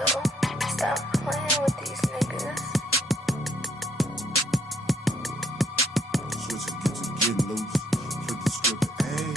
yo. Stop playing with these niggas. Switch it, get loose. Flip the script. Hey,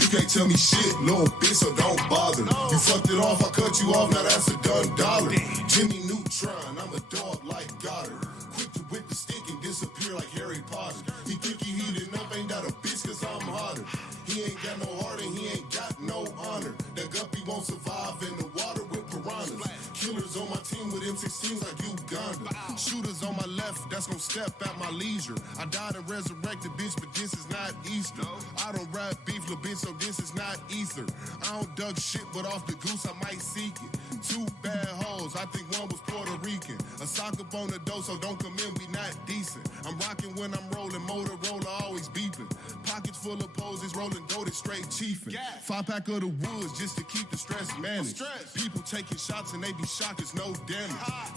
you can't tell me shit, little bitch, so don't bother. No. You fucked it off, I cut you off, now that's a done dollar. Damn. Jimmy Neutron, I'm a dog like Goddard. Quick to whip the stick and disappear like Harry Potter. He think he heated up, ain't that a bitch, cause I'm hotter. He ain't got no heart and he ain't got no honor. That guppy won't survive in the water with piranhas. Killers on my team with M16s like Uganda. Shooters on my left, that's gon' step at my leisure. I died and resurrected, bitch, but this is not Easter. I don't rap beef, little bitch, so this is not Easter. I don't duck shit, but off the goose I might seek it. Two bad hoes, I think one was Puerto Rican. A sock up on the door, so don't come in, we not decent. I'm rocking when I'm rolling, Motorola always beeping. Pockets full of poses, rolling goated straight chiefing. Yeah. 5-pack of the woods just to keep the stress managed. People taking shots and they be shocked, it's no damage.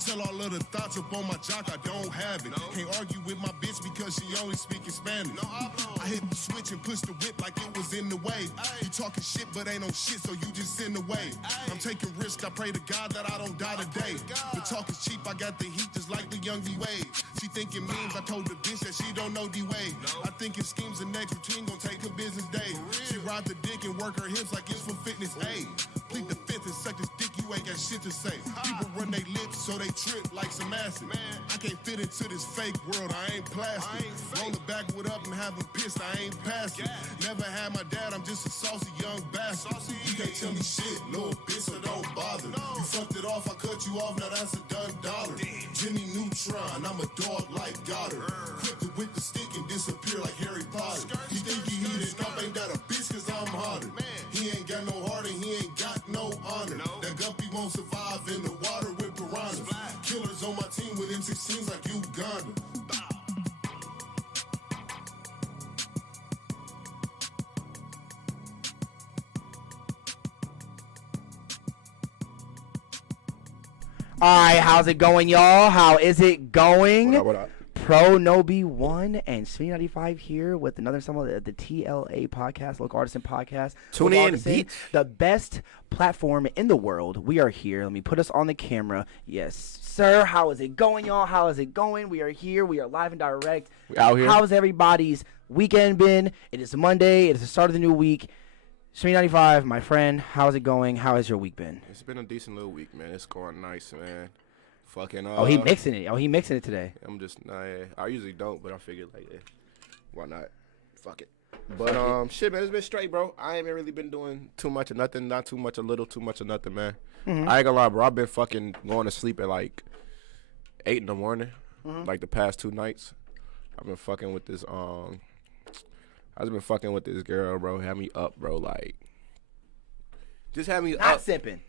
Tell all of the thoughts up on my jock, I don't have it. Can't argue with my bitch because she only speaking Spanish. I hit the switch and push the whip like it was in the way. You talking shit but ain't no shit, so you just in the way. I'm taking risks, I pray to God that I don't die today. The talk is cheap, I got the heat just like the young D-Wade. She thinking memes, I told the bitch that she don't know D-Wade. I think it schemes the next routine gon' take her business day. She ride the dick and work her hips like it's for fitness. Ayy, plead the fifth and suck this dick, you ain't got shit to say. People run they lips so they trip like some acid. I can't fit into this fake world, I ain't plastic. Roll the backwood up and have them pissed, I ain't passive. Never had my dad, I'm just a saucy young bastard. You can't tell me shit, little bitch, so don't bother. You fucked it off, I cut you off, now that's a done dollar. Jimmy Neutron, I'm a dog like Goddard. Quick to whip the stick and disappear like Harry Potter. He think he heated up, ain't that a bitch, cause I'm hotter. He ain't got no heart and he ain't got no honor. That guppy won't survive in the water with piranhas. Killers on my team with M16s like Uganda. Alright, how's it going, y'all? How is it going? What up? Pro Nobi 1 and Sweeney95 here with another installment of the T.L.A. podcast, Local Artisan Podcast. Tune in, beats. The best platform in the world. We are here. Let me put us on the camera. Yes, sir. How is it going, y'all? How is it going? We are here. We are live and direct. We out here. How's everybody's weekend been? It is Monday. It is the start of the new week. Sweeney95, my friend, how's it going? How has your week been? It's been a decent little week, man. It's going nice, man. Fucking Oh, he mixing it. Oh, he mixing it today. I'm just I usually don't, but I figured why not? Fuck it. But shit, man, it's been straight, bro. I ain't really been doing too much of nothing, not too much, a little too much of nothing, man. Mm-hmm. I ain't gonna lie, bro. I've been fucking going to sleep at like 8 in the morning, like the past 2 nights. I've been fucking with this I've been fucking with this girl, bro. Had me up, bro. Like, just had me Not up. simping.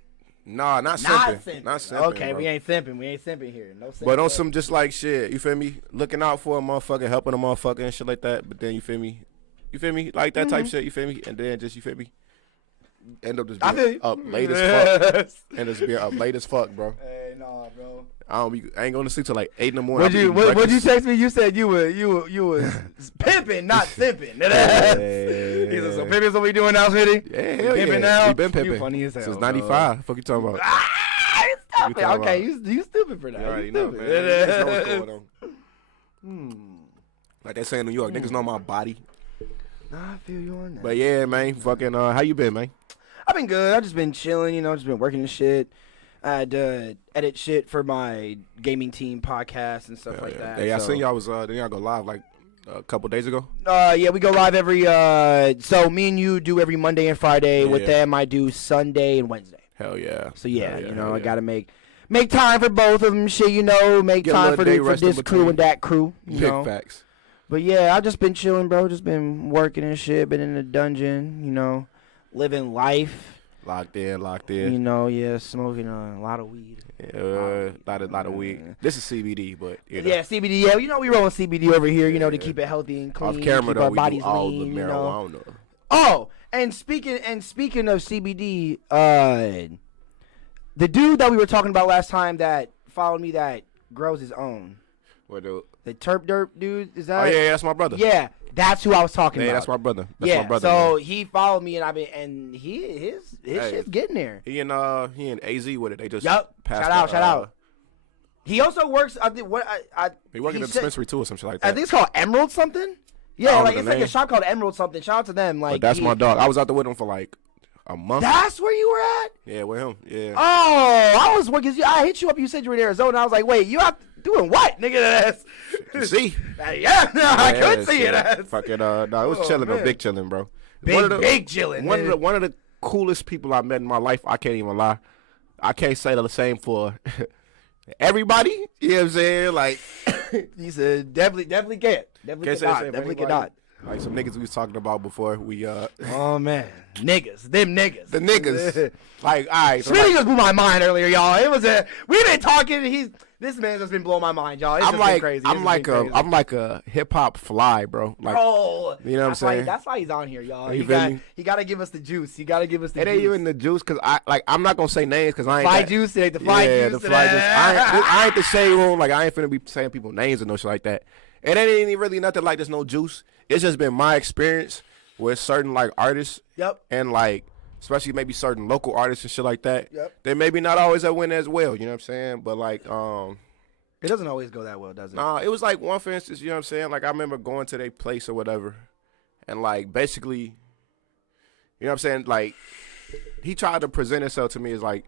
Nah, not simping. Not simping. Okay, bro. we ain't simping here. No simping. But on some just like shit, you feel me? Looking out for a motherfucker, helping a motherfucker and shit like that. But then you feel me? Like that type shit, you feel me? And then just, you feel me? End up just being up late as fuck. And just being up late as fuck, bro. Hey, nah, bro. I ain't going to sleep till like 8 in the morning. What'd you text me? You said you was pimping, not simping. Hey. He said, so pimping's what we doing now, Smitty? Yeah, hell pimping yeah. now? We been pimping. You funny as hell, since bro. 95. Fuck you talking about? Stop it. Okay, about? you stupid for that. You already You know, stupid. man. Niggas know what's going on. Like they say in New York, niggas know my body. Nah, I feel you on that. But yeah, man, fucking, how you been, man? I've been good. I've just been chilling, just been working and shit. I had to edit shit for my gaming team podcast and stuff like that. Yeah, I seen y'all didn't y'all go live like a couple days ago? Yeah, we go live every, so me and you do every Monday and Friday. With them, I do Sunday and Wednesday. Hell yeah. So yeah, I gotta make time for both of them, shit, make Get time for this crew between. and that crew, Big facts. But yeah, I just been chilling, bro. Just been working and shit. Been in the dungeon, living life. Locked in. Smoking a lot of weed. Yeah, lot of weed. This is CBD, but yeah, CBD. Yeah, we rolling CBD over here, to keep it healthy and clean. Off camera keep though, our we bodies do all lean, the marijuana. Oh, and speaking of CBD, the dude that we were talking about last time that followed me that grows his own. What dude? The Terp Derp dude. Is Oh that? yeah, that's my brother. Yeah, that's who I was talking Yeah, about. that's my brother. That's yeah, my brother. so man. he followed me, and his Hey. shit's getting there. He in AZ with it. They just Yup. passed Shout out. He also works. I think He working in the dispensary too or some shit like that. I think it's called Emerald something. Yeah, don't like know it's the like a name. shop called Emerald something. Shout out to them. Like But that's my dog. I was out there with him for like a month. That's where you were at. Yeah, with him. Yeah. Oh, I was working. I hit you up. You said you were in Arizona. I was like, wait, you out doing what, nigga? That's You see? yeah, no, I could see shit. it. Fucking no, it was chilling, man. big chilling, bro. Big chilling. One of the coolest people I met in my life. I can't even lie. I can't say the same for everybody. You know what I'm saying? Like, He said, definitely can't. Definitely can't say the cannot. same for Definitely anybody. cannot. Like some niggas we was talking about before. We Oh man, niggas, them niggas, the niggas. Like, all right. So Smitty like, just blew my mind earlier, y'all. It was we've been talking. This man's just been blowing my mind, y'all. It's I'm just like been crazy. I'm like a hip hop fly, bro. Like, bro, you know what I'm saying? That's why he's on here, y'all. You feel me? He got to give us the juice. He got to give us the it juice. ain't even the juice, cause I'm not gonna say names, cause I ain't fly that, juice today. The fly yeah, juice. the fly juice. I ain't the shade room. Like I ain't finna be saying people names and no shit like that. And it ain't even really nothing like there's no juice. It's just been my experience with certain like artists. Yep. And like especially maybe certain local artists and shit like that. Yep. They maybe not always that win as well. You know what I'm saying? But like It doesn't always go that well, does it? nah, it was like one for instance. You know what I'm saying? Like I remember going to their place or whatever, and like basically, you know what I'm saying? Like he tried to present himself to me as like,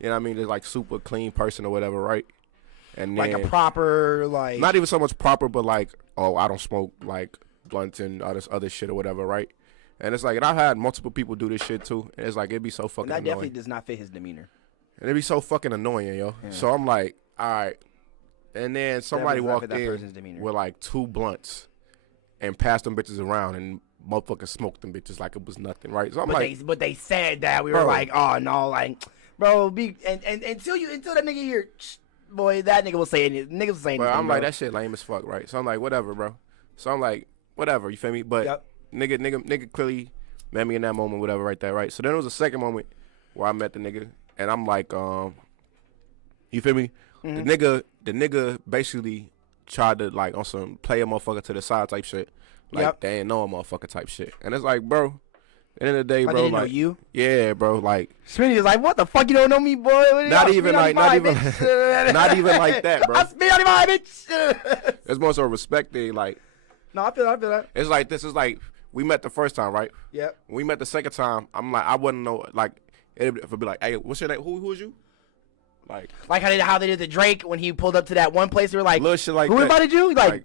you know what I mean? As like super clean person or whatever, right? And Like then, a proper, like. not even so much proper, but like, oh, I don't smoke like blunts and all this other shit or whatever, right? And it's like, and I've had multiple people do this shit too, and it's like it'd be so fucking And that annoying. definitely does not fit his demeanor. And it'd be so fucking annoying, yo. Yeah. So I'm like, all right. And then somebody does not fit walked that in person's demeanor. with like 2 blunts and passed them bitches around, and motherfuckers smoked them bitches like it was nothing, right? So I'm like, But they said that we were Bro. like, oh no, like, bro, and until that nigga here, boy, that nigga was saying it. Niggas was saying but anything, I'm like, bro. that shit lame as fuck, right? So I'm like, whatever, bro. So I'm like, whatever, you feel me? But Yep. nigga clearly met me in that moment, whatever, right there, right? So then there was a second moment where I met the nigga, and I'm like, you feel me? Mm-hmm. The nigga basically tried to like on some play a motherfucker to the side type shit, like Yep. they ain't know a motherfucker type shit, and it's like, bro, at the end of the day, Like, bro, they didn't know like, you? yeah, bro, like, Smitty was like, what the fuck, you don't know me, boy? What Not y'all, even Smitty like- on not my even- bitch. not even like that, bro. I Smitty on my bitch. it's more so a respect thing, like, No, I feel that. it's like this is like we met the first time, right? Yep. When we met the second time, I'm like, I wouldn't know, like, it'd be like, hey, what's your name? Who is you? Like, Like how they did the Drake when he pulled up to that one place. They were like, little shit like who that. invited you? Like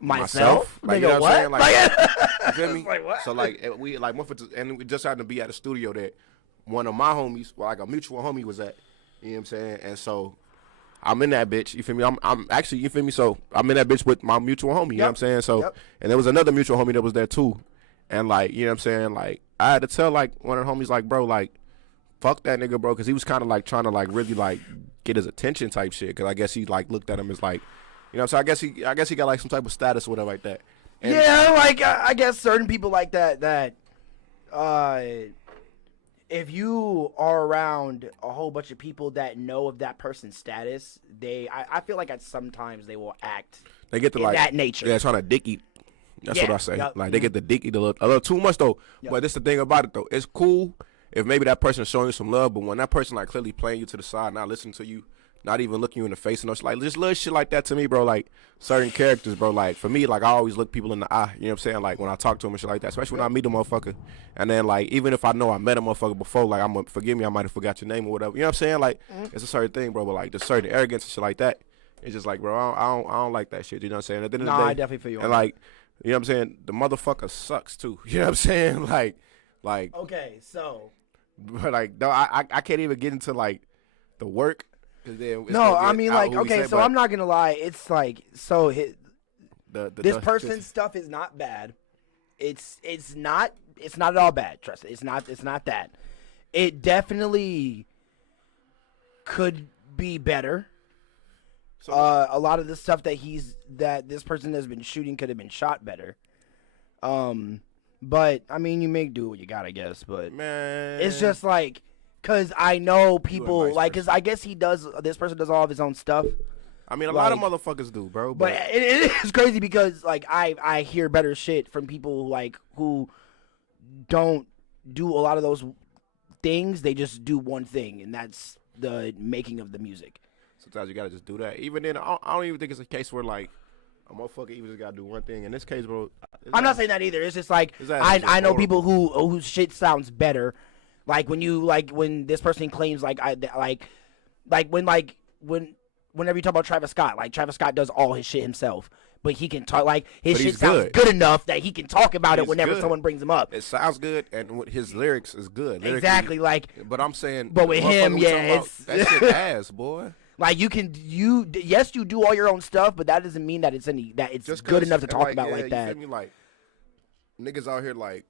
myself. Like, Nigga, you know what I'm what? saying? Like, Like, you feel me? Like, what? So like we like went for and we just happened to be at a studio that one of my homies, well, like a mutual homie, was at. You know what I'm saying? And so I'm in that bitch. You feel me? I'm actually, you feel me? So I'm in that bitch with my mutual homie. You know what I'm saying? So Yep. and there was another mutual homie that was there too. And like, you know what I'm saying? Like I had to tell like one of the homies like, bro, like fuck that nigga, bro, because he was kind of like trying to like really like get his attention type shit. Because I guess he like looked at him as like, you know what I'm saying? I guess he got like some type of status or whatever like that. And yeah, like I guess certain people like that if you are around a whole bunch of people that know of that person's status, I feel like sometimes they will act they get to in like that nature. Yeah, trying to dick eat. That's Yeah, what I say. yep. Like they get the dick eat a little too much though. Yep. But this the thing about it though. It's cool if maybe that person is showing you some love, but when that person like clearly playing you to the side, not listening to you, not even looking you in the face and no shit, like just little shit like that to me, bro. Like certain characters, bro. Like for me, like I always look people in the eye. You know what I'm saying? Like when I talk to them and shit like that, especially when I meet a motherfucker. And then like even if I know I met a motherfucker before, like forgive me, I might have forgot your name or whatever. You know what I'm saying? Like it's a certain thing, bro. But like the certain arrogance and shit like that, it's just like, bro, I don't like that shit. You know what I'm saying? At the end of the day, I definitely feel you on and that. like, you know what I'm saying? The motherfucker sucks too. You know what I'm saying? Like, Okay, so but like, no, I can't even get into like the work. 'Cause then it's no, gonna I get mean out like who we okay, say, so but I'm not gonna lie. It's like so the this person's stuff is not bad. It's not at all bad. Trust it. It's not that. It definitely could be better. So, A lot of the stuff that this person has been shooting could have been shot better. But I mean, you make do what you got, I guess. But man, it's just like, cause I know people vice like, cause versa. I guess this person does all of his own stuff. I mean, a lot of motherfuckers do, bro. But it is crazy because like I hear better shit from people like who don't do a lot of those things. They just do one thing, and that's the making of the music. Sometimes you gotta just do that. Even then, I don't even think it's a case where like a motherfucker even just gotta do one thing. In this case, bro, I'm not saying that either. It's just like I know people whose shit sounds better. Like when this person claims whenever you talk about Travis Scott, like Travis Scott does all his shit himself, but he can talk like his shit sounds good enough that he can talk about it whenever someone brings him up. It sounds good, and his lyrics is good. Exactly, like. But I'm saying, but with him, yeah, it's that shit ass, boy. Like you do all your own stuff, but that doesn't mean that it's just good enough to talk about like that. You feel me? Like niggas out here, like,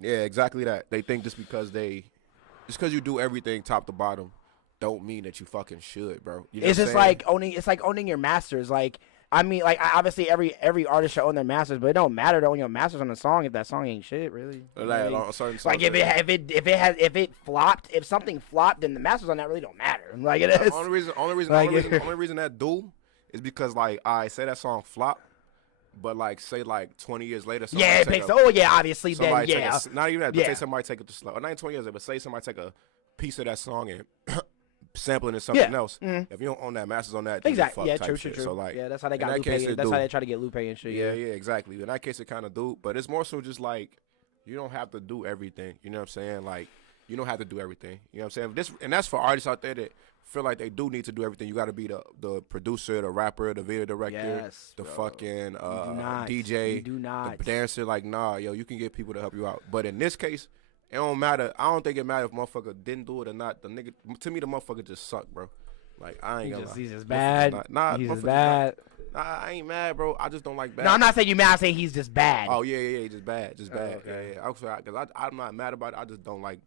yeah, exactly that. They think just because you do everything top to bottom, don't mean that you fucking should, bro. You know it's just like owning your masters. Like, I mean, like obviously every artist should own their masters, but it don't matter to own your masters on a song if that song ain't shit, really. Like if something flopped, then the masters on that really don't matter. Like it is. Only reason that do is because like I say that song flop, but like say like 20 years later. Obviously then yeah. Not even that. But say somebody take it to slow. Or not even 20 years later, but say somebody take a piece of that song and sampling it something else. Mm-hmm. If you don't own that, masters on that. Exactly. Yeah, true. So like, yeah, that's how they got Lupe. That's how they try to get Lupe and shit. Yeah, exactly. In that case, it kind of do, but it's more so just like you don't have to do everything. You know what I'm saying? Like you don't have to do everything. You know what I'm saying? And that's for artists out there that feel like they do need to do everything. You got to be the producer, the rapper, the video director, the fucking DJ, you do not. The dancer. Like nah, yo, you can get people to help you out. But in this case, it don't matter. I don't think it matters if motherfucker didn't do it or not. The nigga, to me, the motherfucker just suck, bro. Like I ain't gonna lie. He's just bad. He's just bad. Nah, I ain't mad, bro. I just don't like bad. No, I'm not saying you mad. I'm saying he's just bad. Oh yeah, he's just bad, Okay. Yeah. Because I'm not mad about it. I just don't like.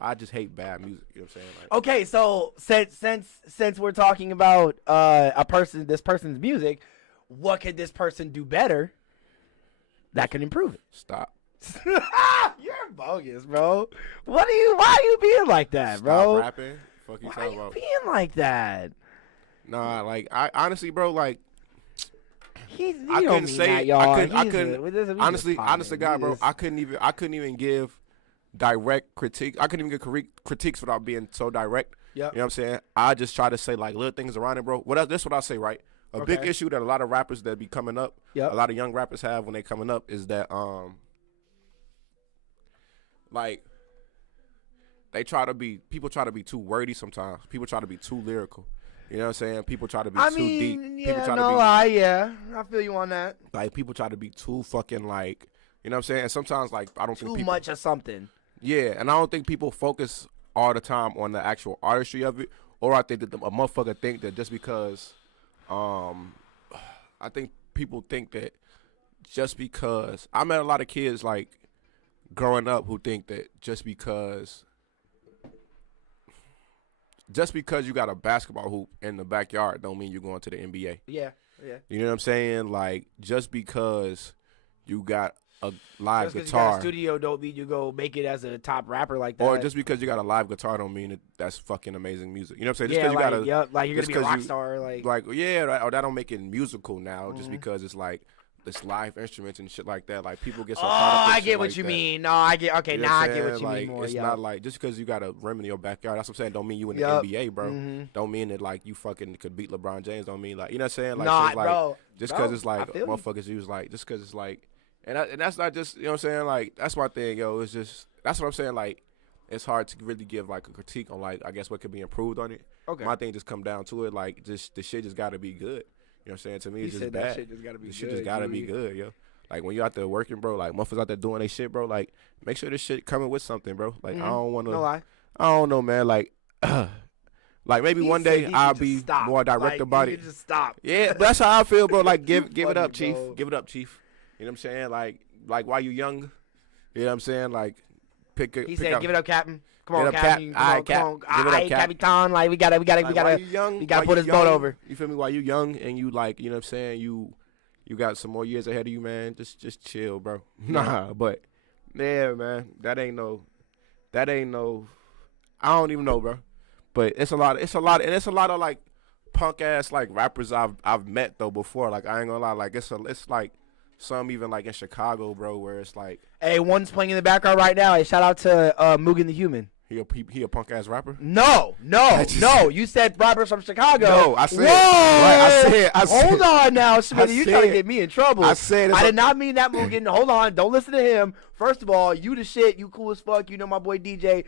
I just hate bad music. You know what I'm saying? Like, okay, so since we're talking about this person's music, what could this person do better that can improve it? Stop. You're bogus, bro. Why are you being like that, bro? Stop rapping. Fuck you talking about? Being like that? Nah, like I honestly, bro, like I couldn't say it. I couldn't. Honestly, God, bro, I couldn't even give direct critique. I couldn't even give critiques without being so direct. Yep. You know what I'm saying? I just try to say like little things around it, bro. This is what I say, right? A big issue that a lot of rappers that be coming up, a lot of young rappers have when they coming up is that like people try to be too wordy sometimes. People try to be too lyrical. You know what I'm saying? People try to be too deep. I feel you on that. Like people try to be too fucking like, you know what I'm saying? And sometimes like I don't think too much of something. Yeah, and I don't think people focus all the time on the actual artistry of it, or I think that a motherfucker think that just because, I think people think that just because I met a lot of kids like growing up who think that just because you got a basketball hoop in the backyard don't mean you're going to the NBA. Yeah. You know what I'm saying? Like just because you got a live guitar, you got a studio don't mean you go make it as a top rapper like that. Or just because you got a live guitar don't mean that's fucking amazing music. You know what I'm saying? Just like you're gonna be a rock star, like or that don't make it musical now. Just because it's like this live instruments and shit like that. Like people get so caught up I get what you mean. No, I get. Okay, now I get what you mean more. It's not like just because you got a rim in your backyard. That's what I'm saying. Don't mean you in the NBA, bro. Mm-hmm. Don't mean that like you fucking could beat LeBron James. Don't mean like you know what I'm saying. Like, nah, like, bro. Just because it's like motherfuckers use like just because it's like. And that's not just, you know what I'm saying, like, that's my thing, yo, it's just, that's what I'm saying, like, it's hard to really give, like, a critique on, like, I guess what could be improved on it. Okay. My thing just come down to it, like, just, the shit just gotta be good. You know what I'm saying? To me, it's just bad. That shit just gotta be the shit just gotta be good, yo. Like, when you out there working, bro, like, motherfuckers out there doing their shit, bro, like, make sure this shit coming with something, bro. Like, I don't want to. No lie. I don't know, man, like, like, maybe one day I'll be more direct about it. Just stop. Yeah, that's how I feel, bro. Like, give it up, Chief. Give it up, Chief. You know what I'm saying? Like while you young, you know what I'm saying? Like, He said, "Give it up, Captain. Come on, Captain. Come on. Give it up, Capitan. Like, we gotta put his boat over. You feel me? While you young and you like, you know what I'm saying? You got some more years ahead of you, man. Just chill, bro. Nah, but yeah, man, that ain't no. I don't even know, bro. But it's a lot of like punk ass like rappers I've met though before. Like I ain't gonna lie, like it's like some even like in Chicago, bro, where it's like, hey, one's playing in the background right now. Hey, shout out to Mugen the Human. he a punk ass rapper. No. You said rappers from Chicago. No, I said. Whoa! Right, I said. Hold on now, Smitty. You trying to said- get me in trouble. I said. I did not mean that, Mugen. Hold on. Don't listen to him. First of all, you the shit. You cool as fuck. You know my boy DJ.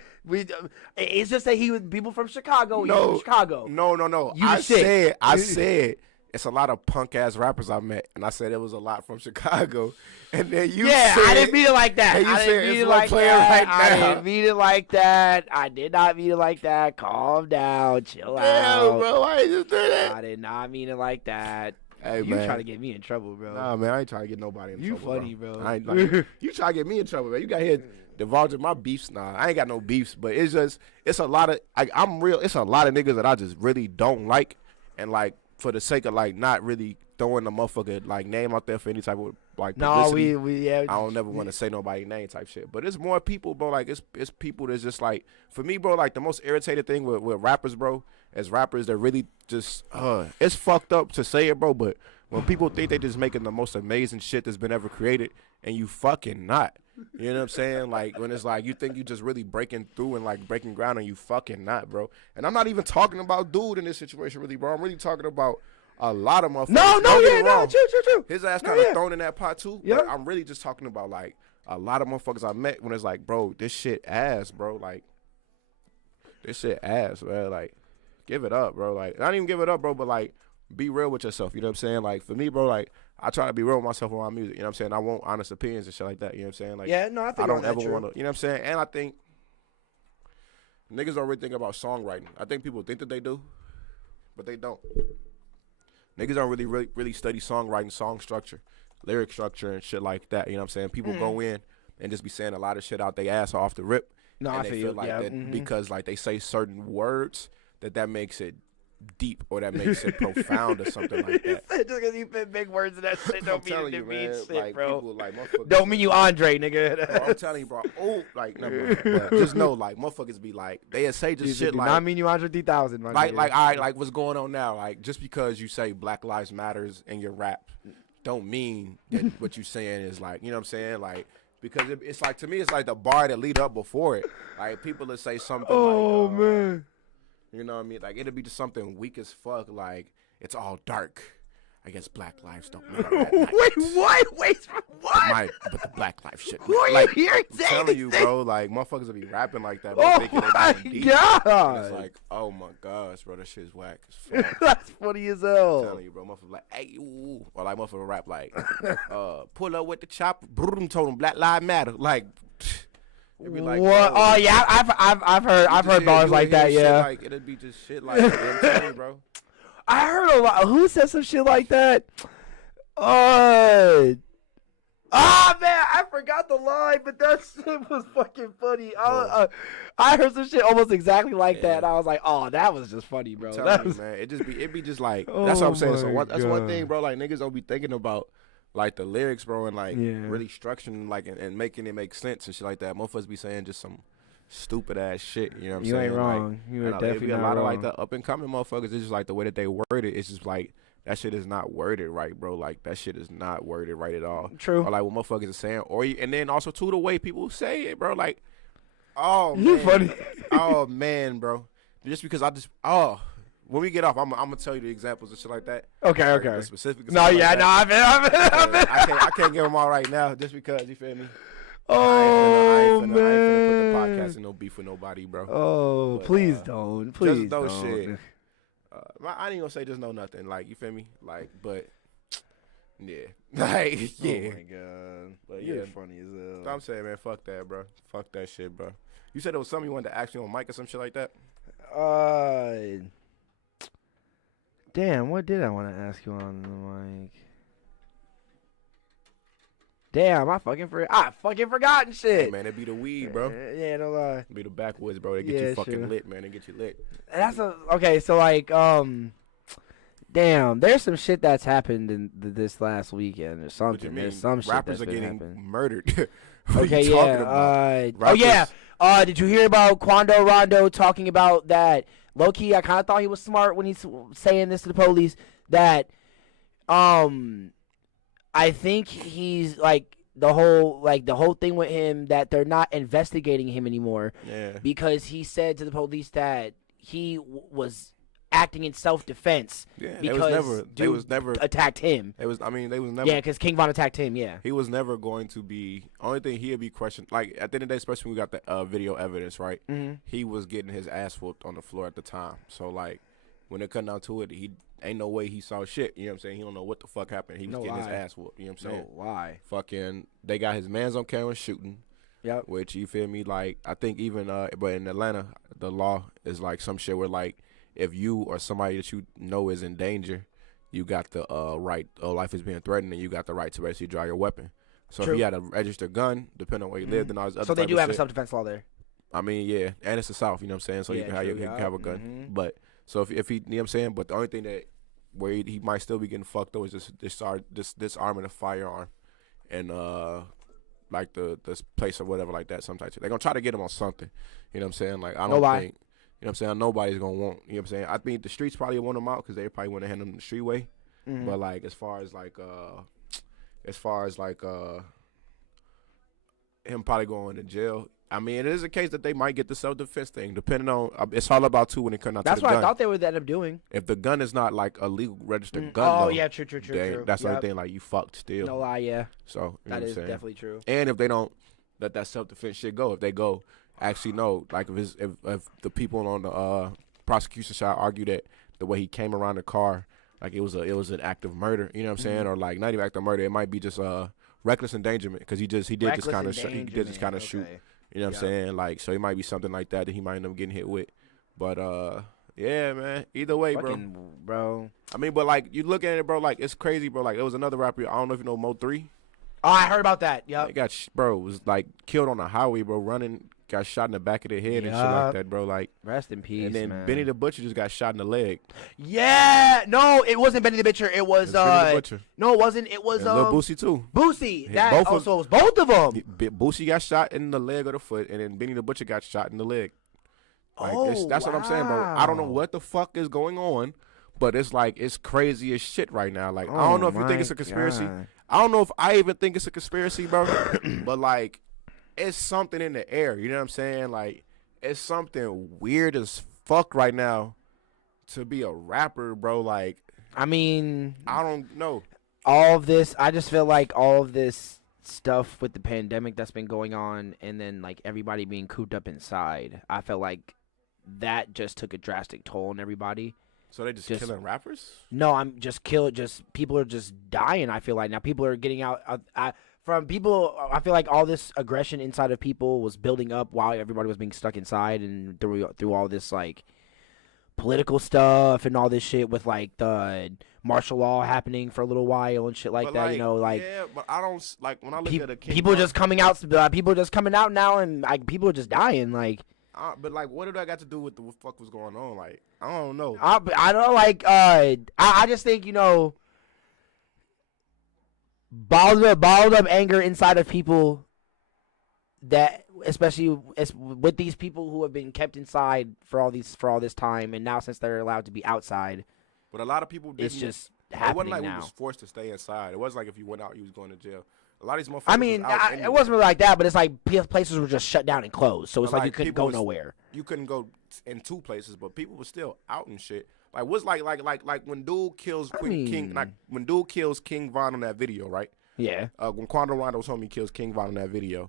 It's just that he was people from Chicago. He's from Chicago. No. You I the shit. said. It's a lot of punk ass rappers I met, and I said it was a lot from Chicago. And then you Yeah, said, I didn't mean it like that. and you I said didn't mean it's it one like player that. right I now. didn't mean it like that. I did not mean it like that. Calm down. Chill Damn, out. bro, why you just do that? I did not mean it like that. Hey, you man. trying to get me in trouble, bro. Nah, man, I ain't trying to get nobody in You trouble. funny, bro. I ain't, like, you trying to get me in trouble, man. You got here divulging my beefs. Nah, I ain't got no beefs, but it's a lot of, I'm real. It's a lot of niggas that I just really don't like, and like for the sake of like not really throwing the motherfucker like name out there for any type of like publicity. No, yeah. I don't never want to say nobody name type shit, but it's more people, bro. Like it's people that's just like, for me, bro. Like the most irritated thing with rappers, bro, as rappers, they're really just it's fucked up to say it, bro. But when people think they just making the most amazing shit that's been ever created, and you fucking not. You know what I'm saying? Like when it's like you think you just really breaking through and like breaking ground, and you fucking not, bro. And I'm not even talking about dude in this situation, really, bro. I'm really talking about a lot of motherfuckers. True. His ass kind of thrown in that pot too. Yeah. But I'm really just talking about like a lot of motherfuckers I met when it's like, bro, this shit ass, bro. Like this shit ass, man. Like give it up, bro. Like not even give it up, bro, but like be real with yourself. You know what I'm saying? Like for me, bro, like I try to be real with myself with my music. You know what I'm saying? I want honest opinions and shit like that. You know what I'm saying? Like Yeah, no, I think I don't all ever that want to. You know what I'm saying? And I think niggas don't really think about songwriting. I think people think that they do, but they don't. Niggas don't really study songwriting, song structure, lyric structure, and shit like that. You know what I'm saying? People go in and just be saying a lot of shit out their ass off the rip. No, and I they feel like yeah, that because like they say certain words that makes it deep or that makes it profound or something like that. Just because you put big words in that shit I'm don't mean telling it you, means man. shit, Like bro. people like motherfuckers. Don't mean you Andre, nigga. Bro, I'm telling you, bro. Oh, like never mind. But just know, like motherfuckers be like, they say just shit do like. not mean you Andre 3000, my Like, nigga. like, all right, like, what's going on now? Like, just because you say Black Lives Matters in your rap, don't mean that what you saying is like, you know what I'm saying? Like, because it's like, to me, it's like the bar that lead up before it. Like, people that say something like, man. you know what I mean? Like, it'll be just something weak as fuck, like, it's all dark. I guess Black lives don't matter. Wait, what? What? But the Black lives shit. Who are you like, hearing I'm say telling you, anything? bro, like, motherfuckers will be rapping like that. Bro, Oh thinking they my going deep. And god. it's like, oh my gosh, bro, that shit's whack as fuck. That's funny as I'm hell. telling you, bro, motherfucker like, hey, ooh, or like motherfucker rap like, pull up with the chopper, brum, told him Black Lives Matter, like, it'd be like, What? bro, Oh yeah, I've heard bars like that. shit Yeah, like, it'd be just shit like, that. I'm telling you, bro. I heard a lot. Who said some shit like that? Man, I forgot the line, but that shit was fucking funny. I heard some shit almost exactly like that, and I was like, "Oh, that was just funny, bro." I'm That telling you, was- man, it be just like, that's what I'm saying. So my that's one God. thing, bro. Like niggas don't be thinking about like the lyrics, bro, and like Yeah. really structuring like and making it make sense and shit like that. Motherfuckers be saying just some stupid ass shit. You know what I'm You saying? ain't wrong. Like, You and are it'd definitely be a not lot of wrong. like the up and coming motherfuckers. It's just like the way that they word it. It's just like that shit is not worded right, bro. Like that shit is not worded right at all. True. Or like what motherfuckers are saying, and then also too the way people say it, bro. Like, oh You man, funny. oh man, bro. Just because when we get off, I'm gonna tell you the examples and shit like that. Okay, Like, okay. the specifics. No, and shit yeah, like no, that. I've been. I can't give them all right now, just because you feel me. I Oh ain't finna put the man. podcast in no beef with nobody, bro. Oh, But, please don't. Please just no don't. shit. I ain't gonna say just no nothing, like you feel me, like, but yeah, like yeah. Oh my god. But You're yeah. funny as So hell. I'm saying, man, fuck that, bro. Fuck that shit, bro. You said it was something you wanted to ask me on mic or some shit like that. Damn, what did I want to ask you on the mic? Damn, I fucking forgotten shit. Hey, man, it be the weed, bro. Yeah, no lie. It be the backwoods, bro. They get Yeah, you fucking sure. lit, man. They get you lit. Okay. So like, damn, there's some shit that's happened in this last weekend or What you something. mean? There's some shit Rappers that's are been getting happening. murdered. What Okay, are you yeah. talking about? Oh yeah. Rappers- Did you hear about Quando Rondo talking about that? Low key, I kind of thought he was smart when he's saying this to the police. That, I think he's like the whole thing with him that they're not investigating him anymore. Yeah. Because he said to the police that he was acting in self-defense. Yeah, because they was never attacked him. They was never. Yeah, because King Von attacked him. Yeah. He was never going to be. Only thing he'd be questioned. Like at the end of the day, especially when we got the video evidence, right? Mm-hmm. He was getting his ass whooped on the floor at the time. So like, when it come down to it, he ain't no way he saw shit. You know what I'm saying? He don't know what the fuck happened. He was getting his ass whooped. You know what I'm saying? No lie. Fucking, they got his mans on camera shooting. Yep. Which, you feel me? Like, I think even but in Atlanta, the law is like some shit where like, if you or somebody that you know is in danger, you got the right, life is being threatened, and you got the right to basically draw your weapon. So True. if you had a registered gun, depending on where you lived and all this other So they type do of have a shit, self-defense law there. I mean, yeah, and it's the South, you know what I'm saying? So Yeah, you can have true, you can yeah. have a gun. But so if he, you know what I'm saying? But the only thing that where he might still be getting fucked up is just disarming a firearm, and like the place or whatever like that. Sometimes they're gonna try to get him on something. You know what I'm saying? Like I don't think. You know what I'm saying? Nobody's going to want, you know what I'm saying? I think the streets probably want him out because they probably want to hand him the streetway. Mm-hmm. But, like, as far as him probably going to jail, I mean, it is a case that they might get the self-defense thing, depending on, it's all about, too, when it comes out to the gun. That's what I thought they would end up doing. If the gun is not, like, a legal registered gun, oh, though, yeah, true. that's the only thing, like, you fucked still. No lie, yeah. So, you know That what I'm is saying? definitely true. And if they don't let that self-defense shit go, if they go, actually, no, like, if the people on the, prosecution side argue that the way he came around the car, like it was an act of murder, you know what I'm saying, or like not even act of murder, it might be just reckless endangerment because he did just kind of shoot, you know what I'm saying, like so it might be something like that he might end up getting hit with, but yeah, man, either way, bro. I mean, but like you look at it, bro, like it's crazy, bro. Like there was another rapper, I don't know if you know Mo3. Oh, I heard about that. Yep. He got was like killed on the highway, bro, running. Got shot in the back of the head and shit like that, bro. Like, rest in peace, and then man. Benny the Butcher just got shot in the leg. Yeah, no, it wasn't Benny the Butcher. It was Benny the Butcher. No, it wasn't. It was Lil Boosie too. Boosie. Yeah, That also was both of them. Boosie got shot in the leg or the foot, and then Benny the Butcher got shot in the leg. Like, that's what I'm saying, bro. I don't know what the fuck is going on, but it's like it's crazy as shit right now. Like, I don't know if you think it's a conspiracy. God. I don't know if I even think it's a conspiracy, bro. But like, it's something in the air. You know what I'm saying? Like, it's something weird as fuck right now to be a rapper, bro. Like, I mean, I don't know. All of this, I just feel like all of this stuff with the pandemic that's been going on, and then like everybody being cooped up inside, I felt like that just took a drastic toll on everybody. So they just killing rappers? No, I'm just people are just dying. I feel like now people are getting out. From people, I feel like all this aggression inside of people was building up while everybody was being stuck inside, and through all this like political stuff and all this shit with like the martial law happening for a little while and shit like but that. Like, you know, like yeah, but I don't like when I look at a people just coming out. People just coming out now, and like people are just dying. Like. But like, what did I got to do with what fuck was going on? Like, I don't know. I don't know. Like, I just think bottled up anger inside of people. That especially with these people who have been kept inside for all this time, and now since they're allowed to be outside, but a lot of people didn't. It's just happening It wasn't like now. we was forced to stay inside. It wasn't like if you went out, you was going to jail. A lot of these motherfuckers. I mean, it wasn't really like that, but it's like places were just shut down and closed, so it's like you couldn't go nowhere. You couldn't go in two places, but people were still out and shit. Like what's like when dude kills King, like when dude kills King Von on that video, right? Yeah. When Quando Rondo's homie kills King Von on that video,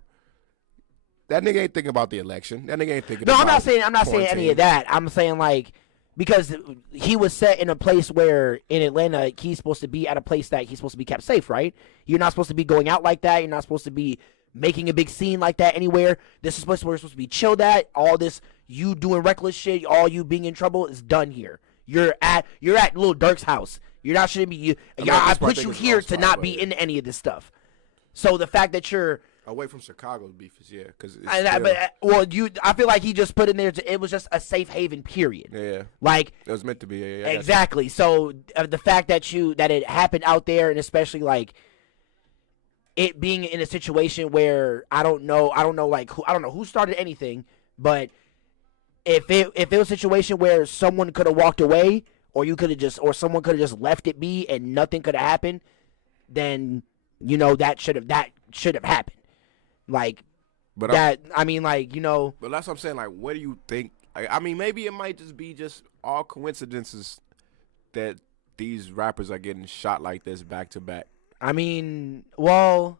that nigga ain't thinking about the election. That nigga ain't thinking. No, about I'm not saying any of that. I'm saying like. Because he was set in a place where in Atlanta he's supposed to be at a place that he's supposed to be kept safe, right? You're not supposed to be going out like that. You're not supposed to be making a big scene like that anywhere. This is where we're supposed to be chilled at. All this you doing reckless shit, all you being in trouble is done here. You're at Lil Durk's house. You're not shouldn't be. I put you here to not be in any of this stuff. So the fact that you're away from Chicago's beef is because I feel like he just put in there. It was just a safe haven. Period. Yeah, like it was meant to be. Yeah, exactly. So the fact that it happened out there, and especially like it being in a situation where I don't know who started anything, but if it was a situation where someone could have walked away, or someone could have just left it be and nothing could have happened, then that should have happened. Like, But that, I mean, like, But that's what I'm saying. Like, what do you think? I mean, maybe it might just be all coincidences that these rappers are getting shot like this back to back. I mean, well,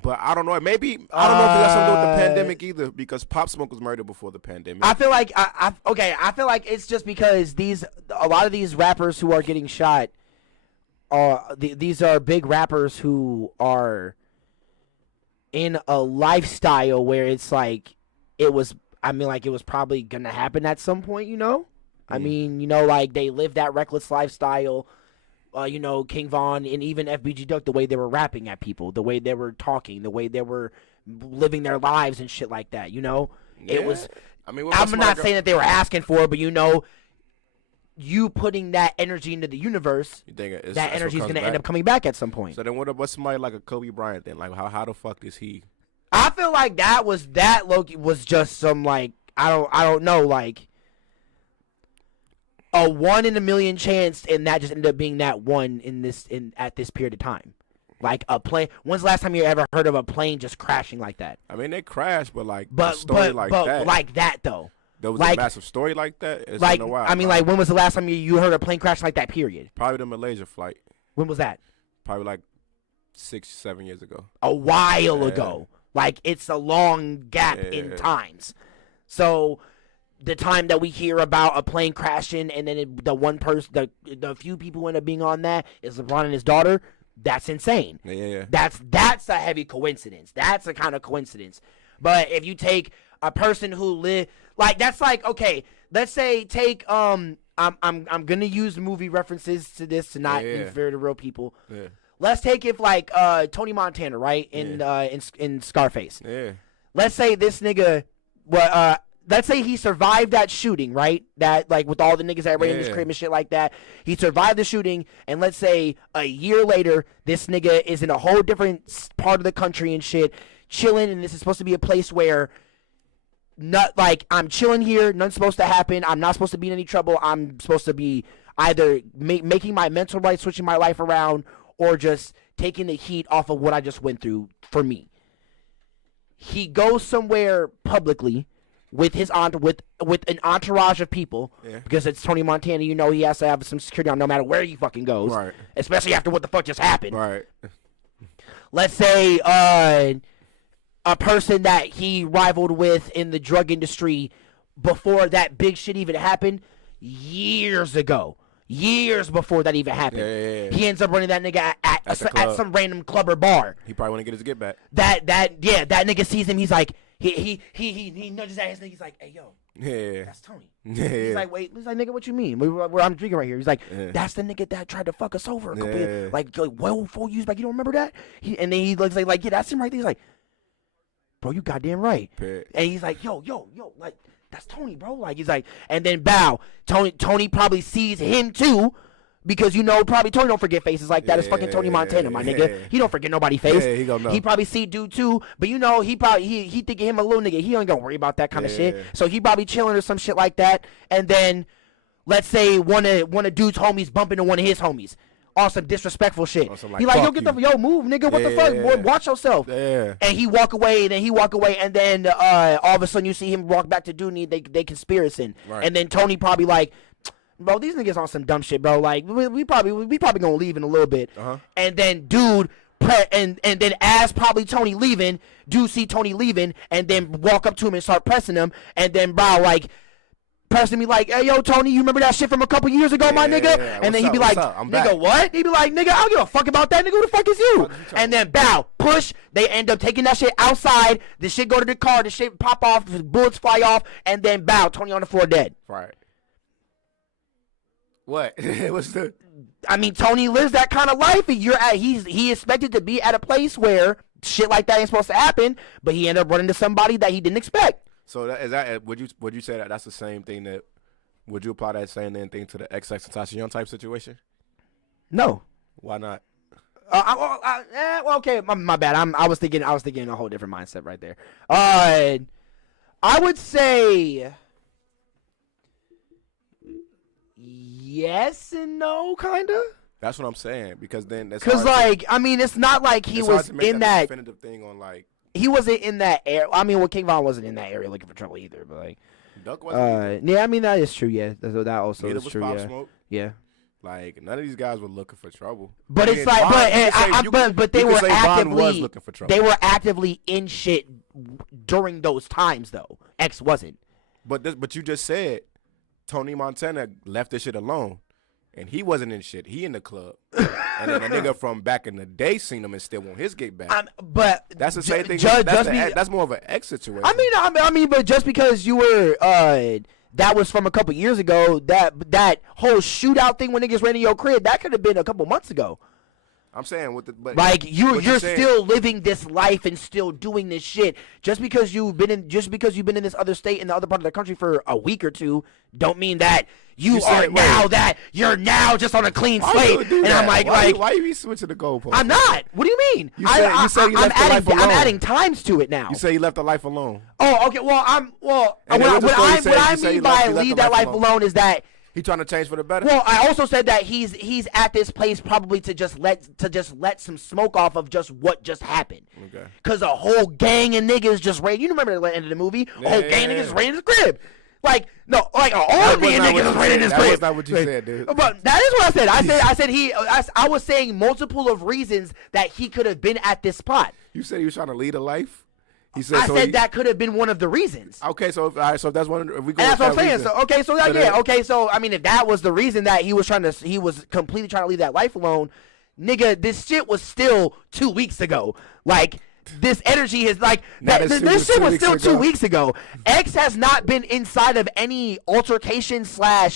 but I don't know. Maybe I don't know if it has something to do with the pandemic either, because Pop Smoke was murdered before the pandemic. I feel like I feel like it's just because a lot of these rappers who are getting shot these are big rappers who are in a lifestyle where it's like it was probably gonna happen at some point, I mean, like they live that reckless lifestyle. King Von and even FBG Duck, the way they were rapping at people, the way they were talking, the way they were living their lives and shit like that, It was, I mean, I'm not saying that they were asking for it, but you putting that energy into the universe, that energy is going to end up coming back at some point. So then what's somebody like a Kobe Bryant then? Like, how the fuck is he? I feel like that Loki was just some, like, I don't know, like, a 1 in a million chance, and that just ended up being that one at this period of time. Like a plane. When's the last time you ever heard of a plane just crashing like that? I mean, they crashed, but a story like that. Like that though. There was a massive story like that. It's like, been a while, I mean, like, when was the last time you heard a plane crash like that? Period. Probably the Malaysia flight. When was that? Probably like 6-7 years ago. A while ago. Like, it's a long gap in times. So the time that we hear about a plane crashing and then the one person, the few people who end up being on that is LeBron and his daughter, that's insane. Yeah. That's a heavy coincidence. That's a kind of coincidence. But if you take a person who live, like, that's like, okay, let's say take I'm gonna use movie references to this to not interfere to real people. Yeah. Let's take it like Tony Montana, right? In Scarface. Yeah. Let's say this nigga, let's say he survived that shooting, right? That, like, with all the niggas that ran in his crib and shit like that. He survived the shooting, and let's say a year later, this nigga is in a whole different part of the country and shit, chilling, and this is supposed to be a place where, I'm chilling here, nothing's supposed to happen, I'm not supposed to be in any trouble, I'm supposed to be either making my mental right, switching my life around, or just taking the heat off of what I just went through for me. He goes somewhere publicly with his with an entourage of people, because it's Tony Montana, he has to have some security on no matter where he fucking goes, right? Especially after what the fuck just happened, right? Let's say a person that he rivaled with in the drug industry before that big shit even happened, years before that even happened. He ends up running that nigga at some random club or bar. He probably want to get his get back. That nigga sees him. He's like, he nudges at his nigga. He's like, hey, yo, that's Tony. He's like, wait, he's like, nigga, what you mean? Where I'm drinking right here. He's like, that's the nigga that tried to fuck us over a couple years. Like, well, 4 years back, you don't remember that? And then he looks like, yeah, that's him right there. He's like, bro, you goddamn right. And he's like, yo, like, that's Tony, bro. Like, he's like, and then Tony probably sees him too, because probably Tony don't forget faces like that. It's fucking Tony Montana, my nigga. He don't forget nobody's face. He gonna know. He probably see dude too, but he probably he thinking him a little nigga. He ain't gonna worry about that kind of shit. So he probably chilling or some shit like that. And then let's say one of dude's homies bump into one of his homies on some disrespectful shit. He like, yo, move, nigga. What the fuck? Boy, watch yourself. And he walk away, and then all of a sudden you see him walk back to dude, and they conspiracing. Right. And then Tony probably like, bro, these niggas on some dumb shit, bro. Like, we probably gonna leave in a little bit. And then dude, and then as probably Tony leaving, dude see Tony leaving, and then walk up to him and start pressing him, and then bro, like, person be like, hey, yo, Tony, you remember that shit from a couple years ago, my nigga? And then he be like, nigga, what? He be like, nigga, I don't give a fuck about that, nigga. Who the fuck is you? And then, bow, push. They end up taking that shit outside. The shit go to the car. The shit pop off. Bullets fly off. And then, bow, Tony on the floor dead. Right. What? What's the... I mean, Tony lives that kind of life. He expected to be at a place where shit like that ain't supposed to happen, but he ended up running to somebody that he didn't expect. So would you say that that's the same thing that, would you apply that same thing to the XX Tentacion type situation? No. Why not? Well, okay, my bad. I was thinking in a whole different mindset right there. I would say yes and no, kinda. That's what I'm saying, because then that's because like I mean, it's not like he was in that definitive thing on like he wasn't in that area. I mean, well, King Von wasn't in that area looking for trouble either, but like Duck wasn't. Yeah, I mean that is true. Yeah, that also Neither is was true. Pop Yeah, Smoke. yeah. Like none of these guys were looking for trouble. But I it's mean, like, Von, but they were actively was looking for trouble. they were actively in shit during those times though. X wasn't. But you just said Tony Montana left this shit alone. And he wasn't in shit. He in the club. And then a nigga from back in the day seen him and still want his get back. But that's the same thing. That's more of an X situation. I mean, but just because you were that was from a couple years ago, that whole shootout thing when niggas ran in your crib, that could have been a couple months ago. I'm saying but like you're still living this life and still doing this shit. Just because you've been in this other state in the other part of the country for a week or two, don't mean that you're now just on a clean slate. And I'm like, why you be switching the goalpost? I'm not. What do you mean? You say you left the life alone. I'm adding times to it now. You say you left the life alone. Oh, okay. Well, what I mean by leave that life alone is that he trying to change for the better. Well, I also said that he's at this place probably to just let some smoke off of just what just happened. Okay. Because a whole gang of niggas just ran. You remember the end of the movie? A whole gang of niggas ran in his crib. Like an army of niggas ran in his crib. That's not what you said, dude. But that is what I said. I was saying multiple of reasons that he could have been at this spot. You said he was trying to lead a life. I said that could have been one of the reasons. Okay, so if that's one, if we go. And that's what I'm saying. So I mean, if that was the reason that he was completely trying to leave that life alone, nigga, this shit was still 2 weeks ago. Like this energy is like this shit was still 2 weeks ago. X has not been inside of any altercation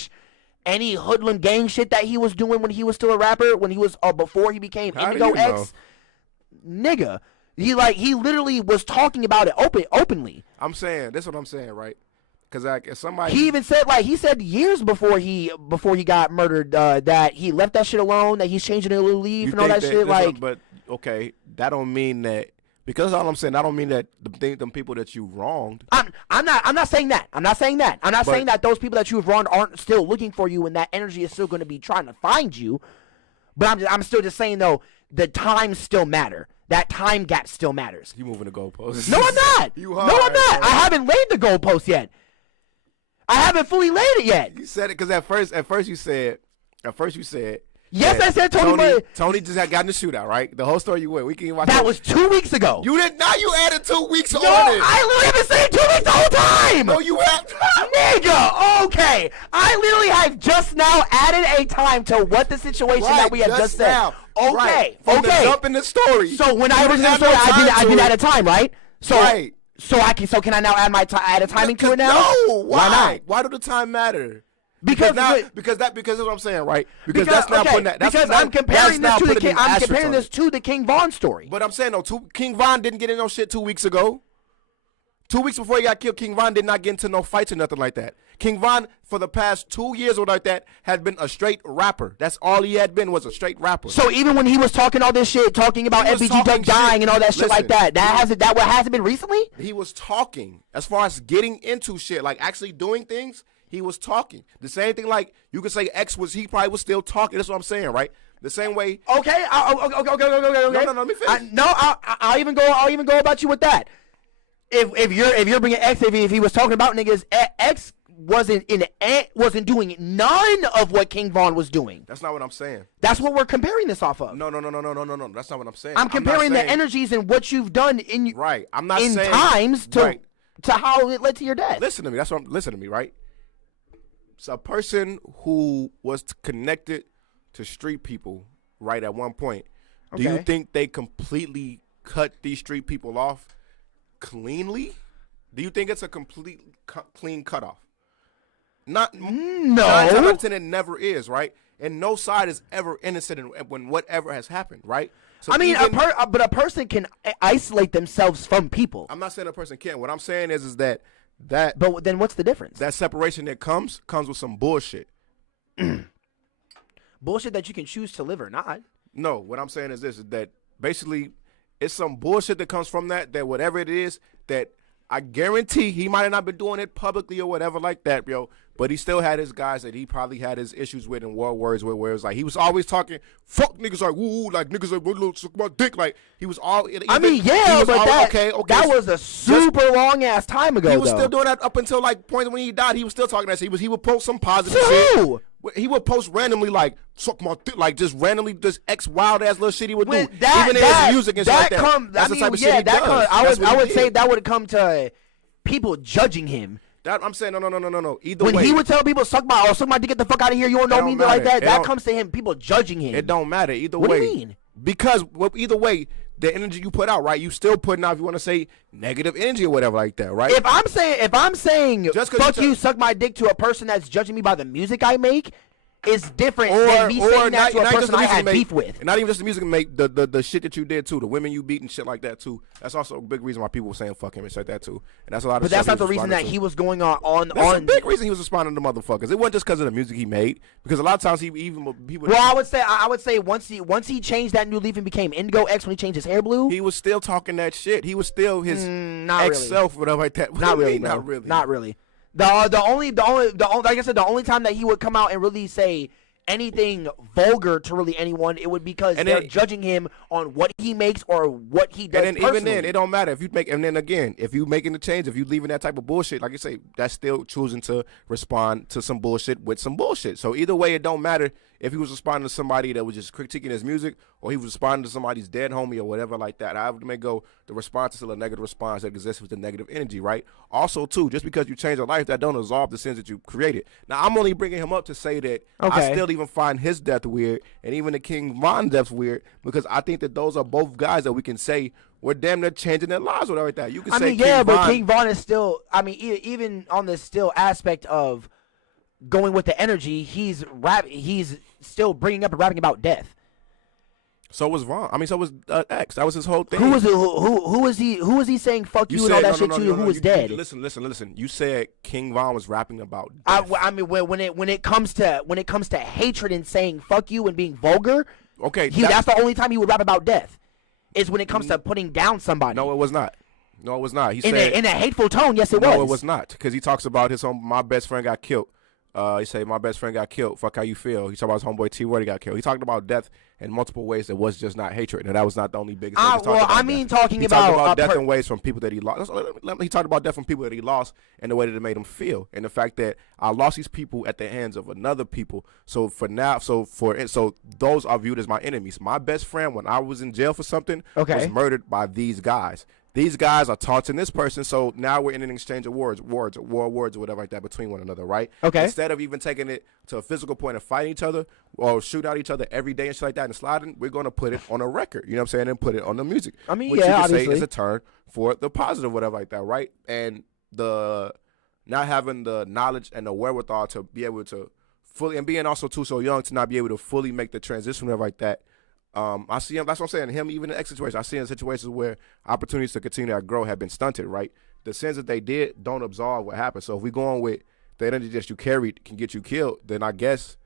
/ any hoodlum gang shit that he was doing when he was still a rapper, when he was before he became Indigo X. Nigga. He literally was talking about it openly. I'm saying, that's what I'm saying, right? Because like if somebody, he even said years before he got murdered that he left that shit alone, that he's changing a little leaf and all that shit. But okay, that don't mean that, because all I'm saying, I don't mean that them people that you wronged. I'm not saying that. I'm not saying that those people that you've wronged aren't still looking for you, and that energy is still going to be trying to find you. But I'm still just saying though, the times still matter. That time gap still matters. You moving the goalposts? No, I'm not. No, I'm not. I haven't laid the goalpost yet. I haven't fully laid it yet. You said it because at first you said. Yes, I said Tony just had gotten the shootout, right? The whole story you went. We can watch that was 2 weeks ago. You didn't. Now you added 2 weeks on it. I literally have been saying 2 weeks the whole time. No, you have. Nigga, okay. I literally have just now added a time to what the situation that we have just said. Now. Okay, right. From the jump in the story. So when I was in the story, I did add a time, right? So right. So can I now add a timing to it now? No. Why not? Why do the time matter? Because that's what I'm saying, right? Because that's not putting that. Because I'm comparing this to the King Von story. But I'm saying King Von didn't get in no shit 2 weeks ago. 2 weeks before he got killed, King Von did not get into no fights or nothing like that. King Von, for the past 2 years or like that, had been a straight rapper. That's all he had been, was a straight rapper. So even when he was talking all this shit, talking about FBG Duck dying and all that shit like that, that hasn't been recently? He was talking. As far as getting into shit, like actually doing things, he was talking. The same thing, like you could say he probably was still talking. That's what I'm saying, right? The same way. Okay. Okay. No, let me finish. I'll even go about you with that. If you're bringing X, if he was talking about niggas, X wasn't doing none of what King Von was doing. That's not what I'm saying. That's what we're comparing this off of. No. That's not what I'm saying. I'm comparing the energies and what you've done in right. I'm not saying times to how it led to your death. Listen to me. Listen to me, right? So a person who was connected to street people, right, at one point, do you think they completely cut these street people off cleanly? Do you think it's a complete clean cutoff? No. 9 times out of 10 it never is, right? And no side is ever innocent when whatever has happened, right? So I mean, but a person can isolate themselves from people. I'm not saying a person can't. What I'm saying is that. But then what's the difference? That separation that comes with some bullshit. Bullshit that you can choose to live or not. No, what I'm saying is this: is that basically it's some bullshit that comes from that. That whatever it is, that I guarantee he might have not been doing it publicly or whatever like that, yo. But he still had his guys that he probably had his issues with and war words with, where it was like he was always talking, fuck niggas like woo, like niggas like suck my dick, like he was all. I mean, yeah, but okay, that was a super long ass time ago. He was though. still doing that up until like point when he died. He was still talking that shit. He would post some positive To shit. who? He would post randomly like suck my dick, like just randomly, just X wild ass little shit he would do. Even in his music and shit like that. That's the type of shit he does. I would say that would come to people judging him. That I'm saying no. Either way, when he would tell people suck my dick, get the fuck out of here, you don't know me like that. That comes to him, people judging him. It don't matter either way. What do you mean? Because either way, the energy you put out, right? You still putting out, if you want to say negative energy or whatever like that, right? If I'm saying Just fuck you, suck my dick to a person that's judging me by the music I make, is different than me or saying that to a not person I had beef with. And not even just the music you make, the shit that you did too, the women you beat and shit like that too. That's also a big reason why people were saying fuck him and shit like that too. And that's a lot of. But that's not the reason that he was going on. That's a big reason he was responding to motherfuckers. It wasn't just because of the music he made, because a lot of times he would. Well, I would say once he changed that new leaf and became Indigo X when he changed his hair blue, he was still talking that shit. He was still his self, whatever like that. Not really. Not really. The only like I said, the only time that he would come out and really say anything vulgar to really anyone, it would be because they're judging him on what he makes or what he does. And then even then, it don't matter if you make. And then again, if you making the change, if you leaving that type of bullshit, like you say, that's still choosing to respond to some bullshit with some bullshit. So either way, it don't matter if he was responding to somebody that was just critiquing his music, or he was responding to somebody's dead homie or whatever like that. However it may go, the response is still a negative response that exists with the negative energy, right? Also, too, just because you change your life, that don't absolve the sins that you created. Now, I'm only bringing him up to say that I still even find his death weird, and even the King Von death weird, because I think that those are both guys that we can say were damn near changing their lives or whatever like that. You can say King Von, but King Von is still, even on the still aspect of going with the energy, he's still bringing up and rapping about death. So was Von. So was X. That was his whole thing. Who was he saying fuck you and all that shit to? Who was dead? Listen. You said King Von was rapping about death. When it comes to hatred and saying fuck you and being vulgar, okay, that's the only time he would rap about death. Is when it comes to putting down somebody. No, it was not. He said in a hateful tone. Yes, it was. No, it was not, because he talks about my best friend got killed. He said, my best friend got killed. Fuck how you feel. He talked about his homeboy T.L.A. got killed. He talked about death in multiple ways that was just not hatred. And that was not the only biggest thing. He talked about death in ways from people that he lost. He talked about death from people that he lost and the way that it made him feel. And the fact that I lost these people at the hands of another people. So those are viewed as my enemies. My best friend, when I was in jail for something, was murdered by these guys. These guys are taunting this person, so now we're in an exchange of words or whatever like that between one another, right? Okay. Instead of even taking it to a physical point of fighting each other or shooting at each other every day and shit like that and sliding, we're going to put it on a record, you know what I'm saying, and put it on the music. Which you can obviously say is a turn for the positive, whatever like that, right? And the not having the knowledge and the wherewithal to be able to fully, and being also too so young to not be able to fully make the transition, whatever like that. I see him. That's what I'm saying. Him, even in X situation, I see in situations where opportunities to continue to grow have been stunted. Right, the sins that they did don't absolve what happened. So if we go on with the energy that you carried can get you killed, then I guess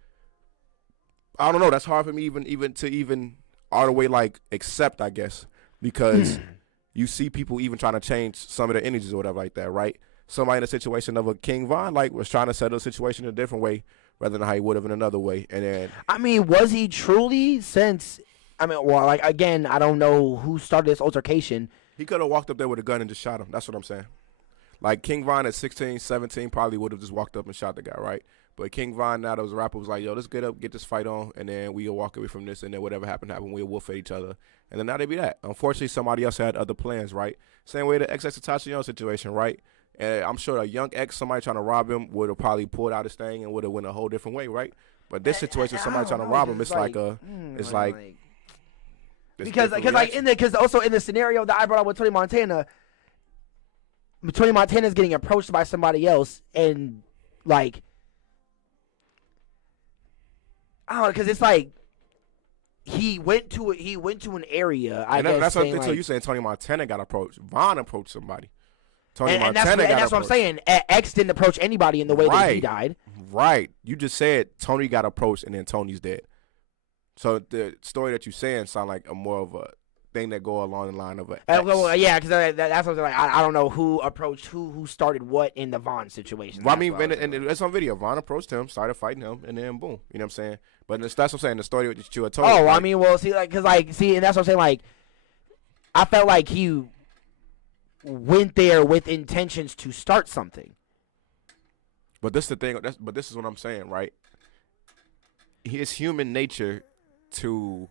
I don't know. That's hard for me even all the way like accept. I guess because you see people even trying to change some of their energies or whatever like that. Right, somebody in a situation of a King Von like was trying to settle the situation in a different way rather than how he would have in another way. And then was he truly since? Again, I don't know who started this altercation. He could have walked up there with a gun and just shot him. That's what I'm saying. Like, King Von at 16, 17 probably would have just walked up and shot the guy, right? But King Von, now that was a rapper, was like, yo, let's get this fight on, and then we'll walk away from this, and then whatever happened. We'll wolf at each other. And then now they be that. Unfortunately, somebody else had other plans, right? Same way the XXXTentacion situation, right? And I'm sure a young X, somebody trying to rob him, would have probably pulled out his thing and would have went a whole different way, right? But this situation, somebody trying to rob him, because also in the scenario that I brought up with Tony Montana is getting approached by somebody else, and like I don't know, because it's like he went to an area. That's what you saying. Tony Montana got approached. Von approached somebody. That's what I'm saying. X didn't approach anybody in the way that he died. Right. You just said Tony got approached and then Tony's dead. So the story that you saying sound like a more of a thing that go along the line of a Well, yeah, because that's what I'm like. I don't know who approached who started what in the Vaughn situation. Well, I mean, and it's on video. Vaughn approached him, started fighting him, and then boom. You know what I'm saying? But that's what I'm saying. The story that you had told. Oh, like, I mean, well, see, like, and that's what I'm saying. Like, I felt like he went there with intentions to start something. But this is the thing. But this is what I'm saying, right? It's human nature to,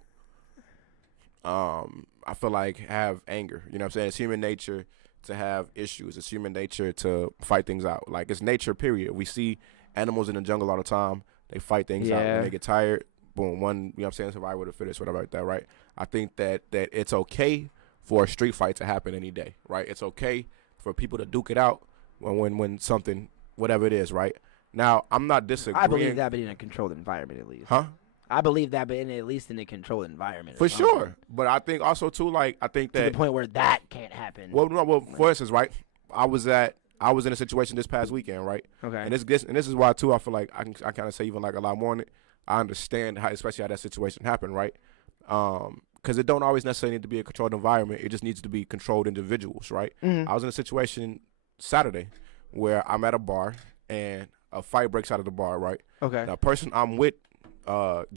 I feel like, have anger. You know what I'm saying? It's human nature to have issues. It's human nature to fight things out. Like, it's nature, period. We see animals in the jungle all the time. They fight things out. When they get tired, boom, one, you know what I'm saying, survival to finish, whatever like that, right? I think that it's okay for a street fight to happen any day, right? It's okay for people to duke it out when something, whatever it is, right? Now, I'm not disagreeing. I believe that, but in a controlled environment, at least. Huh? I believe that, but at least in a controlled environment. For sure. But I think also, too, like, I think that. To the point where that can't happen. Well, for instance, right, I was in a situation this past weekend, right? Okay. And this is why, too, I feel like I kind of say even, like, a lot more on it. I understand especially how that situation happened, right? Because it don't always necessarily need to be a controlled environment. It just needs to be controlled individuals, right? Mm-hmm. I was in a situation Saturday where I'm at a bar and a fight breaks out of the bar, right? Okay. The person I'm with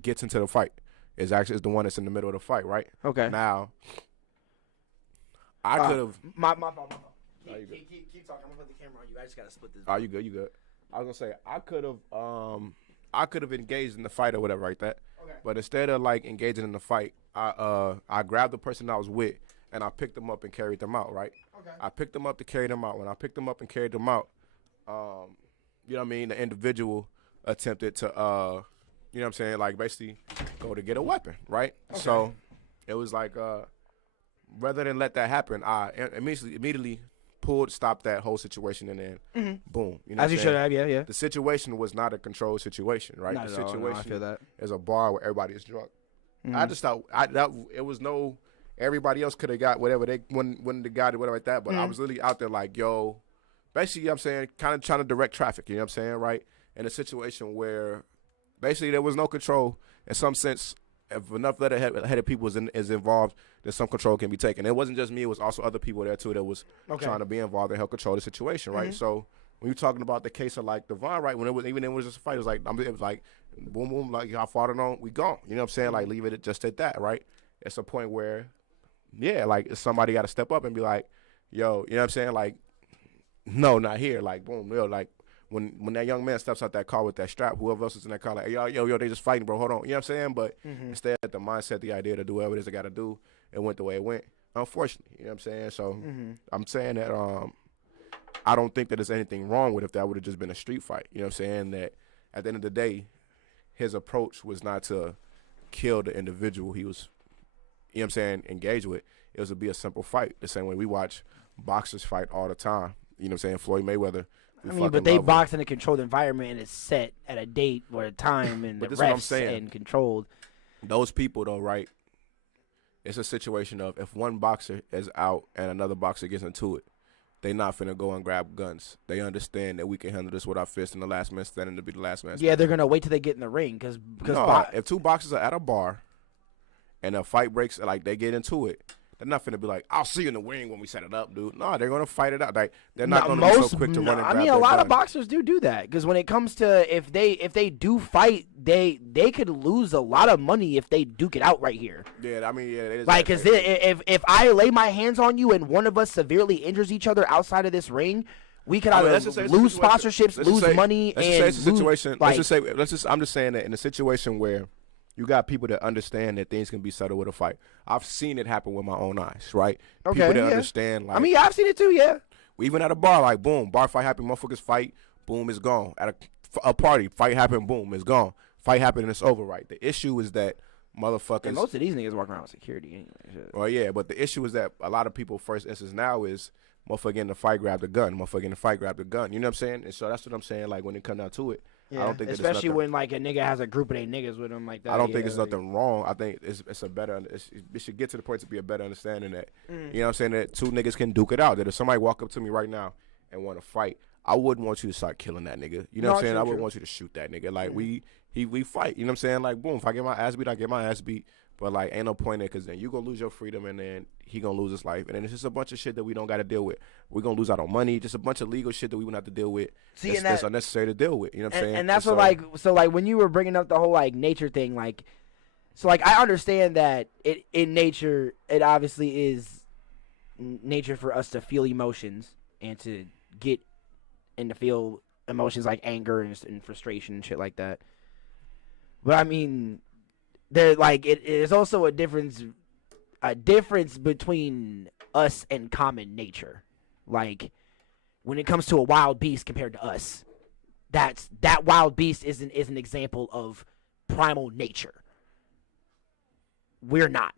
gets into the fight. Is the one that's in the middle of the fight, right? Okay. Now, I could have. My fault. Oh, you Keep talking. I'm gonna put the camera on you. I just gotta split this. Oh, you good? You good? I was gonna say I could have engaged in the fight or whatever like that. Okay. But instead of like engaging in the fight, I grabbed the person I was with and I picked them up and carried them out. Right. Okay. I picked them up to carry them out. When I picked them up and carried them out, you know what I mean? The individual attempted to, you know what I'm saying? Like basically go to get a weapon. Right. Okay. So it was like, rather than let that happen, I immediately stopped that whole situation, and then boom. You know As you should have, yeah. The situation was not a controlled situation, right? Not The at all, situation no, I feel that. is a bar where everybody is drunk. Mm-hmm. I just thought it was no. Everybody else could have got whatever they when they got it, whatever like that. But I was really out there like, yo, basically, you know what I'm saying, kind of trying to direct traffic. You know what I'm saying, right? In a situation where basically there was no control in some sense. If enough letter-headed people is involved, then some control can be taken. It wasn't just me; it was also other people there too that was trying to be involved and help control the situation, right? So when you're talking about the case of like Devon, right? When it was just a fight, it was like boom, boom, like how far on we gone. You know what I'm saying? Like leave it just at that, right? It's a point where, yeah, like somebody got to step up and be like, yo, you know what I'm saying? Like, no, not here. Like boom, yo, like. When that young man steps out that car with that strap, whoever else is in that car, like, yo, they just fighting, bro, hold on. You know what I'm saying? But instead, the mindset, the idea to do whatever it is they got to do, it went the way it went, unfortunately. You know what I'm saying? So I'm saying that I don't think that there's anything wrong with if that would have just been a street fight. You know what I'm saying? That at the end of the day, his approach was not to kill the individual he was, you know what I'm saying, engaged with. It was to be a simple fight, the same way we watch boxers fight all the time. You know what I'm saying? Floyd Mayweather. I mean, but they box in a controlled environment and it's set at a date or a time and the refs and controlled. Those people, though, right? It's a situation of if one boxer is out and another boxer gets into it, they not finna go and grab guns. They understand that we can handle this with our fists and the last man standing to be the last man standing. Yeah, they're gonna wait till they get in the ring because if two boxers are at a bar and a fight breaks, like they get into it. They're not finna be like, I'll see you in the ring when we set it up, dude. No, they're gonna fight it out. Like they're not gonna be so quick to run and grab. I mean, a lot of boxers do that because when it comes to if they do fight, they could lose a lot of money if they duke it out right here. Yeah, I mean, yeah, it is like because if I lay my hands on you and one of us severely injures each other outside of this ring, we could either lose sponsorships, lose money, and it's a situation. Like, I'm just saying that in a situation where you got people that understand that things can be settled with a fight. I've seen it happen with my own eyes, right? Okay, people that understand. Like, I mean, I've seen it too, yeah. Even at a bar, like, boom, bar fight happen, motherfuckers fight, boom, it's gone. At a party, fight happen, boom, it's gone. Fight happen and it's over, right? The issue is that motherfuckers. And most of these niggas walking around with security anyway. Well, yeah, but the issue is that a lot of people, first instance now, is motherfucker in the fight grab the gun. Motherfucker in the fight grab the gun. You know what I'm saying? And so that's what I'm saying, like, when it comes down to it. Yeah, I don't think especially when like a nigga has a group of they niggas with him like that. I don't think there's nothing wrong. I think it's a better. It should get to the point to be a better understanding that you know what I'm saying, that two niggas can duke it out. That if somebody walk up to me right now and want to fight, I wouldn't want you to start killing that nigga. You know what I'm saying? I wouldn't want you to shoot that nigga. Like we fight. You know what I'm saying? Like boom, if I get my ass beat, I get my ass beat. But like ain't no point in it because then you gonna lose your freedom and then he gonna lose his life and then it's just a bunch of shit that we don't got to deal with. We're gonna lose out on money, just a bunch of legal shit that we wouldn't have to deal with. See, that's unnecessary to deal with. You know what I'm saying? And that's what like so like when you were bringing up the whole like nature thing, like so like I understand that in nature it obviously is nature for us to feel emotions and to get and to feel emotions like anger and frustration and shit like that. But I mean, there like it is also a difference between us and common nature. Like when it comes to a wild beast compared to us, that wild beast is an example of primal nature. We're not.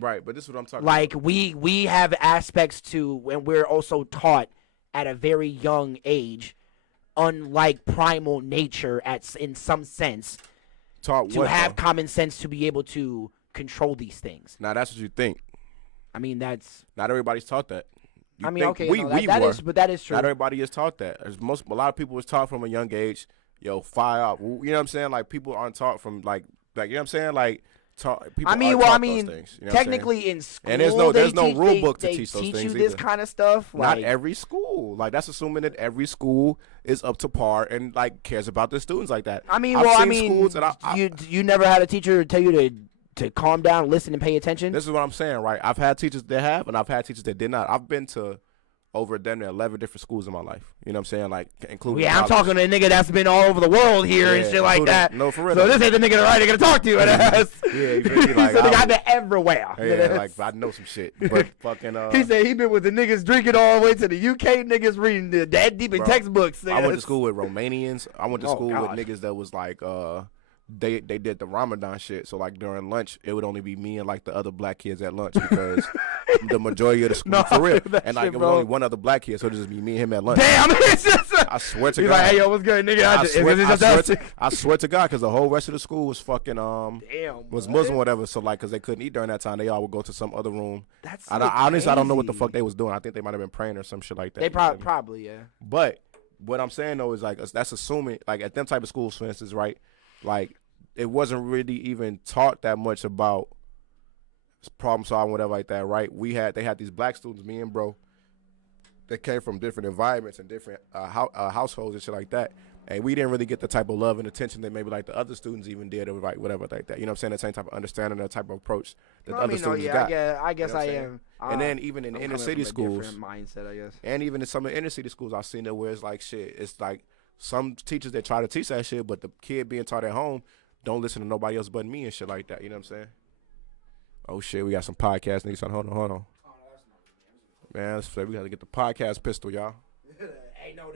Right, but this is what I'm talking like about. we have aspects to, and we're also taught at a very young age, unlike primal nature in some sense, Taught to what, have though? common sense to be able to control these things. Now that's what you think. I mean, that's not everybody's taught that. I mean, okay, we were, but that is true. Not everybody is taught that. A lot of people was taught from a young age. Yo, fire up. You know what I'm saying? Like people aren't taught from like you know what I'm saying? Like people. Things, you know technically in school, and there's no rule book to teach those things. You this kind of stuff. Not every school. Like that's assuming that every school is up to par and like cares about their students like that. I mean, schools that you never had a teacher tell you to calm down, listen, and pay attention. This is what I'm saying, right? I've had teachers that have, and I've had teachers that did not. I've been to over 11 different schools in my life. You know what I'm saying? Like, including I'm talking to a nigga that's been all over the world here and shit like that. No, for real. So this ain't the nigga the right nigga to talk to. Yeah, you really like, so they got been everywhere. Yeah, like, I know some shit. But fucking, he said he been with the niggas drinking all the way to the UK niggas reading the that deep in textbooks. I went to school with Romanians. I went to school with niggas that was like, they did the Ramadan shit. So like during lunch, it would only be me and like the other black kids at lunch because the majority of the school for real. And like it was only one other black kid, so it would just be me and him at lunch. Damn, it's just I swear to he's God. Like, hey yo, what's good, nigga? I swear to God, because the whole rest of the school was fucking was Muslim or whatever. So like, because they couldn't eat during that time, they all would go to some other room. That's honestly, I don't know what the fuck they was doing. I think they might have been praying or some shit like that. They probably yeah. But what I'm saying though is like that's assuming like at them type of schools, for instance, right? Like it wasn't really even taught that much about problem solving, whatever like that, right? They had these black students, me and bro, that came from different environments and different households and shit like that, and we didn't really get the type of love and attention that maybe like the other students even did, or like whatever like that. You know what I'm saying? The same type of understanding, the type of approach that the other students got. I guess I am. And then even in inner city schools, mindset, I guess. And even in some of the inner city schools, I've seen that where it's like shit. It's like some teachers that try to teach that shit, but the kid being taught at home don't listen to nobody else but me and shit like that. You know what I'm saying? Oh shit, we got some podcast niggas on. Hold on. Man, we gotta get the podcast pistol, y'all. Ain't no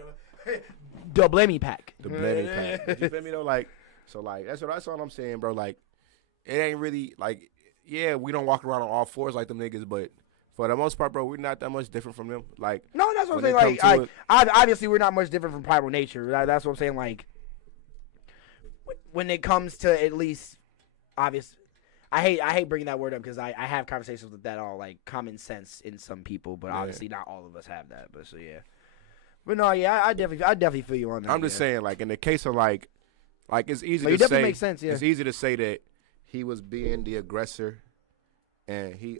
the blammy pack. The blammy pack. You feel me though? Like, so like that's all I'm saying, bro. Like, it ain't really like, yeah, we don't walk around on all fours like them niggas, but for the most part, bro, we're not that much different from them. Like, no, that's what I'm saying. Like, obviously, we're not much different from primal nature. That's what I'm saying. Like, when it comes to at least obvious. I hate bringing that word up because I have conversations with that all like common sense in some people, but obviously not all of us have that. But so yeah, but no, yeah, I definitely feel you on that. I'm just saying, like in the case of like it's easy to definitely say. Makes sense, yeah. It's easy to say that he was being the aggressor, and he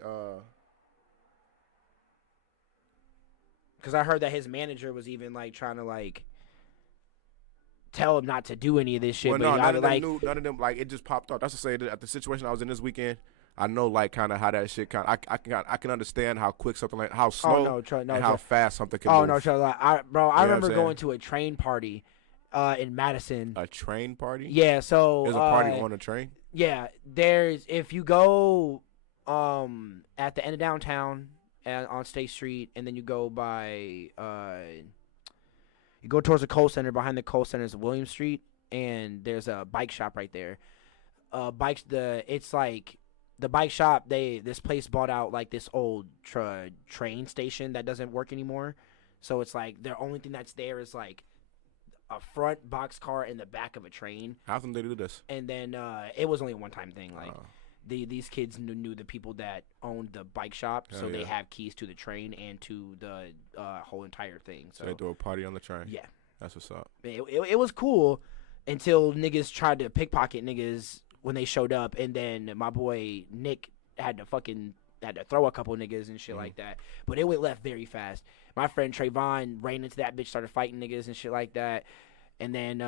because I heard that his manager was even like trying to like tell him not to do any of this shit. Well, but none of them like it just popped up. That's to say that at the situation I was in this weekend, I know like kind of how that shit kind of I can understand how quick something like how slow and how fast something can move. No, I remember going to a train party in Madison. A train party? Yeah, so there's a party on a train? Yeah, there's if you go at the end of downtown on State Street and then you go by you go towards the Coal Center. Behind the Coal Center is William Street, and there's a bike shop right there. It's like the bike shop. This place bought out like this old train station that doesn't work anymore. So it's like the only thing that's there is like a front box car in the back of a train. How come they do this? And then it was only a one-time thing. Like these kids knew the people that owned the bike shop, so they have keys to the train and to the whole entire thing. So they threw a party on the train. Yeah, that's what's up. It was cool until niggas tried to pickpocket niggas when they showed up, and then my boy Nick had to throw a couple niggas and shit like that. But it went left very fast. My friend Trayvon ran into that bitch, started fighting niggas and shit like that. And then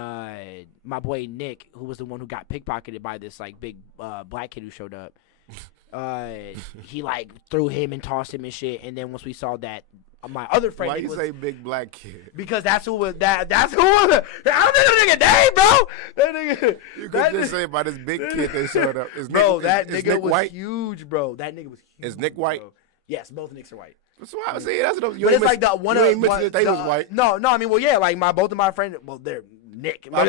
my boy Nick, who was the one who got pickpocketed by this like big black kid who showed up, he like threw him and tossed him and shit. And then once we saw that, my other friend. Why you say big black kid? Because that's who was that. That's who was. I don't know that nigga name, bro. That nigga. You could just say about this big kid that showed up. Bro, that nigga was white? huge, bro. That nigga was huge. Is Nick white? Bro. Yes, both Nicks are white. That's why I see. That's what But it's like the one of that they was white. No, I mean, well, yeah, like both of my friends. Well, they're Nick. What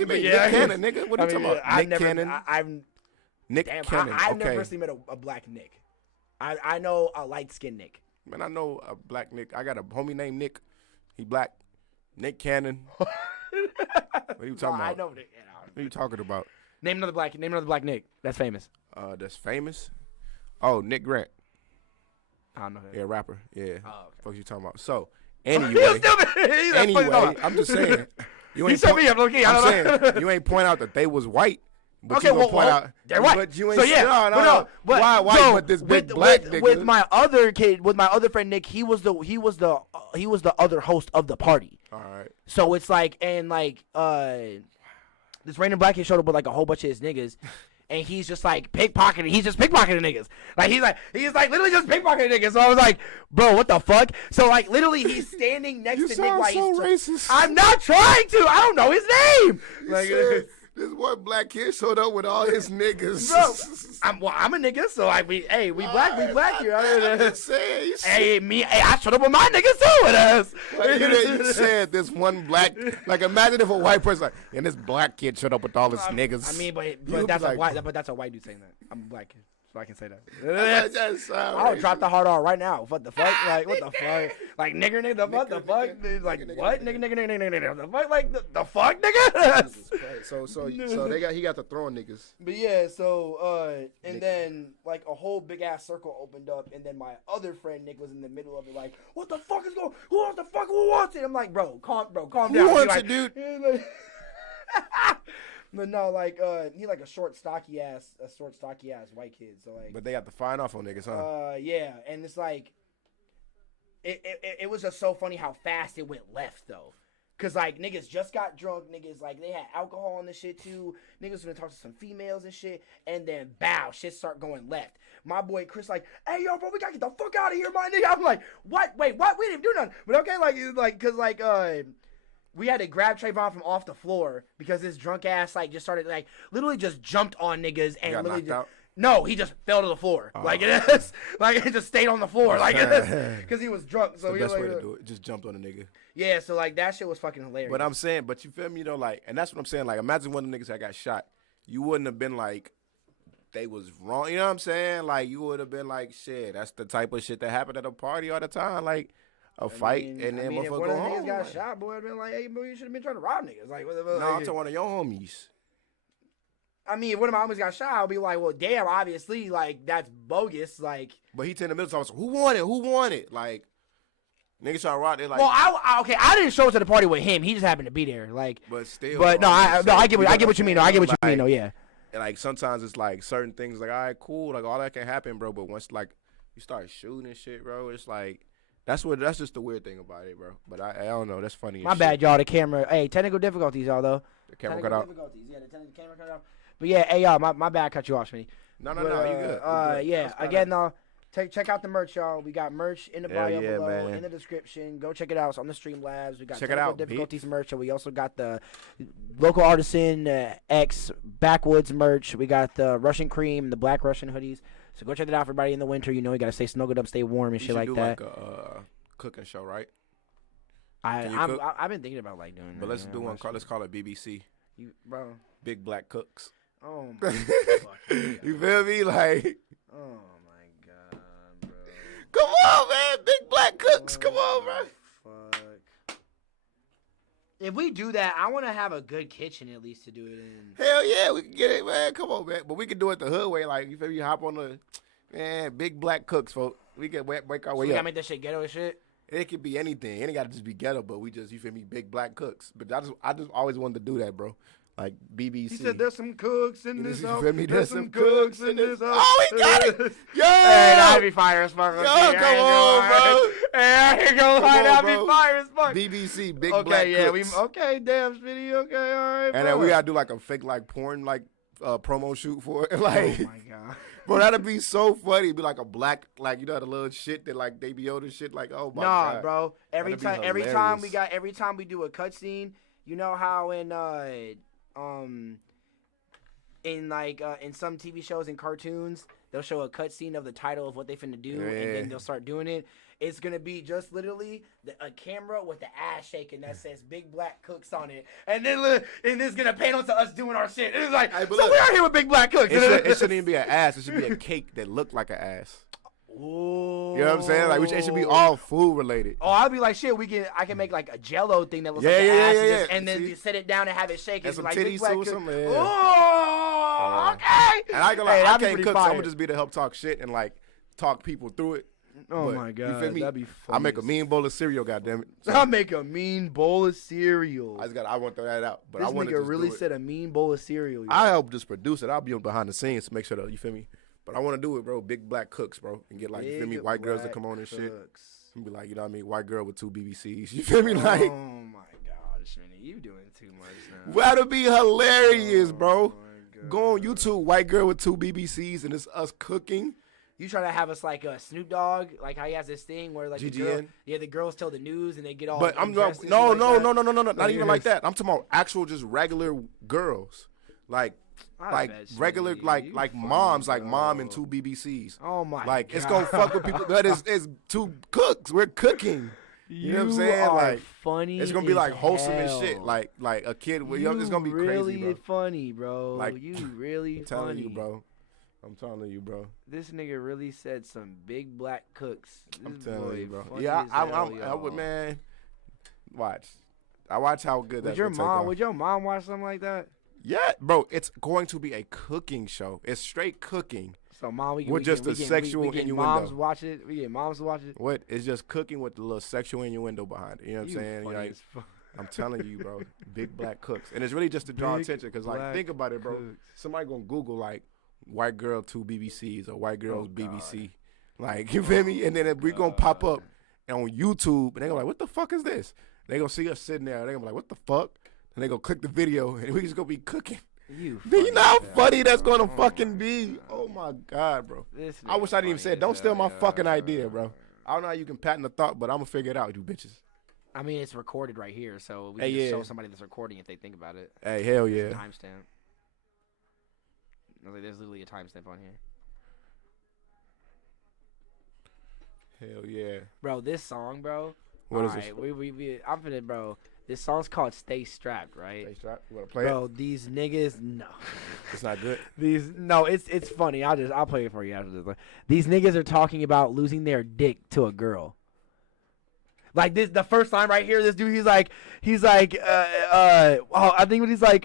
you mean, yeah. Nick Cannon, nigga? What are you talking about? Nick Cannon. Nick Cannon. I've Okay. never personally met a black Nick. I know a light skinned Nick. Man, I know a black Nick. I got a homie named Nick. He black. Nick Cannon. What are you talking about? I know Nick. What are you talking about? Name another black Nick. That's famous. That's famous. Oh, Nick Grant. I don't know that. Yeah, rapper. Yeah. Oh, okay. What you talking about? So, anyway, I'm just saying. You ain't me. I'm saying you ain't point out that they was white. But okay, you gonna point out they're white. But you ain't so yeah, no. Why so but this big black nigga? With my other friend Nick, he was the other host of the party. All right. So it's like, and like this random black kid showed up with like a whole bunch of his niggas. And he's just like pickpocketing. He's just pickpocketing niggas. Like he's like literally just pickpocketing niggas. So I was like, bro, what the fuck? So like literally he's standing next to Nick while so racist. I'm not trying to. I don't know his name. Like this one black kid showed up with all his niggas. Bro, I'm a nigga, so we black here. I'm just saying. I showed up with my niggas too with us. Like, you said this one black, like imagine if a white person like, and this black kid showed up with all his niggas. I mean, but that's a white dude saying that. I'm a black kid, so I can say that. I'll drop the hard R right now. What the fuck? Like what the fuck? Like nigger, what the fuck? Like what? Nigga, the fuck? Like the fuck, nigga? So he got the throwing niggas. But yeah, so and then like a whole big ass circle opened up, and then my other friend Nick was in the middle of it, like, what the fuck is going? Who wants it? I'm like, bro, calm down. Who wants it, dude? But no, like he like a short, stocky ass white kid. So like, but they got the fine off on niggas, huh? Yeah, and it's like, it was just so funny how fast it went left though. Cause like niggas just got drunk, niggas like they had alcohol on the shit too. Niggas gonna talk to some females and shit, and then bow, shit start going left. My boy Chris like, hey yo, bro, we gotta get the fuck out of here, my nigga. I'm like, what? Wait, what? We didn't do nothing. But okay, cause we had to grab Trayvon from off the floor because this drunk ass like just started like literally just jumped on niggas and literally just. No, he just fell to the floor. Like it is, like it just stayed on the floor, like it is, because he was drunk. So the best way to do it, just jumped on a nigga. Yeah, so like that shit was fucking hilarious. But I'm saying, but you feel me though, like, and that's what I'm saying. Like, imagine one of the niggas that got shot, you wouldn't have been like, they was wrong. You know what I'm saying? Like, you would have been like, shit, that's the type of shit that happened at a party all the time, like a fight, and then motherfucker if go one of the home. niggas got shot, boy, I'd been like, hey, bro, you should have been trying to rob niggas. Like, what the fuck? No, I'm talking one of your homies. I mean, if one of my homies got shot, I'll be like, well, damn, obviously, like, that's bogus, like. But he in the middle of who won it? Like, niggas trying to rock, they like. Well, I didn't show up to the party with him. He just happened to be there, like. But still. But no, I get what you mean. I get what you mean, though. Yeah. And like sometimes it's like certain things, like, all right, cool, like all that can happen, bro. But once like you start shooting and shit, bro, it's like that's just the weird thing about it, bro. But I don't know, that's funny. My bad, y'all. The camera. Hey, technical difficulties, y'all. Though. The camera cut out. Yeah, the camera cut out. But yeah, hey y'all, my bad, cut you off, Smitty. No, you good. Yeah, again, though. Check out the merch, y'all. We got merch in the bio below, man. in the description. Go check it out. It's on the Streamlabs. We got check it out, difficulties merch, and we also got the local artisan X backwoods merch. We got the Russian cream, the black Russian hoodies. So go check it out, for everybody in the winter. You know, you gotta stay snuggled up, stay warm, and shit like that. Like a cooking show, right? I've been thinking about like doing. But let's do one. Let's call it BBC. Bro. Big Black Cooks. Oh my god. You feel me? Like. Oh my god, bro. Come on, man. Big Black Cooks. Come on, bro. Fuck. If we do that, I want to have a good kitchen at least to do it in. Hell yeah, we can get it, man. Come on, man. But we can do it the hood way. Like, you feel me? You hop on the, man, big black cooks, folks. We can wake our way We up. gotta make that shit ghetto as shit. It could be anything. It ain't got to just be ghetto, but we just, you feel me, big black cooks. But I just always wanted to do that, bro. Like BBC. He said there's some cooks in this house. There's some cooks in this house. Oh, we got it. Yo. Hey, that'd be fire as fuck. Yo, come on, bro. Hey, I ain't gonna lie, that'd be fire as fuck. BBC, big okay, black yeah, cooks. Okay, damn, Smitty, okay, all right, And then we gotta do like a fake like porn like promo shoot for it. Like, oh my god. Bro, that'd be so funny. It'd be like a black, like, you know, the little shit that like they be Yoda shit. Like, oh my god. Nah, bro. Every time we do a cutscene, you know how in some TV shows and cartoons, they'll show a cutscene of the title of what they finna do, and then they'll start doing it. It's gonna be just literally a camera with the ass shaking that says "Big Black Cooks" on it, and then it's gonna pan onto us doing our shit. It's like, so we are here with Big Black Cooks. It shouldn't even be an ass. It should be a cake that looked like an ass. Ooh. You know what I'm saying? Like, it should be all food related. Oh, I'd be like, shit. I can make like a Jello thing that looks like an ass, and then set it down and have it shake. And some like titties or something. Yeah. Oh, okay. And I can't cook, so I'm gonna just be to help talk shit and like talk people through it. Oh my god, you feel me? That'd be funny. I make a mean bowl of cereal, goddammit. So I make a mean bowl of cereal. I want to throw that out, but this I want to nigga really said a mean bowl of cereal. I help just produce it. I'll be behind the scenes to make sure that you feel me. But I want to do it, bro. Big black cooks, bro, and get like you feel me, white girls that come on and shit, and be like, you know what I mean, white girl with 2 BBCs. You feel me, like? Oh my god, Smitty, you doing too much now. That'd be hilarious, bro. Go on YouTube, white girl with 2 BBCs, and it's us cooking. You try to have us like a Snoop Dogg, like how he has this thing where like the girls tell the news and they get all. But I'm no, not even like that. I'm talking about actual just regular girls, like regular like moms, like mom and 2 BBCs. Oh my! Like god. It's gonna fuck with people, but it's 2 cooks. We're cooking. You know what I'm saying? Like funny. It's gonna be like wholesome and shit. Like a kid. It's gonna be really crazy, bro. Funny, bro. Like you really I'm telling funny. you, bro. I'm telling you, bro. This nigga really said some big black cooks. I'm telling you, bro. Yeah, I would, man. Watch. I watch how good that would take off. Would your mom watch something like that? Yeah, bro. It's going to be a cooking show. It's straight cooking. So, mom, we sexual innuendo. Moms watch it. We get moms to watch it. What? It's just cooking with the little sexual innuendo behind it. You know what I'm saying? Like, I'm telling you, bro. Big black cooks, and it's really just to draw attention. Because, like, think about it, bro. Somebody gonna Google like white girl 2 BBCs or white girls BBC. Like, you feel me? And then we gonna pop up on YouTube, and they gonna like, what the fuck is this? They gonna see us sitting there. They gonna be like, what the fuck? And they gonna click the video, and we just gonna be cooking. You know how funny that's gonna fucking be? Oh my god, bro! I wish I didn't even say it. Don't steal my fucking idea, bro. I don't know how you can patent a thought, but I'm gonna figure it out, you bitches. I mean, it's recorded right here, so we can just show somebody that's recording if they think about it. Hey, hell yeah! Timestamp. There's literally a timestamp on here. Hell yeah, bro! This song, bro. What is this? I'm finna, bro. This song's called "Stay Strapped," right? Stay Strapped. You wanna play bro, it? These niggas, no. It's not good. It's funny. I'll play it for you after this. These niggas are talking about losing their dick to a girl. Like this, the first time right here, this dude, he's like, I think what he's like,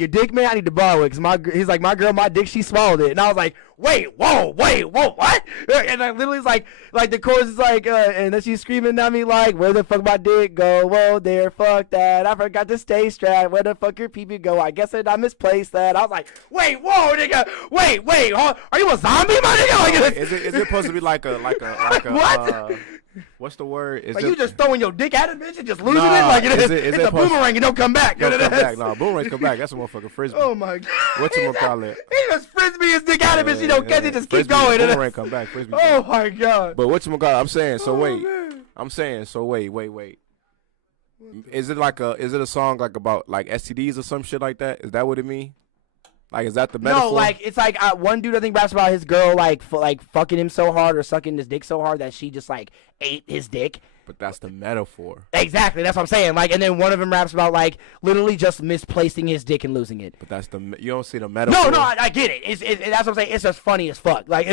your dick, man, I need to borrow it, cause my girl, my dick, she swallowed it, and I was like, wait, whoa, what? And I literally was like the chorus is like, and then she's screaming at me like, where the fuck my dick go? Whoa there, fuck that, I forgot to stay strapped. Where the fuck your pee go? I guess I misplaced that. I was like, wait, whoa, nigga, wait, huh? Are you a zombie, my nigga? Like, is it supposed to be like a what? What's the word? Like you just throwing your dick at it, bitch, and just losing it? Like it's a boomerang and don't come back. Don't come back. No, boomerangs come back. That's a motherfucking frisbee. Oh my god. What's you gonna call it? He just frisbee his dick out of it, bitch. You don't catch it, just keep going. Boomerang come back. Frisbee. Oh my god. But what you gonna call it? I'm saying so wait. Is it a song like about like STDs or some shit like that? Is that what it mean? Like, is that the metaphor? No, like, it's like one dude I think raps about his girl, like fucking him so hard or sucking his dick so hard that she just, like, ate his dick. But that's the metaphor. Exactly, that's what I'm saying. Like, and then one of them raps about like literally just misplacing his dick and losing it. But that's you don't see the metaphor. No, I get it. That's what I'm saying. It's just funny as fuck. Like,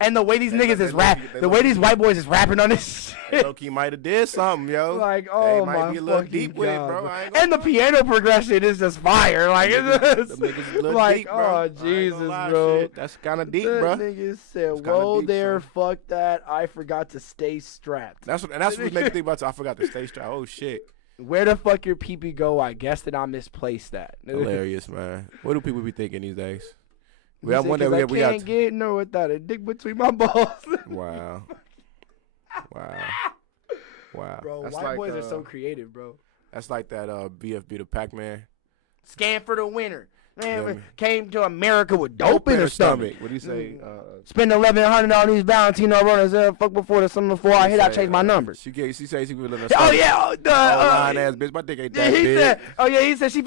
and the way these niggas is the way these white boys is rapping on this shit. Loki might have did something, yo. Like, they oh might my be a little fucking deep with it, God, bro. And the piano progression is just fire. Like, it's Them niggas a little like, deep, bro. oh Jesus, Lie, bro. shit. That's kind of deep, That bro. nigga said, kinda "Whoa deep, there, son. fuck that. I forgot to stay strapped." That's what makes me think about. I forgot to stay strapped. Oh shit. Where the fuck your pee go? I guess that I misplaced that. Hilarious, man. What do people be thinking these days? He said, One day 'Cause we I got. can't get no without a dick between my balls. Wow. Wow. Bro, That's white like, boys are so creative, bro. That's like that BFB the Pac-Man. Scan for the winner. Man, Yeah, man. came to America with dope in her stomach. What do you say? Spend $1,100 on these Valentino runners. Fuck before the summer before I hit, I change my numbers. She said she was in Oh yeah, lying ass bitch. My dick ain't that he big. said. Oh yeah, he said she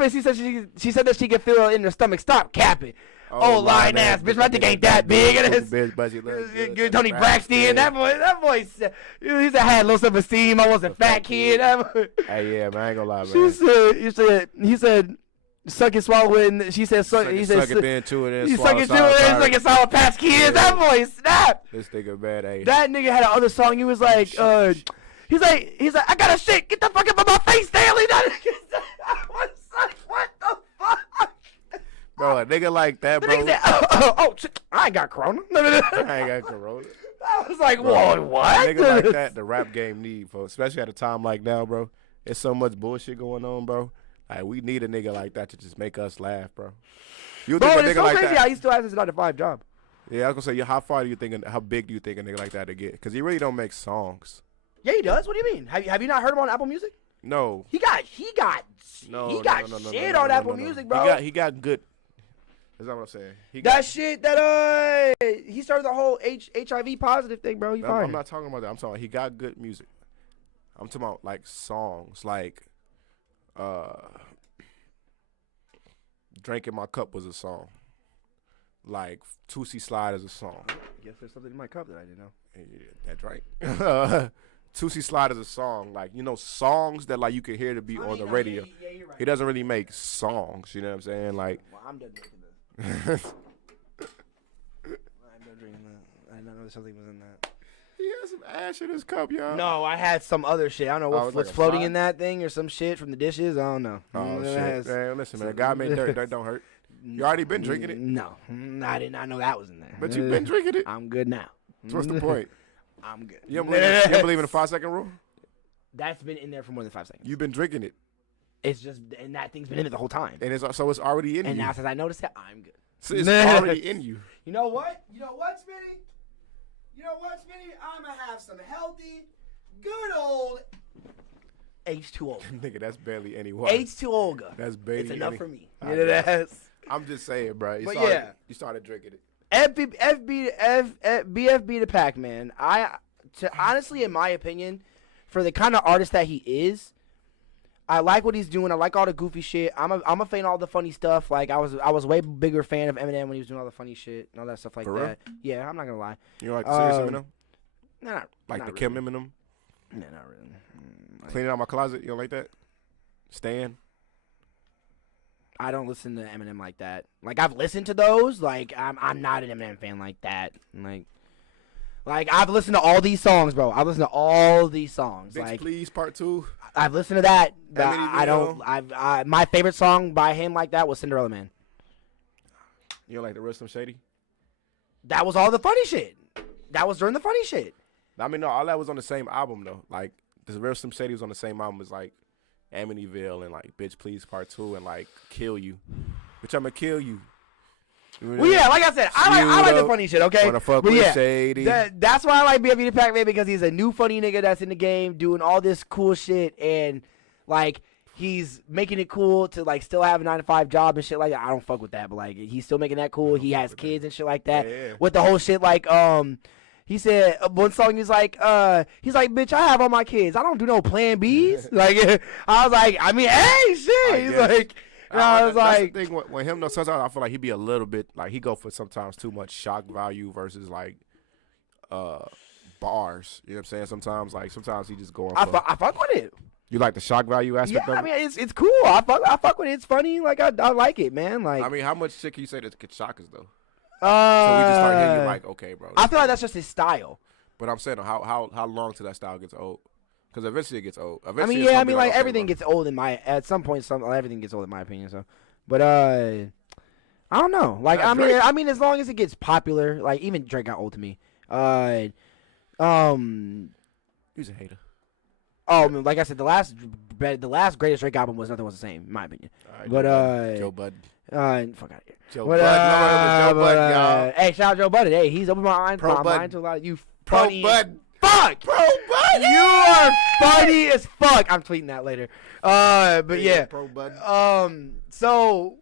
said that she could feel it in her stomach. Stop capping. Oh, lying ass bitch. My dick ain't that big. Bitch, but she look good. Tony Braxton. That boy said. He said I had low self-esteem. I wasn't fat kid. Hey yeah, man, I ain't gonna lie, man. He said. Suck and swallow it, and she said, "Suck." He said, "Suck it, then chew it, and he swallow suck it, chew it, and suck it, Sour Patch Kids." Yeah. That boy snapped. This nigga bad, hey. That nigga had another song. He was like, he's like, "I got a shit. Get the fuck up on my face, Stanley." That nigga I was like, "What the fuck?" Bro, a nigga like that, The bro. nigga said, "Oh, shit, I ain't got corona." I ain't got corona. I was like, Bro, "Whoa, what?" A nigga like that, the rap game need, folks. Especially at a time like now, bro. There's so much bullshit going on, bro. Like, we need a nigga like that to just make us laugh, bro. You Bro, think a it's nigga so like crazy that? how he still has his 9-to-5 job. Yeah, I was gonna say, how big do you think a nigga like that to get? Because he really don't make songs. Yeah, he does. What do you mean? Have you not heard him on Apple Music? No. He got No, shit on Apple Music, bro. He got good. That's not what I'm saying. That shit that he started the whole HIV positive thing, bro. He fine. I'm not talking about that. I'm talking he got good music. I'm talking about like songs, like Drink in My Cup was a song. Like Tootsie Slide is a song. Guess there's something in my cup that I didn't know. Yeah, that's right. Tootsie Slide is a song. Like, you know, songs that like you can hear the beat on the radio. Yeah, you're right. He doesn't really make songs, you know what I'm saying? Like Well, I'm done drinking this. I'm done drinking that. I didn't know something was in that. he has some ash in his cup, y'all. No, I had some other shit. I don't know Oh, it's what's like a floating slide? in that thing or some shit from the dishes. I don't know. Oh It shit. has- Man, listen, man. God made dirt. Dirt don't hurt. You already been drinking it. No, I did not know that was in there. But you've been drinking it. I'm good now. So what's the point? I'm good. You don't believe in the 5-second rule? That's been in there for more than 5 seconds. You've been drinking it. It's just, and that thing's been in it the whole time. And it's already in And you. now since I noticed it, I'm good. So it's already in you. You know what? Smitty? Smitty? I'm going to have some healthy, good old H2O. Nigga, that's barely any water. H2O. That's barely It's enough any. for me. I You know guess. that? I'm just saying, bro. You started drinking it. BFB to Pac-Man. Honestly, in my opinion, for the kind of artist that he is, I like what he's doing. I like all the goofy shit. I'm a fan of all the funny stuff. Like I was way bigger fan of Eminem when he was doing all the funny shit and all that stuff like For real? that. Yeah, I'm not gonna lie. You like the serious Eminem? Nah, Like not the really. Kim Eminem? Nah, not really. Cleaning out my closet? You don't like that? Stan? I don't listen to Eminem like that. Like I've listened to those. Like I'm not an Eminem fan like that. Like I've listened to all these songs, bro. I've listened to all these songs. Bitch, like Please, Part 2. I've listened to that. But Amityville. I don't. My favorite song by him like that was Cinderella Man. You don't like the rest of Shady? That was all the funny shit. That was during the funny shit. I mean, no, all that was on the same album, though. Like, the Real Slim Shady was on the same album as, like, Amityville and, like, Bitch Please Part 2 and, like, Kill You. Bitch, I'ma kill you. Well, yeah, like I said, I like the funny shit, okay? Wanna fuck But with yeah, Shady. that's why I like BFB the Pac-Man, because he's a new funny nigga that's in the game doing all this cool shit, and, like, he's making it cool to, like, still have a 9-to-5 job and shit like that. I don't fuck with that, but, like, he's still making that cool. He has kids and shit like that. Yeah. With the whole shit, like, he said one song he's like, bitch, I have all my kids. I don't do no plan Bs. Like, I was like, I mean, hey, shit. He's guess. like, and I was like, that's the thing with him, though. Sometimes I feel like he be a little bit, like, he go for sometimes too much shock value versus, like, bars. You know what I'm saying? Sometimes he just going. I fuck with it. You like the shock value aspect Yeah, of I mean it's cool. I fuck with it. It's funny. Like I like it, man. Like I mean, how much shit can you say that could shock us though? so So we just start hitting you like, okay, bro. I feel like that's just his style. But I'm saying how long till that style gets old? Because eventually it gets old. I Eventually mean, it's yeah, I gonna be mean, like okay, everything bro. gets old at some point. Everything gets old in my opinion. So, but I don't know. Like Not I mean, Drake. as long as it gets popular, like even Drake got old to me. He's a hater. Like I said, the last greatest Drake album was Nothing Was the Same, in my opinion. All right, But Joe Budden. fuck out of here. Joe But, Budden. Joe Budden, y'all. Hey, shout out Joe Budden. Hey, he's opened my mind, Pro Budden. to a lot of you. Pro Funny Budden. Fuck. Pro Budden. You are funny as fuck. I'm tweeting that later. But yeah. Pro Budden. So,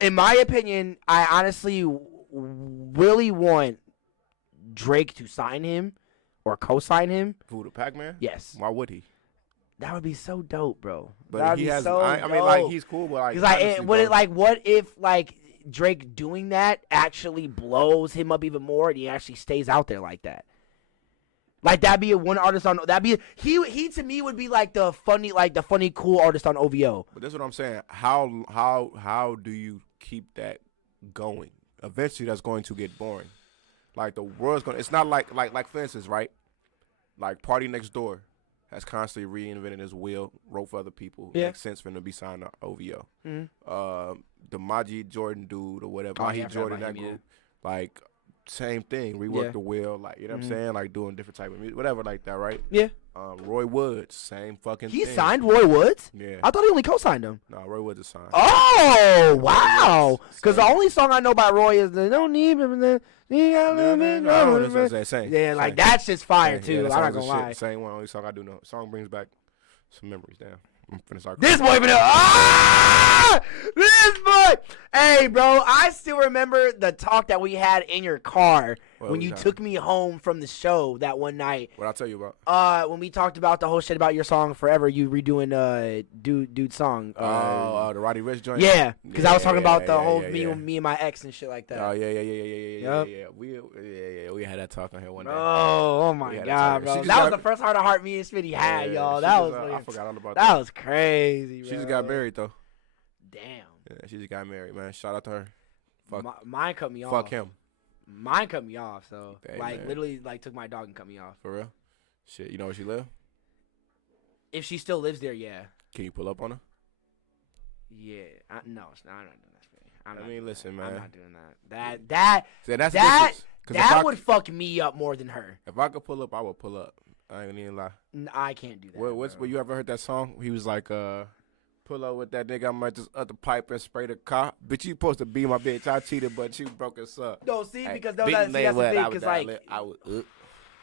in my opinion, I honestly really want Drake to sign him or co-sign him. Who, the Pac-Man? Yes. Why would he? That would be so dope, bro. But That would he be has. so I mean, like dope. he's cool, but like, He's like, honestly, would it bro, like, what if like Drake doing that actually blows him up even more, and he actually stays out there like that? Like that'd be a one artist on. That'd be he to me would be like the funny cool artist on OVO. But that's what I'm saying. How do you keep that going? Eventually, that's going to get boring. Like the world's gonna. It's not like for instance, right? Like Party Next Door has constantly reinvented his wheel, wrote for other people. Yeah. Makes sense for him to be signed to OVO. Mm-hmm. The Majid Jordan dude or whatever, Oh, yeah, I Majid forgot Jordan, about that him, group, like same thing. Rework Yeah. the wheel, like you know what I'm saying, like doing different type of music, whatever, like that, right? Yeah. Roy Woods, same fucking He thing. signed Roy Woods? Yeah. I thought he only co-signed him. No, Roy Woods is signed. Oh, wow. Woods, Because the same. only song I know by Roy is the Don't Need Me. Yeah, like that's just fire too. that I'm not song's gonna the lie. shit. Same one, only song I do know. Song brings back some memories. Damn, I'm finna start. This boy been this boy. Hey, bro, I still remember the talk that we had in your car What when was you that? took me home from the show that one night. What I tell you about? When we talked about the whole shit about your song Forever, you redoing dude's song. The Roddy Ricch joint. Yeah, because I was talking about the yeah, whole yeah. me and my ex and shit like that. Oh yeah. Yup. We had that talk on here one day. Oh my Yeah, God, that's bro. right. She just That was got- the first heart to heart me and Smitty had, Yeah, y'all. she That just, was I forgot all about that was crazy, bro. She just got married though. Damn. Yeah, she just got married, man. Shout out to her. Fuck, Mine cut me off. fuck him. Mine cut me off, so Dang, like man. literally like took my dog and cut me off. For real. Shit, you know where she live? If she still lives there, yeah. Can you pull up on her? Yeah. No, it's not, I'm not doing that. Smitty. I'm I not mean, doing listen, that. man. I'm not doing that. That See, that's the that difference. 'Cause if I that would c- fuck me up more than her. If I could pull up, I would pull up. I ain't even lie. I can't do that. What's bro. you ever heard that song? He was like, pull up with that nigga. I might just up the pipe and spray the car. Bitch, you supposed to be my bitch. I cheated, but you broke us up. No, see, Hey, because big that's the name, thing, I because was like I was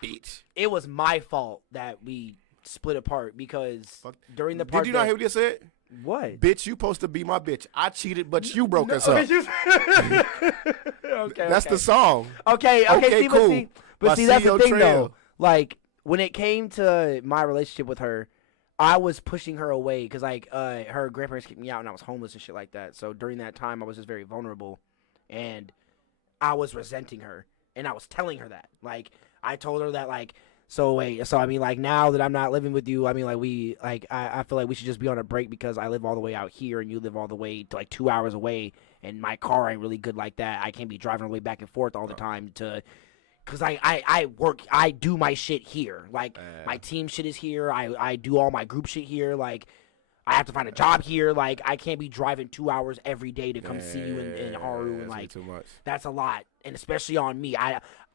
bitch. it was my fault that we split apart because Fuck. during the part Did you not hear what you said? what? Bitch, you supposed to be my bitch. I cheated, but you broke us Okay, up. That's the song. Okay, Okay, see, cool. but My see, that's the CEO thing trail. though. Like when it came to my relationship with her, I was pushing her away because like her grandparents kicked me out and I was homeless and shit like that. So during that time, I was just very vulnerable, and I was resenting her, and I was telling her that. Like I told her that like. So I mean, like now that I'm not living with you, I mean, like I feel like we should just be on a break because I live all the way out here and you live all the way to like 2 hours away, and my car ain't really good like that. I can't be driving all the way back and forth all the time because I work, I do my shit here. Like my team shit is here. I do all my group shit here. Like I have to find a job here. Like I can't be driving 2 hours every day to come see you in Haru. And like too much. that's a lot, and especially on me.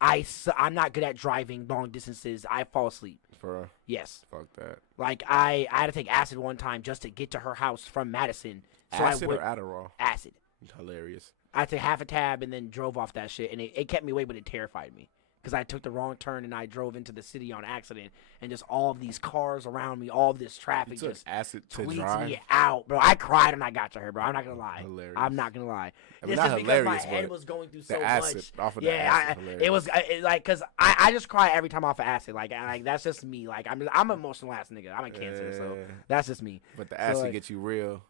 I'm not good at driving long distances. I fall asleep. For real. Yes. Fuck that. Like I had to take acid one time just to get to her house from Madison. So Acid I or went Adderall? acid. Hilarious. I took half a tab and then drove off that shit, and it kept me away, but it terrified me because I took the wrong turn and I drove into the city on accident, and just all of these cars around me, all of this traffic You took just acid to tweets drive? me out, bro. I cried when I got to her, bro. I'm not gonna lie. Hilarious. I'm not gonna lie. I mean, It's not just because my hilarious, head but was going through the so acid, much. off of the Yeah, acid, it was hilarious. like because I just cry every time off of acid. Like that's just me. Like I'm an emotional ass nigga. I'm a cancer, so Yeah. that's just me. But the acid like- gets you real.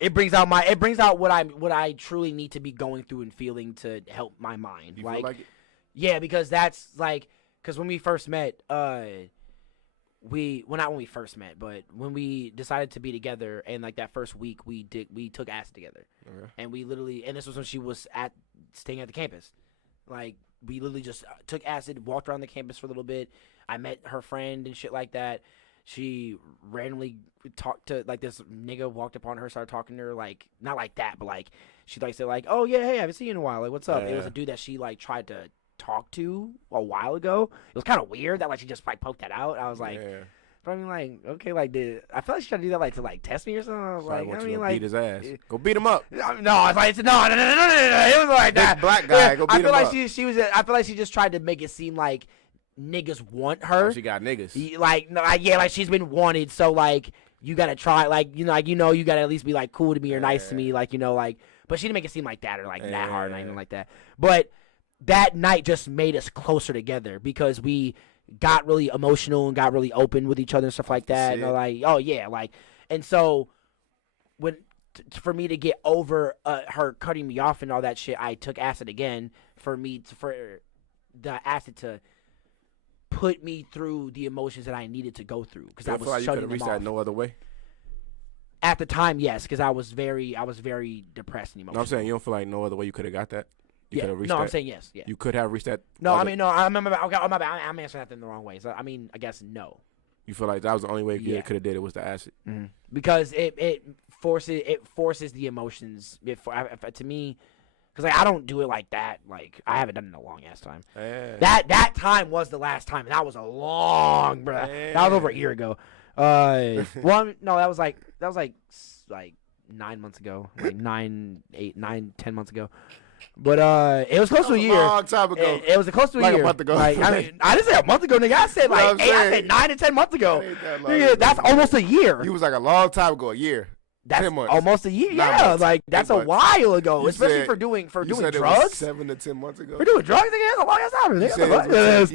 It brings out what I truly need to be going through and feeling to help my mind. You feel like it? Yeah, because that's like because when we first met, not when we first met, but when we decided to be together, and like that first week, we took acid together, and we literally, and this was when she was staying at the campus, like we literally just took acid, walked around the campus for a little bit. I met her friend and shit like that. She randomly talked to, like, this nigga walked upon her, started talking to her, like, not like that, but like she like said like, oh yeah, hey, I haven't seen you in a while, like what's up? It was a dude that she like tried to talk to a while ago. It was kind of weird that like she just like poked that out. I was like, but I mean, like, okay, like, I feel like she tried to do that like to like test me or something. I was like, I mean, like, beat his ass. Go beat him up. No, it's like no. It was like that. Big black guy. Go beat him up. I feel like she just tried to make it seem like niggas want her. Oh, she got niggas. Like, no, yeah, like she's been wanted, so like you gotta try, like, you gotta at least be like cool to me or nice to me, like, like. But she didn't make it seem like that or like that hard or anything like that. But that night just made us closer together because we got really emotional and got really open with each other and stuff like that. And like, oh yeah, like, and so when for me to get over her cutting me off and all that shit, I took acid again for the acid to put me through the emotions that I needed to go through because I was like shutting them reached off. that no other way. At the time, yes, because I was very depressed and emotional. No, I'm saying you don't feel like no other way you could have got that. You could have reached that. I'm saying yes. Yeah. You could have reached that. No, I mean no. I'm answering that in the wrong way. So I mean, I guess no. You feel like that was the only way you could have did it was the acid. Mm-hmm. Because it forces the emotions. To me, because like I don't do it like that. Like I haven't done it in a long ass time. That time was the last time, and that was a long, bro. That was over a year ago. That was like 9 months ago, like 10 months ago. But it was close to a year. A long time ago. It was close to a year. A month ago. Like, I mean, I didn't say a month ago, nigga. I said like I said 9 to 10 months ago. Nigga, that's almost a year. You was like a long time ago, a year. That's 10 months. almost a year. 9 Yeah, months. like that's a while ago. Especially for doing you said drugs. It was 7 to 10 months ago. For doing drugs, nigga, that's a long ass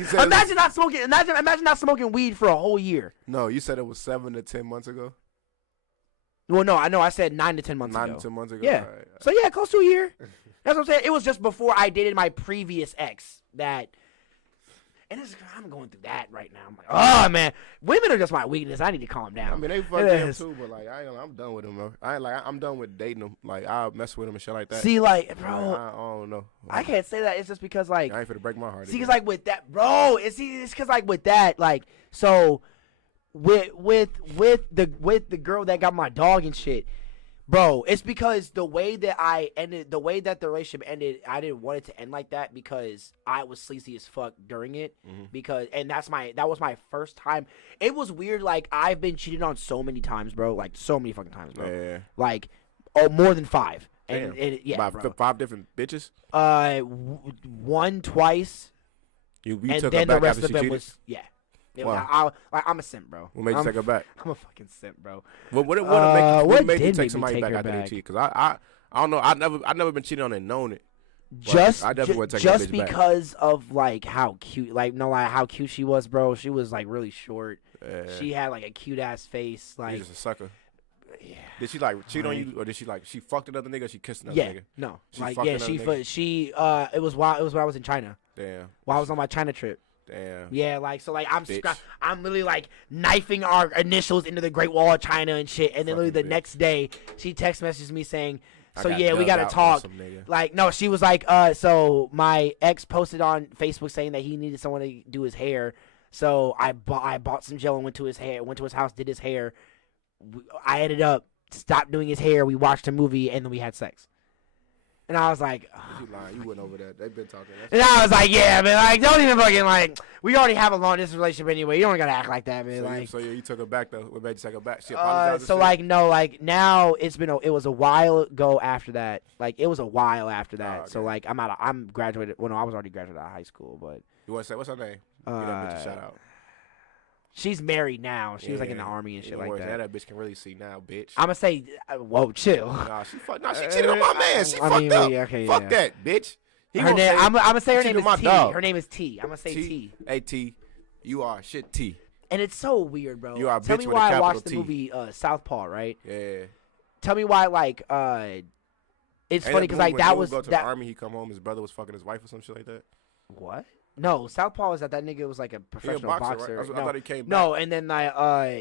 time. Imagine not smoking. Imagine not smoking weed for a whole year. No, you said it was 7 to 10 months ago. Well, no, I know. I said 9 to 10 months ago. 9 to 10 months ago. Yeah. Right. So yeah, close to a year. That's what I'm saying. It was just before I dated my previous ex that. And I'm going through that right now. I'm like, oh man, women are just my weakness. I need to calm down. I mean, they fuck him too, but like, I'm done with him, bro. I'm done with dating him. Like, I'll mess with him and shit like that. See, like, bro, I don't know. I can't say that. It's just because, like, I ain't finna break my heart. See, cause like with that, bro, it's because like with that, like, so with the girl that got my dog and shit. Bro, it's because the way that the relationship ended, I didn't want it to end like that because I was sleazy as fuck during it. Mm-hmm. That was my first time. It was weird. Like I've been cheated on so many times, bro. Like so many fucking times, bro. Yeah. Like, more than 5. And yeah, bro. 5 different bitches. One twice. You and took then her back the rest after of she them cheated? was Wow. I'm a simp, bro. What made you take her back? I'm a fucking simp, bro. What made you take somebody back after they cheat? Because I don't know. I've never been cheated on and known it. Just just because of like how cute, how cute she was, bro. She was like really short. She had like a cute ass face. Like, you're just a sucker. Yeah. Did she like cheat on you, or did she fucked another nigga? Or she kissed another nigga? No. She it was while I was in China. Damn. While I was on my China trip. Damn. Yeah, like so, like I'm literally like knifing our initials into the Great Wall of China and shit, and then literally the next day she text messages me saying, "So yeah, we gotta talk." Like, no, she was like, so my ex posted on Facebook saying that he needed someone to do his hair, so I bought some gel and went to his house, did his hair. I ended up stopped doing his hair. We watched a movie and then we had sex. And I was like, you lying? You went over that. They've been talking. And I was like, yeah, man, like, don't even fucking, like, we already have a long distance relationship anyway. You don't gotta act like that, man. So you took her back though. What made you take her back? She apologized. So like, no, like now it was a while ago after that. Like it was a while after that. Okay. So like I'm graduated. Well, no, I was already graduated out of high school, but. You want to say what's her name? Get that bitch a shout out. She's married now. She was like in the army and shit like that. That bitch can really see now, bitch. I'm gonna say, whoa, chill. She cheated on my man. She fucked up. Okay, fuck that, bitch. I'm gonna say her name is T. Her name is T. I'm gonna say T. Hey T, you are shit T. And it's so weird, bro. You are a bitch. Tell me why I watched the movie Southpaw, right? Yeah. Tell me why, like, it's funny because like that was go to the army. He come home, his brother was fucking his wife or some shit like that. What? No, Southpaw is that nigga was like a professional boxer, right? boxer. I thought he came No, back. and then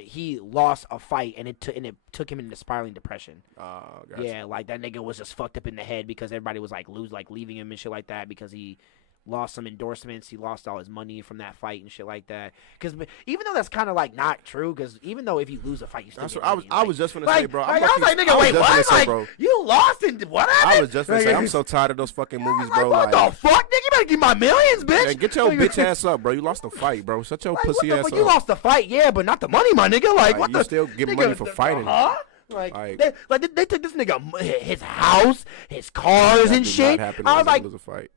he lost a fight, and it took him into spiraling depression. Gotcha. Yeah, like that nigga was just fucked up in the head because everybody was like leaving him and shit like that because he lost some endorsements. He lost all his money from that fight and shit like that. Because even though that's kind of like not true, because even though if you lose a fight, you still That's get what money. I was just gonna say, bro. I was like, nigga, wait, just what? gonna say, Like, bro. you lost and what happened? I was just gonna say, I'm so tired of those fucking movies, bro. What the fuck, nigga? You better give my millions, bitch. Man, get your bitch ass up, bro. You lost the fight, bro. Shut your pussy what the ass fuck? up. You lost the fight, yeah, but not the money, my nigga. Like, what you the? still get nigga, money for fighting. Huh? Like they took this nigga his house, his cars and shit. I was like, lose a fight.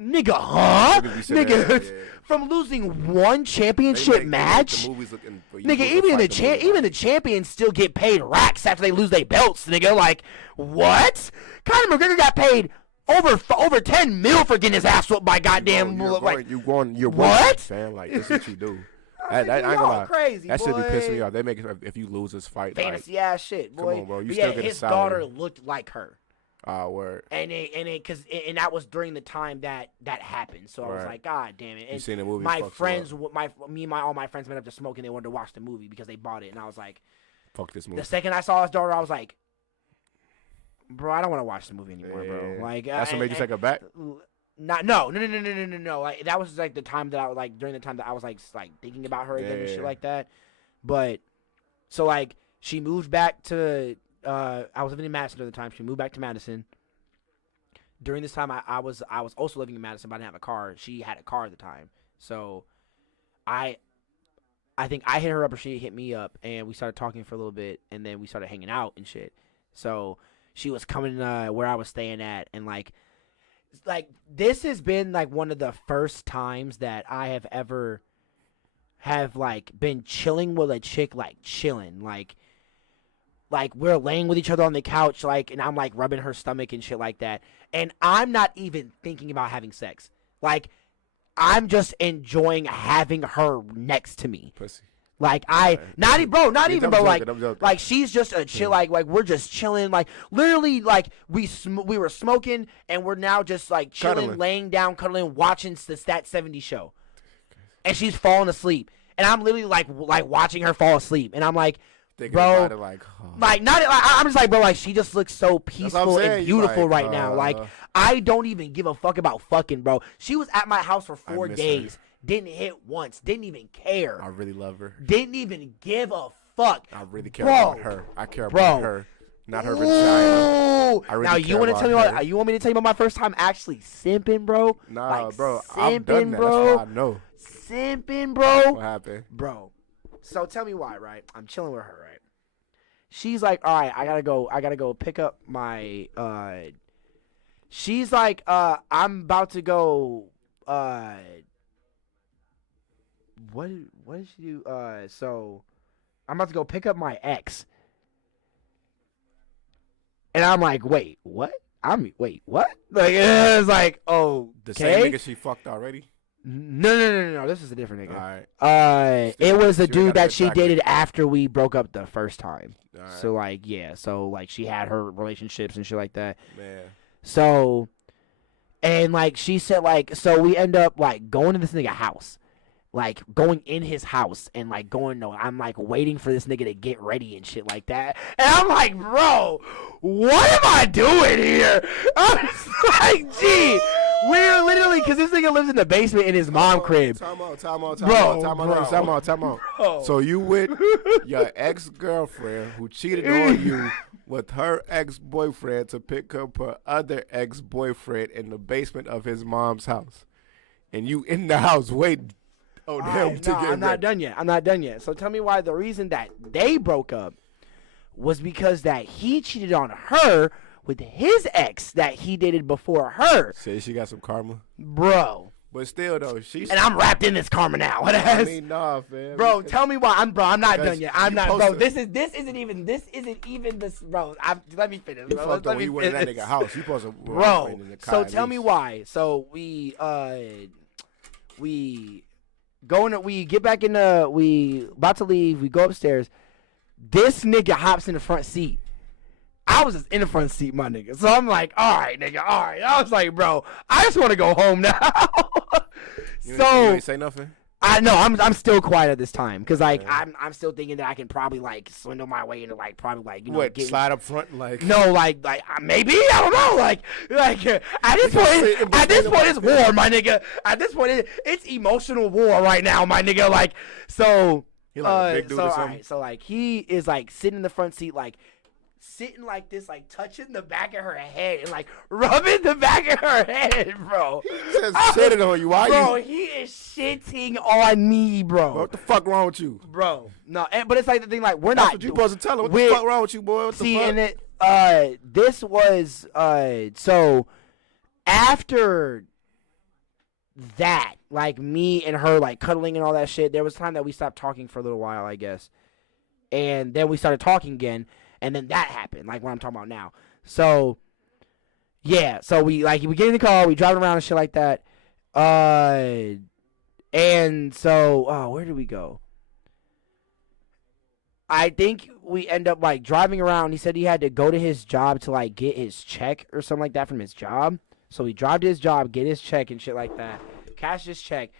nigga, huh? Nigga, from losing one championship match. Nigga, even the champions still get paid racks after they lose their belts, nigga. Like, what? Conor McGregor got paid over 10 mil for getting his ass whooped by goddamn you're what? Fan, like, this is what you do. I ain't gonna lie. Crazy, that boy. shit be pissing me off. They make it if you lose this fight. Fantasy ass shit, boy. Come on, bro. You but still yeah, get a his salary. daughter looked like her. Word. And that was during the time that happened. So I was like, God damn it. And you seen the movie? my friends, all my friends went up to smoking. They wanted to watch the movie because they bought it, and I was like, fuck this movie. The second I saw his daughter, I was like, bro, I don't want to watch the movie anymore, bro. Like that's what made you take her back. No. Like that was like the time that I was like during the time that I was like thinking about her again and shit like that. But so like she moved back to I was living in Madison at the time. She moved back to Madison. During this time, I was also living in Madison, but I didn't have a car. She had a car at the time, so I think I hit her up or she hit me up, and we started talking for a little bit, and then we started hanging out and shit. So she was coming where I was staying at, and like this has been like one of the first times that I have ever like been chilling with a chick, like chilling, like we're laying with each other on the couch, like, and I'm like rubbing her stomach and shit like that, and I'm not even thinking about having sex. Like, I'm just enjoying having her next to me. Pussy. Like not even bro. Like she's just a chill. Like we're just chilling. Like literally, like we were smoking, and we're now just like chilling, laying down, cuddling, watching the Stat 70 show, and she's falling asleep, and I'm literally like watching her fall asleep, and I'm like, bro, I'm just like, bro, like she just looks so peaceful and beautiful right now. Like I don't even give a fuck about fucking, bro. She was at my house for 4 days. Didn't hit once. Didn't even care. I really love her. Didn't even give a fuck. I really care about her. I care about her, not her vagina. I really now you want to tell me what? You want me to tell you about my first time actually simping, bro? Nah, like, bro. Simping, I've done that. bro. That's why I know. Simping, bro. What happened, bro? So tell me why, right? I'm chilling with her, right? She's like, all right, I gotta go pick up my. She's like, I'm about to go. What did she do? So I'm about to go pick up my ex, and I'm like, wait, what? Wait, what? Like it's like, oh, the same nigga she fucked already. No. This is a different nigga. All right. It was the dude that she dated after we broke up the first time. All right. So like, yeah, so like she had her relationships and shit like that. Man. So, and like she said, like, so we end up like going to this nigga house. Like going in his house and like I'm like waiting for this nigga to get ready and shit like that. And I'm like, bro, what am I doing here? I'm just like, gee, we're literally, because this nigga lives in the basement in his mom crib. Time out. So you with your ex-girlfriend who cheated on you with her ex-boyfriend to pick up her other ex-boyfriend in the basement of his mom's house. And you in the house waiting. Oh, I'm not done yet. So tell me why the reason that they broke up was because that he cheated on her with his ex that he dated before her. Say she got some karma, bro. But still though, she's and I'm wrapped in this karma now. I mean, nah, fam. Bro, tell me why. I'm not done yet. I'm not, bro. This isn't even this, bro. Let me finish. You fucked up when you went in that nigga house. You supposed to, bro. So tell me why. So we get back in we about to leave, we go upstairs. This nigga hops in the front seat. I was just in the front seat, my nigga. So I'm like, all right, nigga, all right. I was like, bro, I just want to go home now. You ain't say nothing? I know I'm still quiet at this time because like I'm still thinking that I can probably like swindle my way into like probably like you know slide up front like no like maybe I don't know like at this point it's war, my nigga. At this point it's emotional war right now, my nigga. Like so he like a big dude or something? Right, so like he is like sitting in the front seat like sitting like this, like touching the back of her head and like rubbing the back of her head, bro. He just shitting on you. Why bro, you? he is shitting on me, bro. What the fuck wrong with you, bro? No, but it's like the thing, like we're That's not. What you supposed to tell him? What the fuck wrong with you, boy? What the fuck? And it, this was so after that, like me and her like cuddling and all that shit. There was time that we stopped talking for a little while, I guess, and then we started talking again. And then that happened, like what I'm talking about now. So, yeah. So we get in the car, we drive around and shit like that. And so, where did we go? I think we end up like driving around. He said he had to go to his job to like get his check or something like that from his job. So we drive to his job, get his check and shit like that, cash his check,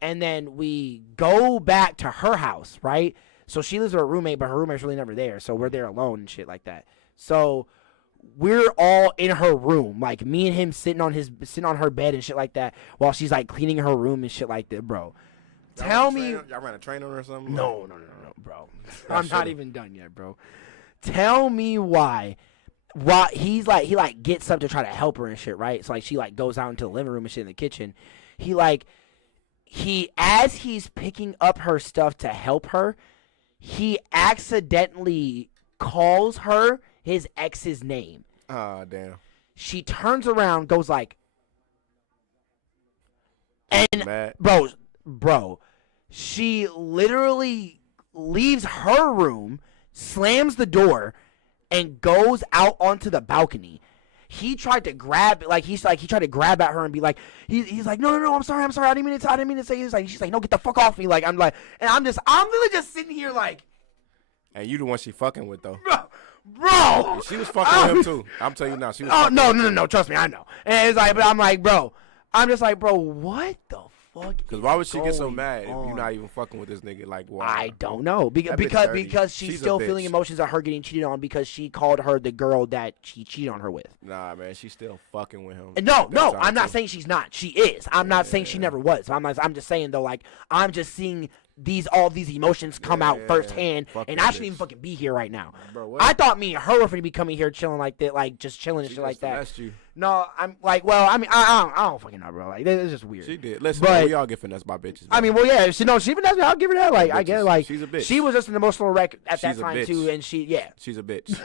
and then we go back to her house, right? So she lives with her roommate, but her roommate's really never there. So we're there alone and shit like that. So we're all in her room, like me and him sitting on her bed and shit like that, while she's like cleaning her room and shit like that, bro. Tell me, y'all ran a train on her or something? No, bro. I'm not even done yet, bro. Tell me why he's like he like gets up to try to help her and shit, right? So like she like goes out into the living room and shit in the kitchen. As he's picking up her stuff to help her, he accidentally calls her his ex's name. Ah, damn. She turns around, goes like, and Mad. bro, she literally leaves her room, slams the door, and goes out onto the balcony. He tried to grab, he tried to grab at her and be like, he's like, no, I'm sorry, I didn't mean to say this. Like, she's like, no, get the fuck off me. Like, I'm literally just sitting here like. And you the one she fucking with though. Bro. She was fucking with him too. I'm telling you now, she was. Oh no, trust me, I know. And it's like, but I'm like, bro, what the fuck? Because why would she get so mad if you're not even fucking with this nigga? Like, why? I don't know. Because she's still feeling emotions of her getting cheated on because she called her the girl that she cheated on her with. Nah, man, she's still fucking with him. No, I'm not saying she's not. She is. I'm not saying she never was. I'm just saying though, like, I'm just seeing all these emotions come out firsthand, and I shouldn't even fucking be here right now. Bro, what? I thought me and her were gonna be coming here chilling like that, like just chilling and shit like that. You. No, I'm like, well, I mean, I don't fucking know, bro. Like, it's just weird. She did. Listen, but, man, we all get finessed by bitches. Bro. I mean, well, yeah, she even does. I'll give her that. Like, I get it. Like, she's a bitch. She was just an emotional wreck at She's that time too, and she's a bitch.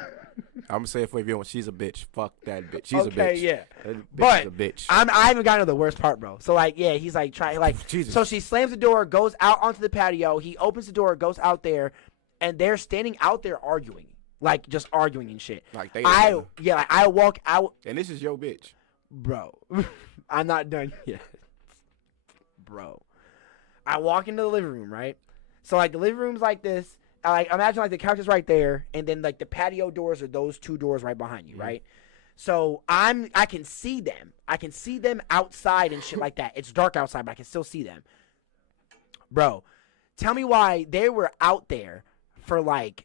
I'm gonna say it for everyone. She's a bitch. Fuck that bitch. She's a bitch. Okay, yeah. That bitch but is a bitch. I haven't gotten to the worst part, bro. So like, yeah, he's like trying like. Jesus. So she slams the door, goes out onto the patio. He opens the door, goes out there, and they're standing out there arguing, like just arguing and shit. Like they. I walk out. And this is your bitch, bro. I'm not done yet, bro. I walk into the living room, right? So like the living room's like this. Like imagine like the couch is right there, and then like the patio doors are those two doors right behind you, right? So I can see them. I can see them outside and shit like that. It's dark outside, but I can still see them. Bro, tell me why they were out there for like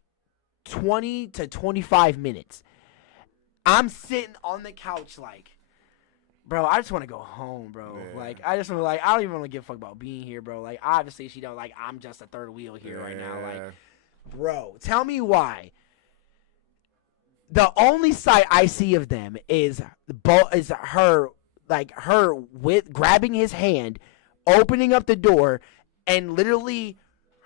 20 to 25 minutes. I'm sitting on the couch like, bro, I just want to go home, bro. Yeah. Like, I just want to, I don't even want to give a fuck about being here, bro. Like, obviously, she don't, like, I'm just a third wheel here right now. Like, bro, tell me why. The only sight I see of them is her with grabbing his hand, opening up the door, and literally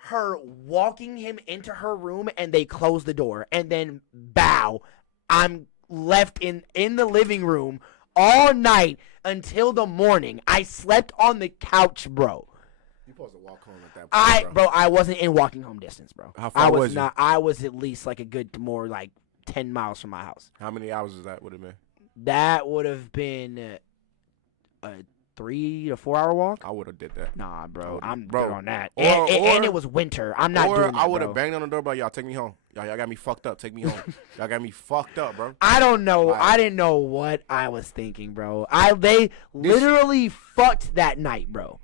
her walking him into her room, and they close the door. And then, bow, I'm left in the living room all night until the morning. I slept on the couch, bro. You supposed to walk home at that point, bro. I wasn't in walking home distance, bro. How far was you? I was at least like a good more like 10 miles from my house. How many hours is that would have been? That would have been a 3 to 4 hour walk. I would have did that. Nah, bro, I'm Bro. good on that. Or- And it was winter. I'm not doing that, I would bro. have banged on the door, bro. Y'all take me home. Y'all got me fucked up. Take me home. Y'all got me fucked up, bro. I don't know. Like- I didn't know what I was thinking, bro. They literally fucked that night, bro.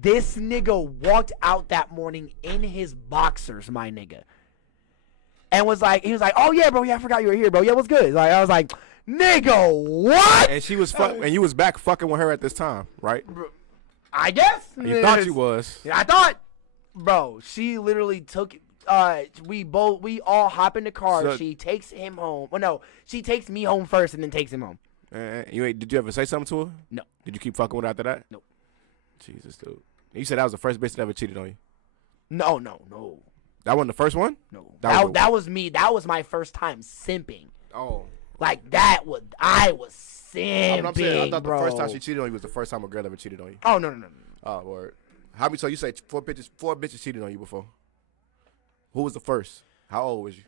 This nigga walked out that morning in his boxers, my nigga. And he was like, oh yeah, bro, yeah, I forgot you were here, bro. Yeah, what's good? Like, I was like, nigga, what? And she was and you was back fucking with her at this time, right? I guess. You thought you was. Yeah, I thought, bro. She literally took. We all hop in the car. So- She takes him home. Well, no, she takes me home first and then takes him home. Did you ever say something to her? No. Did you keep fucking with her after that? Nope. Jesus, dude. You said that was the first bitch that ever cheated on you. No. That wasn't the first one? No. That That was me. That was my first time simping. Oh. Like I was simping, I'm saying, I thought bro. the first time she cheated on you was the first time a girl ever cheated on you. Oh no. Oh, word. How many? So you say four bitches cheated on you before? Who was the first? How old was you?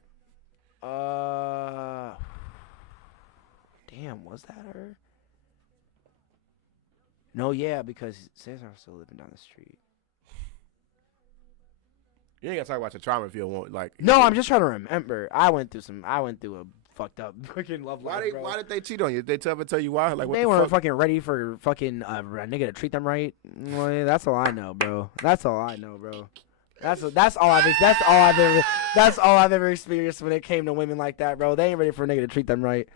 Damn, was that her? No, yeah, because Cesar was still living down the street. You ain't gotta talk about your trauma if you don't want. Like, No, I'm just trying to remember. I went through a fucked up fucking love life, bro. Why did they cheat on you? Did they ever tell you why? Like, what They the weren't fuck? fucking ready for fucking a nigga to treat them right. Well, yeah, that's all I know, bro. That's all I know, bro. That's all I've ever experienced when it came to women like that, bro. They ain't ready for a nigga to treat them right.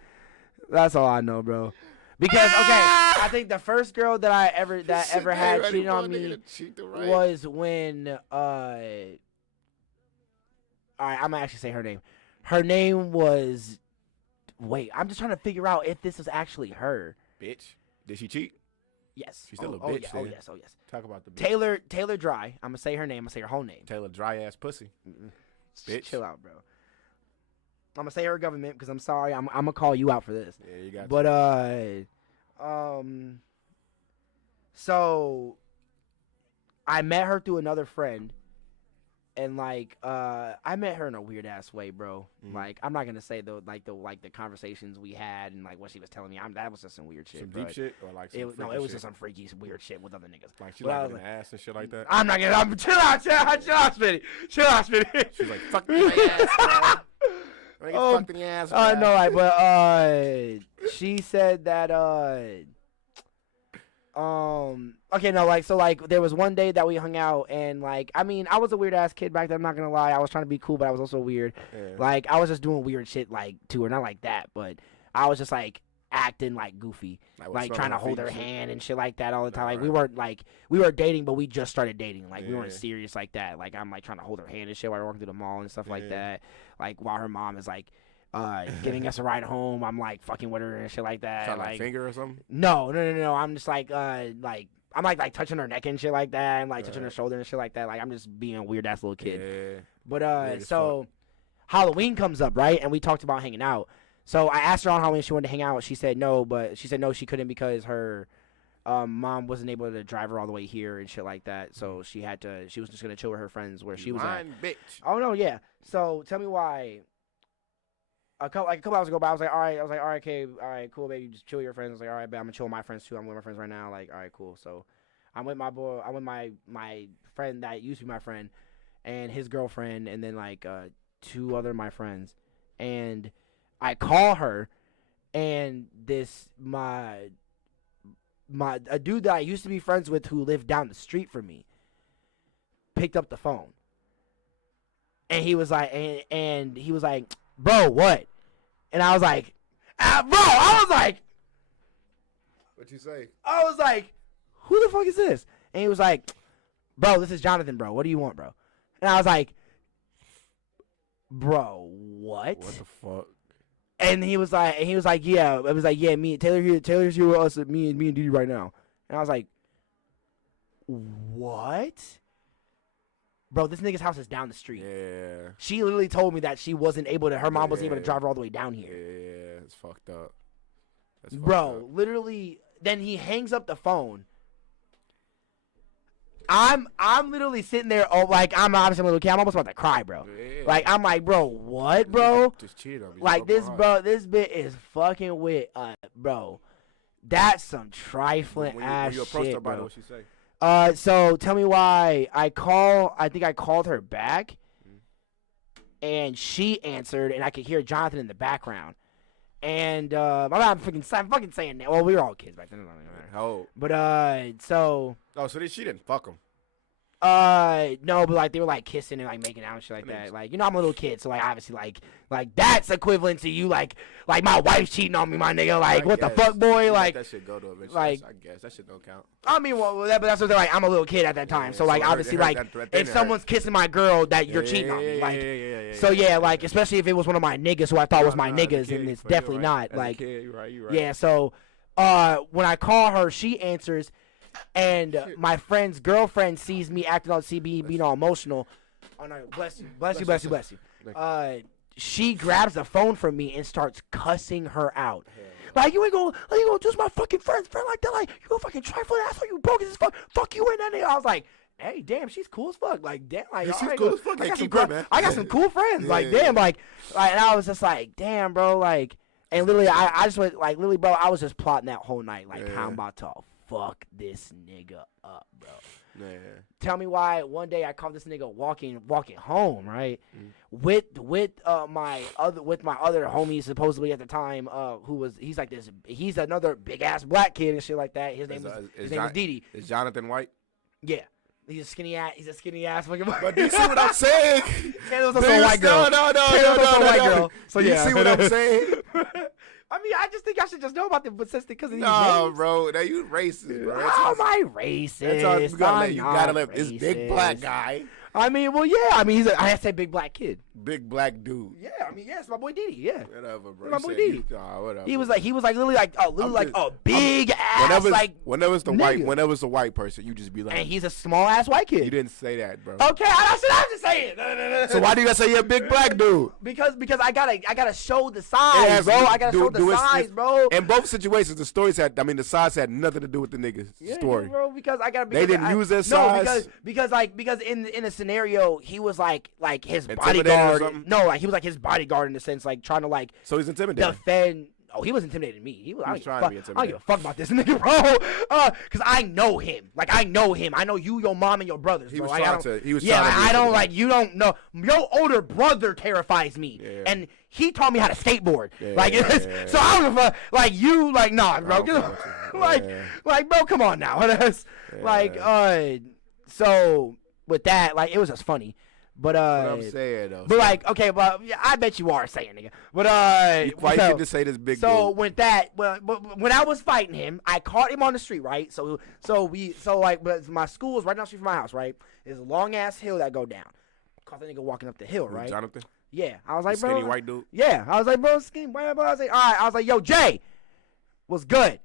That's all I know, bro. Because I think the first girl that I ever had cheated on me was when all right, I'm gonna actually say her name. Her name was. Wait, I'm just trying to figure out if this was actually her. Bitch. Did she cheat? Yes. She's still a oh, bitch. Yeah, then. oh yes. Talk about the bitch. Taylor Dry. I'm gonna say her name. I'm gonna say her whole name. Taylor dry ass pussy. Bitch. Chill out, bro. I'm gonna say her government because I'm sorry. I'm gonna call you out for this. Yeah, you got. But so I met her through another friend. And like, I met her in a weird ass way, bro. Mhm. Like, I'm not gonna say the conversations we had and like what she was telling me. That was just some weird shit. Some bro. deep shit or like some It freaky was shit? just some freaky weird shit with other niggas. Like she But I like in was the ass and shit like that. I'm not gonna. Chill out, Smitty. Chill out, Smitty. She's like, fuck my ass, bro. I get fucked in the ass. Bro. No, like, but she said that okay, no, like, so like there was one day that we hung out and like, I mean, I was a weird ass kid back then, I'm not gonna lie. I was trying to be cool, but I was also weird. Yeah. Like, I was just doing weird shit like to her, not like that, but I was just like acting like goofy, like trying to hold her hand and shit like that all the time. Like, we were dating, but we just started dating. Like, we weren't serious like that. Like, I'm like trying to hold her hand and shit while we're walking through the mall and stuff like that. Like, while her mom is like giving us a ride home, I'm like fucking with her and shit like that. Trying like finger or something. No. I'm just like I'm like touching her neck and shit like that, and like touching her shoulder and shit like that. Like, I'm just being a weird ass little kid. Yeah. But so Halloween comes up, right? And we talked about hanging out. So I asked her on Halloween if she wanted to hang out. She said no, but she said no, she couldn't because her mom wasn't able to drive her all the way here and shit like that. So she was just gonna chill with her friends where she was at. Bitch. Oh no, yeah. So tell me why. A couple hours ago, but I was like, all right, okay, all right, cool, baby, just chill with your friends. I was like, all right, but I'm gonna chill with my friends too. I'm with my friends right now. Like, all right, cool. So I'm with my friend that used to be my friend, and his girlfriend, and then like two other my friends, and I call her, and a dude that I used to be friends with who lived down the street from me picked up the phone, and he was like, bro, what? And I was like, What you say? I was like, who the fuck is this? And he was like, bro, this is Jonathan, bro. What do you want, bro? And I was like, bro, what? What the fuck? And he was like, yeah. It was like, yeah, Taylor's here with us, me and Didi right now. And I was like, what? Bro, this nigga's house is down the street. Yeah. She literally told me that she wasn't able to, her mom wasn't able to drive her all the way down here. Yeah, it's fucked up. That's fucked Bro, up. literally, then he hangs up the phone. I'm literally sitting there, like, I'm obviously a little kid. I'm almost about to cry, bro. Yeah. Like, I'm like, bro, what, bro? Just cheated on me. Like, broke my this, heart. bro, this bit is fucking with, bro. That's some trifling when ass you approached shit, her, by bro. what she say? So tell me why I think I called her back, and she answered, and I could hear Jonathan in the background. And I'm fucking saying that. Well, we were all kids back then. How old? But so. Oh, so she didn't fuck him. No, but like they were like kissing and like making out and shit like that. Like, you know, I'm a little kid, so like obviously like that's equivalent to you like my wife's cheating on me, my nigga. Like, what the fuck, boy? Like that shit go to eventually. like, I guess that shit don't count. I mean, well, but that's what they're like. I'm a little kid at that time, so like obviously like if someone's kissing my girl, that you're cheating on me. Like, so yeah, like especially if it was one of my niggas who I thought was my niggas, and it's definitely not. Like, you're right. Yeah, so when I call her, she answers. And my friend's girlfriend sees me acting on CB, being all emotional. Oh no, bless you. She grabs the phone from me and starts cussing her out. Like, you ain't gonna do my fucking friend like that. Like, you a fucking trifling asshole. You broke as fuck. Fuck you and that nigga. I was like, hey, damn, she's cool as fuck. Like, damn, like, yeah, she's cool as fuck. I got some cool friends. Like, damn, like, and I was just like, damn, bro, like, and literally, I just went like, literally, bro, I was just plotting that whole night, like, how I'm about to fuck this nigga up, bro. Yeah. Tell me why one day I caught this nigga walking home, right? With my other homie supposedly at the time, he's another big ass black kid and shit like that. His name is Didi. Is Jonathan white? Yeah. He's a skinny ass fucking. But do you see what I'm saying? Taylor's also a white girl. No. So do you yeah. see what I'm saying? I mean, I just think I should just know about them, but since because of these no, names. bro, now you racist, bro. How am I racist? That's all you gotta live. This big black guy. I mean, well, yeah. I mean, I have to say big black kid. Big black dude. Yeah, I mean, it's my boy Didi. Yeah. Whatever, bro. My boy Didi. Whatever. He was literally like a big ass whenever it's the nigga. white person, you just be like, and he's a small ass white kid. You didn't say that, bro. Okay, that's what I'm just saying. No. So why do you gotta say you're a big black dude? Because I gotta show the size, bro. I gotta show the size, bro. In both situations, the size had nothing to do with the nigga's story, bro. Because they didn't use their size. No, because in a scenario, he was like his bodyguard. No, like he was like his bodyguard in the sense, like trying to like. So he's intimidating. Defend. Oh, he was intimidating me. He was trying to be intimidating. I don't give a fuck about this nigga, bro. Cause I know him. Like I know him. I know you, your mom, and your brothers. Bro. He was trying to. I don't like. You don't know. Your older brother terrifies me, and he taught me how to skateboard. So I don't know. Like you, like nah, bro. Like bro, come on now. So with that, like it was just funny. But what I'm saying though. But like, okay, but yeah, I bet you are saying, nigga. But why you get to say this big so dude? With that, when I was fighting him, I caught him on the street, right? But my school is right down the street from my house, right? There's a long ass hill that go down. Caught the nigga walking up the hill, right? Jonathan? Yeah. I was like, skinny bro. white dude? Yeah. I was like, bro, skinny white dude. I was like, all right. I was like, yo, Jay, what's good?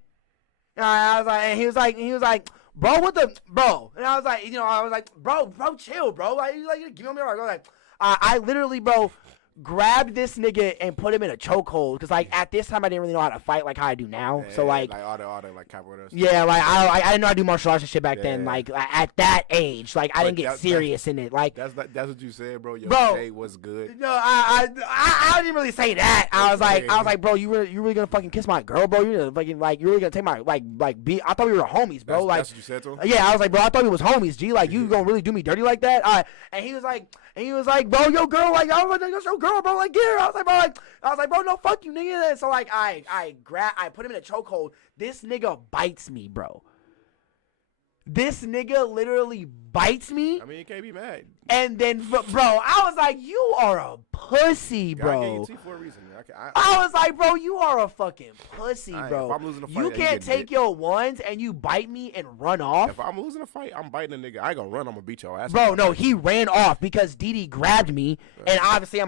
And I was like, and he was like, bro, what the, bro? And I was like, bro, chill, bro. Like, give me a minute. I was like, I literally, bro, grabbed this nigga and put him in a chokehold because, like, at this time I didn't really know how to fight like how I do now. Yeah, so like all the like capoeira stuff. Yeah, like I didn't know how to do martial arts and shit back then. Like at that age, like I didn't get serious in it. Like that's what you said, bro. Your day was good. No, I didn't really say that. I was like, bro, you really gonna fucking kiss my girl, bro? You fucking like you really gonna take my be? I thought we were homies, bro. That's what you said to him? Yeah, I was like, bro, I thought we was homies. G, like you gonna really do me dirty like that? And he was like, bro, yo, girl, like I was like, that's your girl, bro. Like, get her. I was like, bro, no, fuck you, nigga. And so like, I put him in a chokehold. This nigga bites me, bro. This nigga literally bites me. I mean, you can't be mad. And then, bro, I was like, you are a pussy, bro. I gave you teeth for a reason. I was like, bro, you are a fucking pussy, bro. If I'm losing a fight, you can't take your ones and you bite me and run off. If I'm losing a fight, I'm biting a nigga. I ain't gonna run. I'm gonna beat your ass. Bro, no, he ran off because Didi grabbed me, and obviously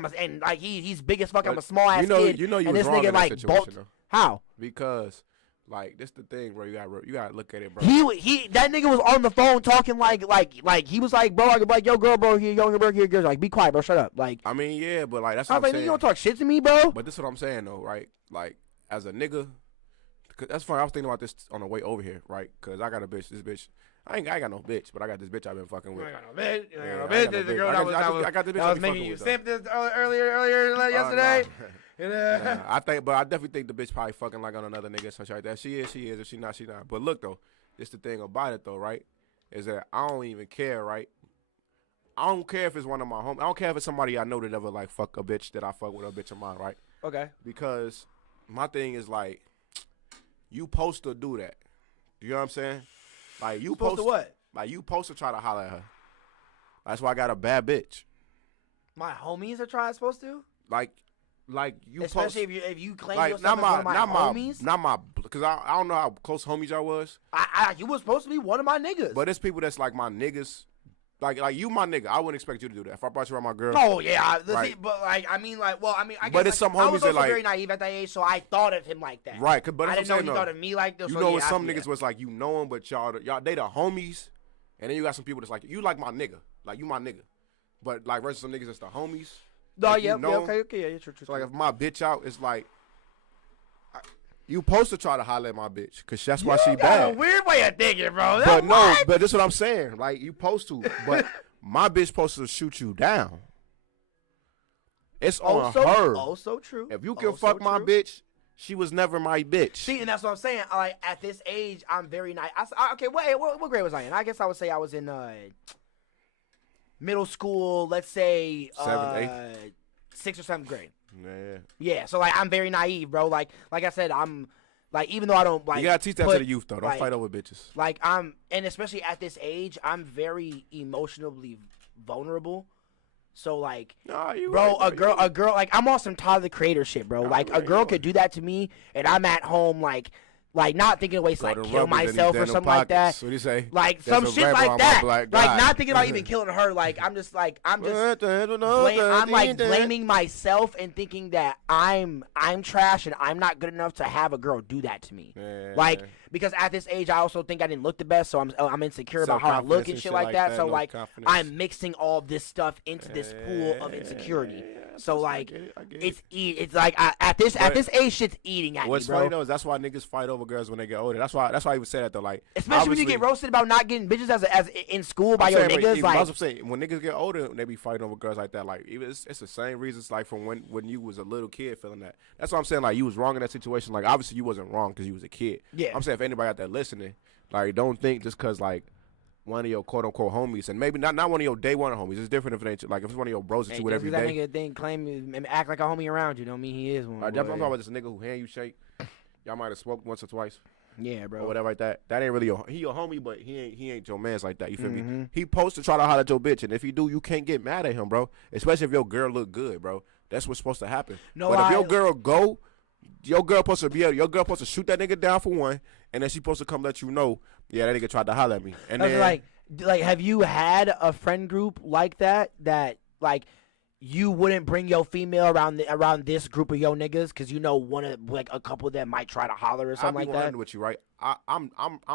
he's big as fuck. I'm a small ass kid. You know you and was this wrong nigga in that like situation, though. How? Because like this the thing, bro. You gotta look at it, bro. That nigga was on the phone talking like he was like, bro, I could be like, yo, girl, bro, here, like, be quiet, bro, shut up, like. I mean, yeah, but like that's what I'm like, saying. You don't talk shit to me, bro. But this is what I'm saying though, right? Like as a nigga, cause that's funny. I was thinking about this on the way over here, right? Cause I got a bitch. This bitch. I ain't got no bitch, but I got this bitch I've been fucking with. I got no bitch. I got the bitch that was making you simp this earlier yesterday. I definitely think the bitch probably fucking like on another nigga or something like that. She is. If she not, she not. But look though, this the thing about it though, right? Is that I don't even care, right? I don't care if it's one of my homies. I don't care if it's somebody I know that ever like fuck a bitch that I fuck with a bitch of mine, right? Okay. Because my thing is like, you supposed to do that. You know what I'm saying? Like you Supposed to what? Like you supposed to try to holler at her. That's why I got a bad bitch. My homies are supposed to? Like you especially if you claim like, yourself as one of my homies? Not my, because I don't know how close homies y'all was. You was supposed to be one of my niggas. But it's people that's like my niggas. Like you my nigga. I wouldn't expect you to do that. If I brought you around my girl. Oh, yeah. Right. But, I guess but it's some homies I was also that, like, very naive at that age, so I thought of him like that. Right. But I didn't know he thought of me like this. You know, some niggas was like, you know him, but y'all, they the homies. And then you got some people that's like, you like my nigga. Like, you my nigga. But, like, versus some niggas that's the homies. No, like, yeah, you know okay, yeah, true. So, like, if my bitch out, it's like, you supposed to try to holler at my bitch, because that's why she bad. A weird way of thinking, bro. But no, but this is what I'm saying. Like, you supposed to. But my bitch supposed to shoot you down. It's on her. Also true. If you can fuck my bitch, she was never my bitch. See, and that's what I'm saying. Like, at this age, I'm very nice. Okay, what grade was I in? I guess I would say I was in middle school, let's say 7th, 8th? 6th or 7th grade. Yeah. Yeah, so, like, I'm very naive, bro. Like I said, I'm, like, even though I don't, like... You gotta teach that to the youth, though. Don't like, fight over bitches. Like, and especially at this age, I'm very emotionally vulnerable. So, like, nah, you bro, right, a girl, like, I'm on some Tyler, the Creator shit, bro. Nah, like, right, a girl could do that to me, and I'm at home, like not thinking of ways to, like, kill myself or something like that. What do you say? Like, some shit like that. Like, not thinking about even killing her. Like, I'm blaming myself and thinking that I'm trash and I'm not good enough to have a girl do that to me. Yeah. Like, because at this age, I also think I didn't look the best, so I'm insecure about how I look and shit like that. So, like, I'm mixing all this stuff into this pool of insecurity. So, like, it's like at this age, shit's eating at me, bro. What's funny though is that's why niggas fight over girls when they get older. That's why I even say that though. Like, especially when you get roasted about not getting bitches as in school by your niggas. Like, I'm saying, when niggas get older, they be fighting over girls like that. Like, it's the same reasons like from when you was a little kid feeling that. That's what I'm saying. Like, you was wrong in that situation. Like, obviously you wasn't wrong because you was a kid. Yeah. I'm saying if anybody out there listening, like, don't think just because like one of your quote unquote homies, and maybe not one of your day one homies. It's different if it ain't like if it's one of your bros that you with every day. That nigga didn't claim and act like a homie around you. Don't mean he is one. I'm talking about this nigga who hand you shake. Y'all might have smoked once or twice. Yeah, bro. Or whatever like that. That ain't really your homie, but he ain't your man's like that. You feel me? He supposed to try to holler at your bitch, and if he do, you can't get mad at him, bro. Especially if your girl look good, bro. That's what's supposed to happen. No, but if your girl go, your girl supposed to shoot that nigga down for one, and then she supposed to come let you know, yeah, that nigga tried to holler at me. And then like, have you had a friend group like that like you wouldn't bring your female around this group of your niggas because you know one of like a couple that might try to holler or something like that? I'll be with you, right? I'm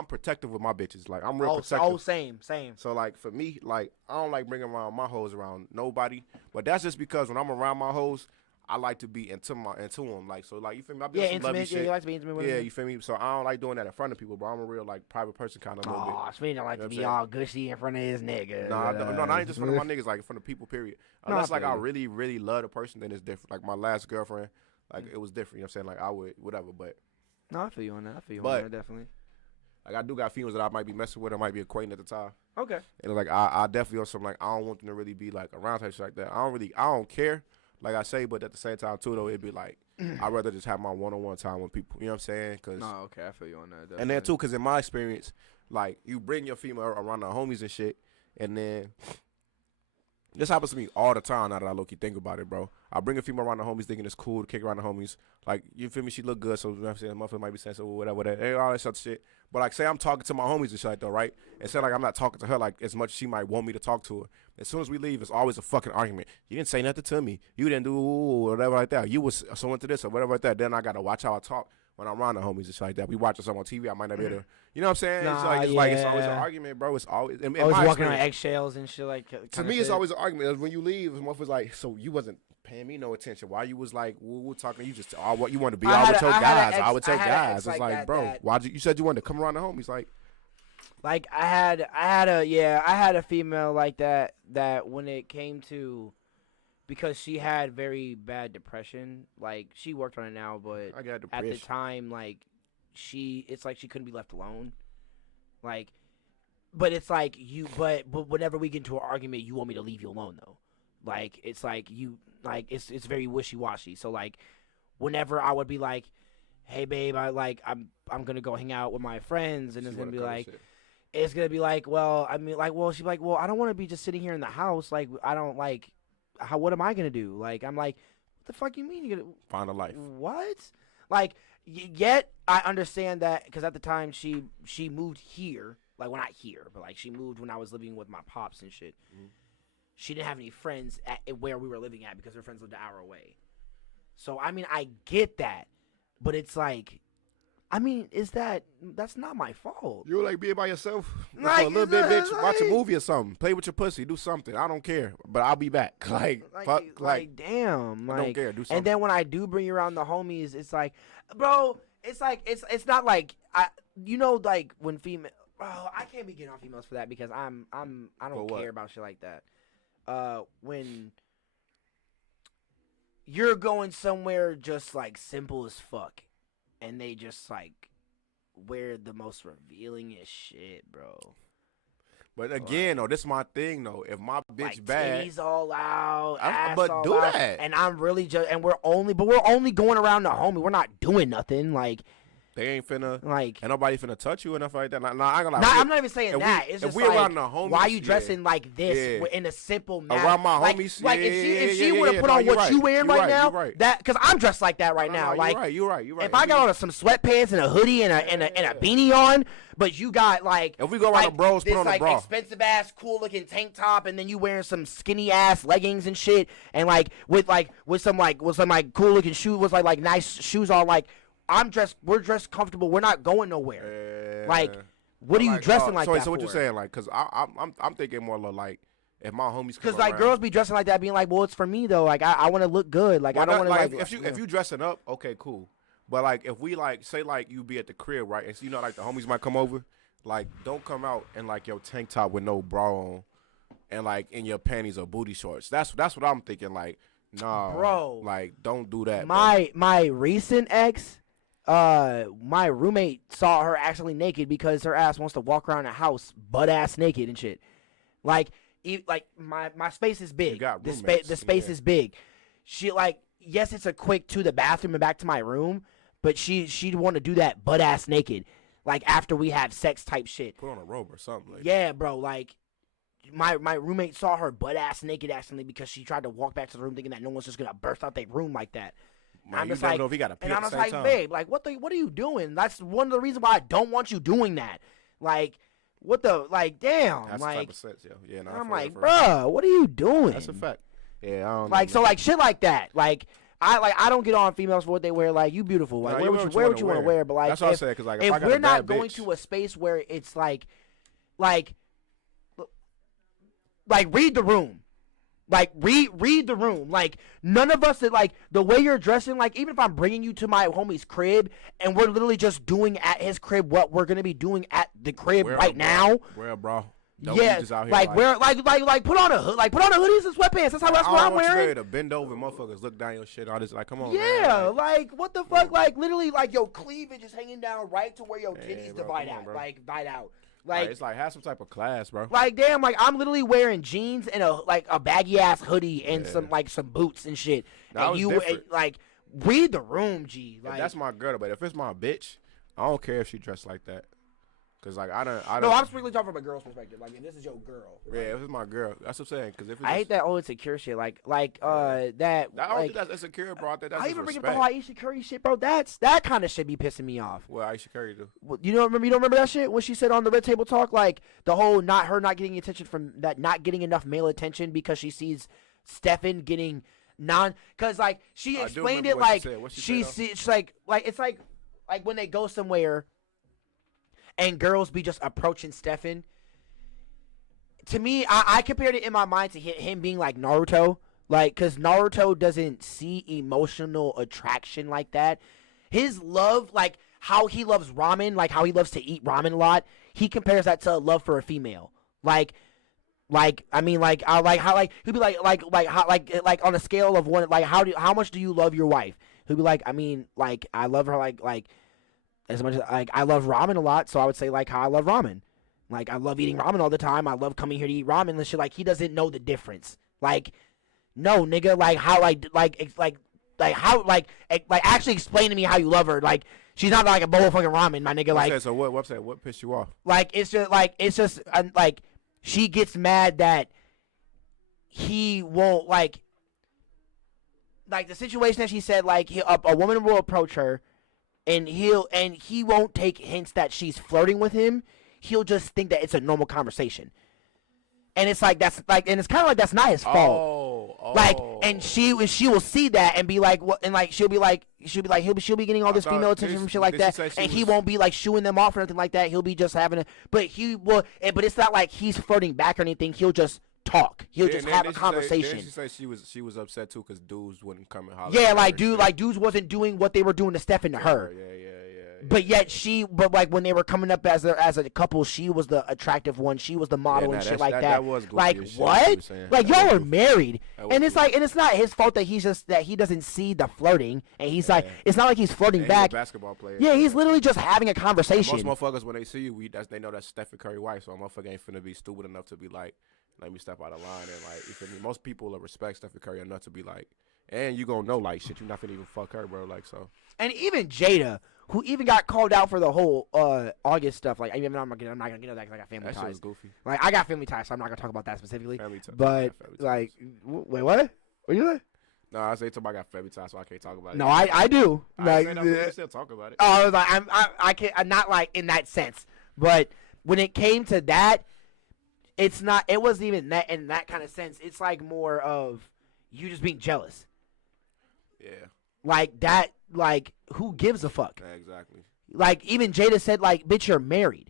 protective with my bitches. Like, I'm real protective. Same. So like for me, like I don't like bringing around my hoes around nobody, but that's just because when I'm around my hoes, I like to be into them, like, so, like, you feel me? I be on some lovey shit. Yeah, you like to be intimate with them. Yeah, you feel me? So I don't like doing that in front of people, bro. I'm a real, like, private person kind of little bit. Oh, Speedy don't like to be all gushy in front of his niggas. No, not even just in front of my niggas, like, in front of people, period. Unless, like, I really, really love the person, then it's different. Like, my last girlfriend, like, it was different, you know what I'm saying? Like, I would, whatever, but. No, I feel you on that. Definitely. Like, I do got females that I might be messing with or might be acquainted at the time. Okay. And, like, I definitely on something, like, I don't want them to really be, like, around type shit like that. I don't care. Like I say, but at the same time, too, though, it'd be like, I'd rather just have my one-on-one time with people. You know what I'm saying? Okay, I feel you on that. Definitely. And then, too, because in my experience, like, you bring your female around the homies and shit, and then this happens to me all the time now that I low-key think about it, bro. I bring a female around the homies thinking it's cool to kick around the homies. Like, you feel me? She look good, so you know what I'm saying? The motherfucker might be saying so whatever, all that shit. But, like, say I'm talking to my homies and shit like that, right? And say, like, I'm not talking to her, like, as much as she might want me to talk to her. As soon as we leave, it's always a fucking argument. You didn't say nothing to me. You didn't do whatever like that. You was so into this or whatever like that. Then I got to watch how I talk when I'm around the homies and shit like that. We watching something on TV. I might not be able to, you know what I'm saying? It's like it's always an argument, bro. It's always walking on eggshells and shit like that. To me, it's always an argument. When you leave, the motherfucker's like, so you wasn't paying me no attention. Why you was like, we're talking, you just, what you want to be out with your guys. I would take guys. It's like, bro, why'd you said you wanted to come around the homies, like I had a female like that when it came to because she had very bad depression. Like she worked on it now, but I got at depression. the time, like it's like she couldn't be left alone. Like, but it's like but whenever we get into an argument, you want me to leave you alone though. Like it's like it's very wishy washy. So like, whenever I would be like, hey babe, I'm gonna go hang out with my friends, and it's gonna be like. Shit. It's gonna be like, well, I mean, like, well, she's like, well, I don't want to be just sitting here in the house. Like, I don't like, how? What am I gonna do? Like, I'm like, what the fuck you mean you're gonna Find a life. what? Like, yet I understand that because at the time she moved here, like, well, not here, but like she moved when I was living with my pops and shit. Mhm. She didn't have any friends at where we were living at because her friends lived an hour away. So I mean, I get that, but it's like. I mean, that's not my fault. You like being by yourself Like, for a little bit, bitch. like- Watch a movie or something. Play with your pussy. Do something. I don't care, but I'll be back. Like, Damn. I don't care. Do something. And then when I do bring you around the homies, it's like, bro, it's like it's not like like when female. Bro, I can't be getting on females for that because I don't For what? care about shit like that. When you're going somewhere just like simple as fuck. And they just like wear the most revealingest shit, bro. But again, though, this is my thing, though. If my bitch Like bad, titties all out, ass but all do out, that. And I'm really just, and we're only going around the homie. We're not doing nothing. Like, they ain't finna. Like, Ain't nobody finna touch you or nothing like that. Nah, I ain't gonna lie. nah, I'm not even saying if that. we- It's if just we like, around the homies, why you yeah. dressing like this Yeah. in a simple manner? Around my like, homies, like yeah, if she yeah, would have yeah, put nah, on you what right. you wearing You right right, now, you right. that because I'm dressed like that right No, now. no, Like, you right. if I got on some sweatpants and a hoodie and a beanie on, but you got like If we go around like, the bros, put this on a like bra. expensive ass, cool looking tank top, and then you wearing some skinny ass leggings and shit, and like with some cool looking shoes, with like nice shoes on, like we're dressed comfortable. We're not going nowhere. Like, what are you dressing like that So what for? you saying? Like, cause I'm thinking more like if my homies. Because like girls be dressing like that, being like, well, it's for me though. Like I want to look good. Like I don't want to like. If you dressing up, okay, cool. But like if we like say like you be at the crib, right, and so, like the homies might come over, like don't come out in like your tank top with no bra on, and like in your panties or booty shorts. That's what I'm thinking. Like, nah, Bro, like don't do that. My recent ex, my roommate saw her actually naked because her ass wants to walk around the house butt ass naked and shit. Like my space is big. You got The roommates, space yeah. is big. She like, yes, it's a quick to the bathroom and back to my room, but she'd want to do that butt ass naked, like after we have sex type shit. Put on a robe or something. Like Yeah, bro. Like my roommate saw her butt ass naked accidentally because she tried to walk back to the room thinking that no one's just gonna burst out their room like that. Man, I'm you just never like, know if he got a pee and at I'm the just same like, time. babe, like what are you doing? That's one of the reasons why I don't want you doing that. Like, what the damn, That's the like type of sense, yo. Yeah, nah, I'm for real, like, for real. bruh, what are you doing? That's a fact. Yeah, I don't Like know, so, man. like shit like that. Like I don't get on females for what they wear. Like you beautiful. Like Nah, wear what you want to wear. But like that's what I said. Cause like if I got we're a not bad going bitch, to a space where it's like read the room. Like read the room. Like none of us that like the way you're dressing. Like even if I'm bringing you to my homie's crib and we're literally just doing at his crib what we're gonna be doing at the crib wear a right bra. now. Wear a bra. Don't Yeah, be just out here like wear like put on a hood, like put on a hoodies and sweatpants. That's what I I'm want you wearing. ready to bend over, motherfuckers look down your shit. All this, like, come on, Yeah, man. like what the fuck? Like literally, like your cleavage is hanging down right to where your titties bro, divide come on, out, bro. like divide out. Like, Like, it's like have some type of class, bro. like damn, like I'm literally wearing jeans and a baggy ass hoodie and some boots and shit. That and was you different. like read the room, G. If Like that's my girl, but if it's my bitch, I don't care if she dressed like that. Cause like I don't. no, I'm strictly talking from a girl's perspective. Like if this is your girl. Yeah, if it's my girl, that's what I'm saying. Cause if it's I hate that old insecure shit. Like that. I don't like, think that's insecure, bro. I think that's I just even bring up respect. the whole Aisha Curry shit, bro. That kind of shit be pissing me off. Well, Aisha Curry do. You don't remember that shit when she said on the Red Table Talk, like the whole not getting attention from that, not getting enough male attention because she sees Stefan getting because like she I do explained remember it what she like said. What she she said, sees like it's like when they go somewhere and girls be just approaching Stefan. To me, I compared it in my mind to him being like Naruto, like because Naruto doesn't see emotional attraction like that. His love, like how he loves ramen, like how he loves to eat ramen a lot, he compares that to a love for a female. Like Like, I mean, like, I like how, like, he'd be like on a scale of one, like, how much do you love your wife? He'd be like, I mean, like, I love her, like, as much as, like, I love ramen a lot, so I would say, like, how I love ramen. Like, I love eating ramen all the time. I love coming here to eat ramen and shit. Like, he doesn't know the difference. Like, no, nigga, like, how, how, actually explain to me how you love her. Like, she's not like a bowl of fucking ramen, my nigga. Like, so what pissed you off? Like, it's just, like, she gets mad that he won't, like the situation that she said, like, a woman will approach her, and he won't take hints that she's flirting with him. He'll just think that it's a normal conversation. And it's like, and it's kind of like that's not his fault. Like, and she will see that and be like, what, and like she'll be getting all this female attention from shit like that, and he won't be like shooing them off or anything like that. He'll be just having but it's not like he's flirting back or anything. He'll just talk. He'll just have a conversation. She said she was upset too because dudes wouldn't come and holler. Yeah, dudes wasn't doing what they were doing to Steph and to her. Yeah. But yet like when they were coming up as a couple, she was the attractive one. She was the model and shit like that. That was goofy like as what? Shit, like y'all are married, and it's goofy. like, and it's not his fault that he doesn't see the flirting, and he's like, it's not like he's flirting back. He's a basketball player. Yeah, he's literally just having a conversation. Most motherfuckers when they see you, they know that's Stephen Curry wife, so a motherfucker ain't finna be stupid enough to be like, let me step out of line and like, you feel me? Most people will respect Stephen Curry enough to be like, and you gonna know like shit, you not finna even fuck her, bro. Like so. And even Jada, who even got called out for the whole August stuff. Like, I mean, I'm not gonna get into that because I got family ties. That shit was goofy. Like, I got family ties, so I'm not gonna talk about that specifically. Family ties. But like, wait, what? What you say? No, I say somebody got family ties, so I can't talk about it. No, I do. I still talk about it. Oh, I was like, I can't. I'm not like in that sense. But when it came to that, it's not. It wasn't even that in that kind of sense. It's like more of you just being jealous. Yeah. Like that. Like, who gives a fuck? Yeah, exactly. Like, even Jada said, like, bitch, you're married.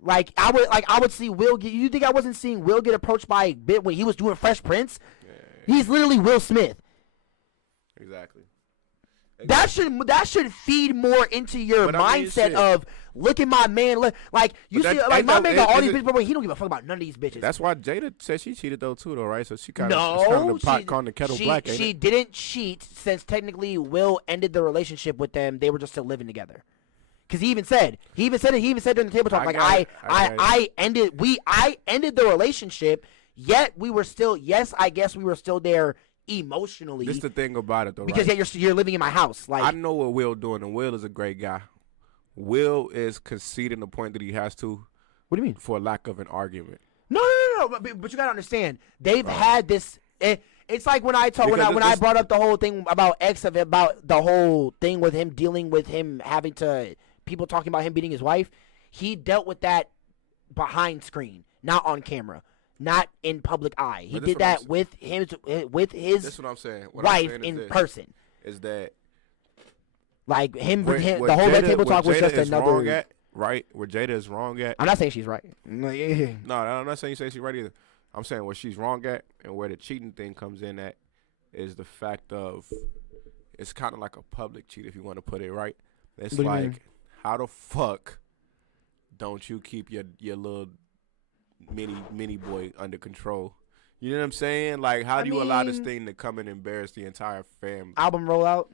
Like, I would see Will get. You think I wasn't seeing Will get approached by Bit when he was doing Fresh Prince? Yeah. He's literally Will Smith. Exactly. That should feed more into your mindset of look at my man. Like you see, like my man got all these bitches, but he don't give a fuck about none of these bitches. That's why Jada said she cheated though, right? So she kind of pot calling the kettle black. She didn't cheat since technically Will ended the relationship with them. They were just still living together. Because he even said during the table talk, I ended the relationship. Yet we were still, I guess we were still there emotionally. This is the thing about it, though, because right? You're living in my house. Like, I know what Will doing, and Will is a great guy. Will is conceding the point that he has to. What do you mean? For lack of an argument. No. But you gotta understand, they've had this. It's like when I brought up the whole thing about about the whole thing with him dealing with him having to people talking about him beating his wife. He dealt with that behind screen, not on camera. Not in public eye. He did that with his that's what I'm saying. Wife in person. Is that like him? The whole Red Table Talk was just another. Right, where Jada is wrong at. I'm not saying she's right. No, I'm not saying you say she's right either. I'm saying where she's wrong at and where the cheating thing comes in at is the fact of it's kind of like a public cheat if you want to put it right. It's like how the fuck don't you keep your little mini boy under control? You know what I'm saying? Like, how do you allow this thing to come and embarrass the entire family? Album rollout?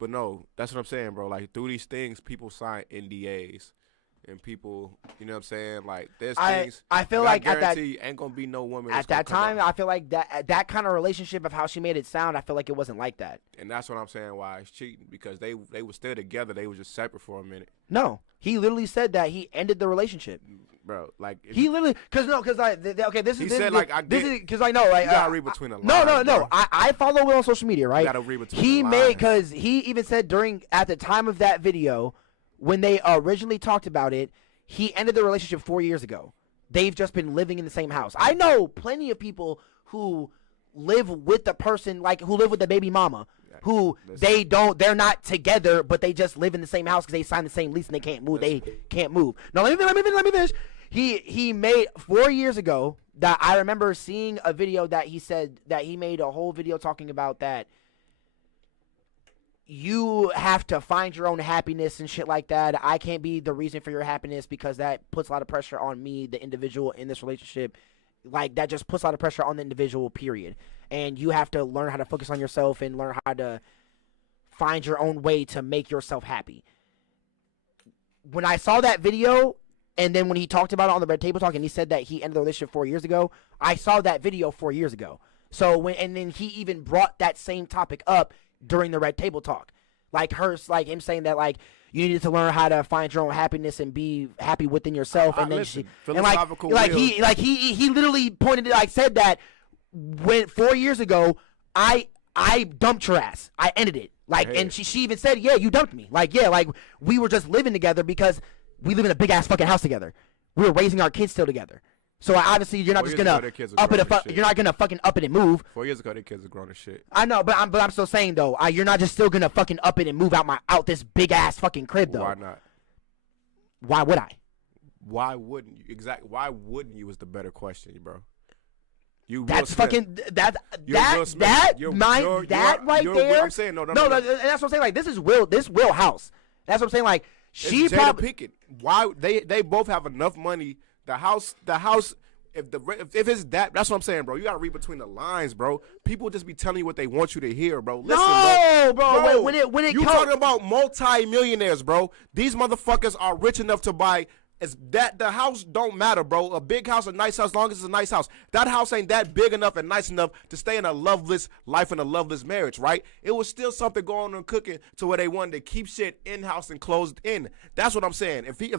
But no, that's what I'm saying, bro. Like, through these things, people sign NDAs. And people, you know what I'm saying? Like, there's things. I feel like at that ain't gonna be no woman. At that time, I feel like that kind of relationship of how she made it sound, I feel like it wasn't like that. And that's what I'm saying why it's cheating, because they were still together. They were just separate for a minute. No, he literally said that he ended the relationship. Bro, like he literally, because he said like I this is because I know like you gotta read between the lines. No. I follow Will on social media, right? You gotta read between the lines. Because he even said at the time of that video when they originally talked about it, he ended the relationship 4 years ago. They've just been living in the same house. I know plenty of people who live with the person, like who live with the baby mama, who they're not together, but they just live in the same house because they signed the same lease and they can't move. They can't move. No, let me finish. He made 4 years ago that I remember seeing a video that he said that he made a whole video talking about that you have to find your own happiness and shit like that. I can't be the reason for your happiness because that puts a lot of pressure on me, the individual in this relationship. like that just puts a lot of pressure on the individual, period. And you have to learn how to focus on yourself and learn how to find your own way to make yourself happy. When I saw that video, and then when he talked about it on the Red Table Talk, and he said that he ended the relationship 4 years ago, I saw that video 4 years ago. So and then he even brought that same topic up during the Red Table Talk, like him saying that like you needed to learn how to find your own happiness and be happy within yourself. And then he literally pointed it, like said that when 4 years ago I dumped your ass, I ended it. Like, and she even said, yeah, you dumped me. Like, yeah, like we were just living together because we live in a big ass fucking house together. We were raising our kids still together. So obviously you're not just gonna up it. You're not gonna fucking up it and move. 4 years ago, their kids are grown as shit. I know, but I'm still saying though, you're not just still gonna fucking up it and move out this big ass fucking crib though. Why not? Why would I? Why wouldn't you? Exactly. Why wouldn't you is the better question, bro. That's fucking right there. What I'm saying, no, and that's what I'm saying. Like this Will house. That's what I'm saying. Like she probably Pickett. Why they both have enough money. The house. If it's that's what I'm saying, bro. You gotta read between the lines, bro. People just be telling you what they want you to hear, bro. Listen, bro. When it you talking about multi-millionaires, bro. These motherfuckers are rich enough to buy. The house don't matter, bro. A big house, a nice house, as long as it's a nice house. That house ain't that big enough and nice enough to stay in a loveless life and a loveless marriage, right? It was still something going on cooking to where they wanted to keep shit in-house and closed in. That's what I'm saying. If they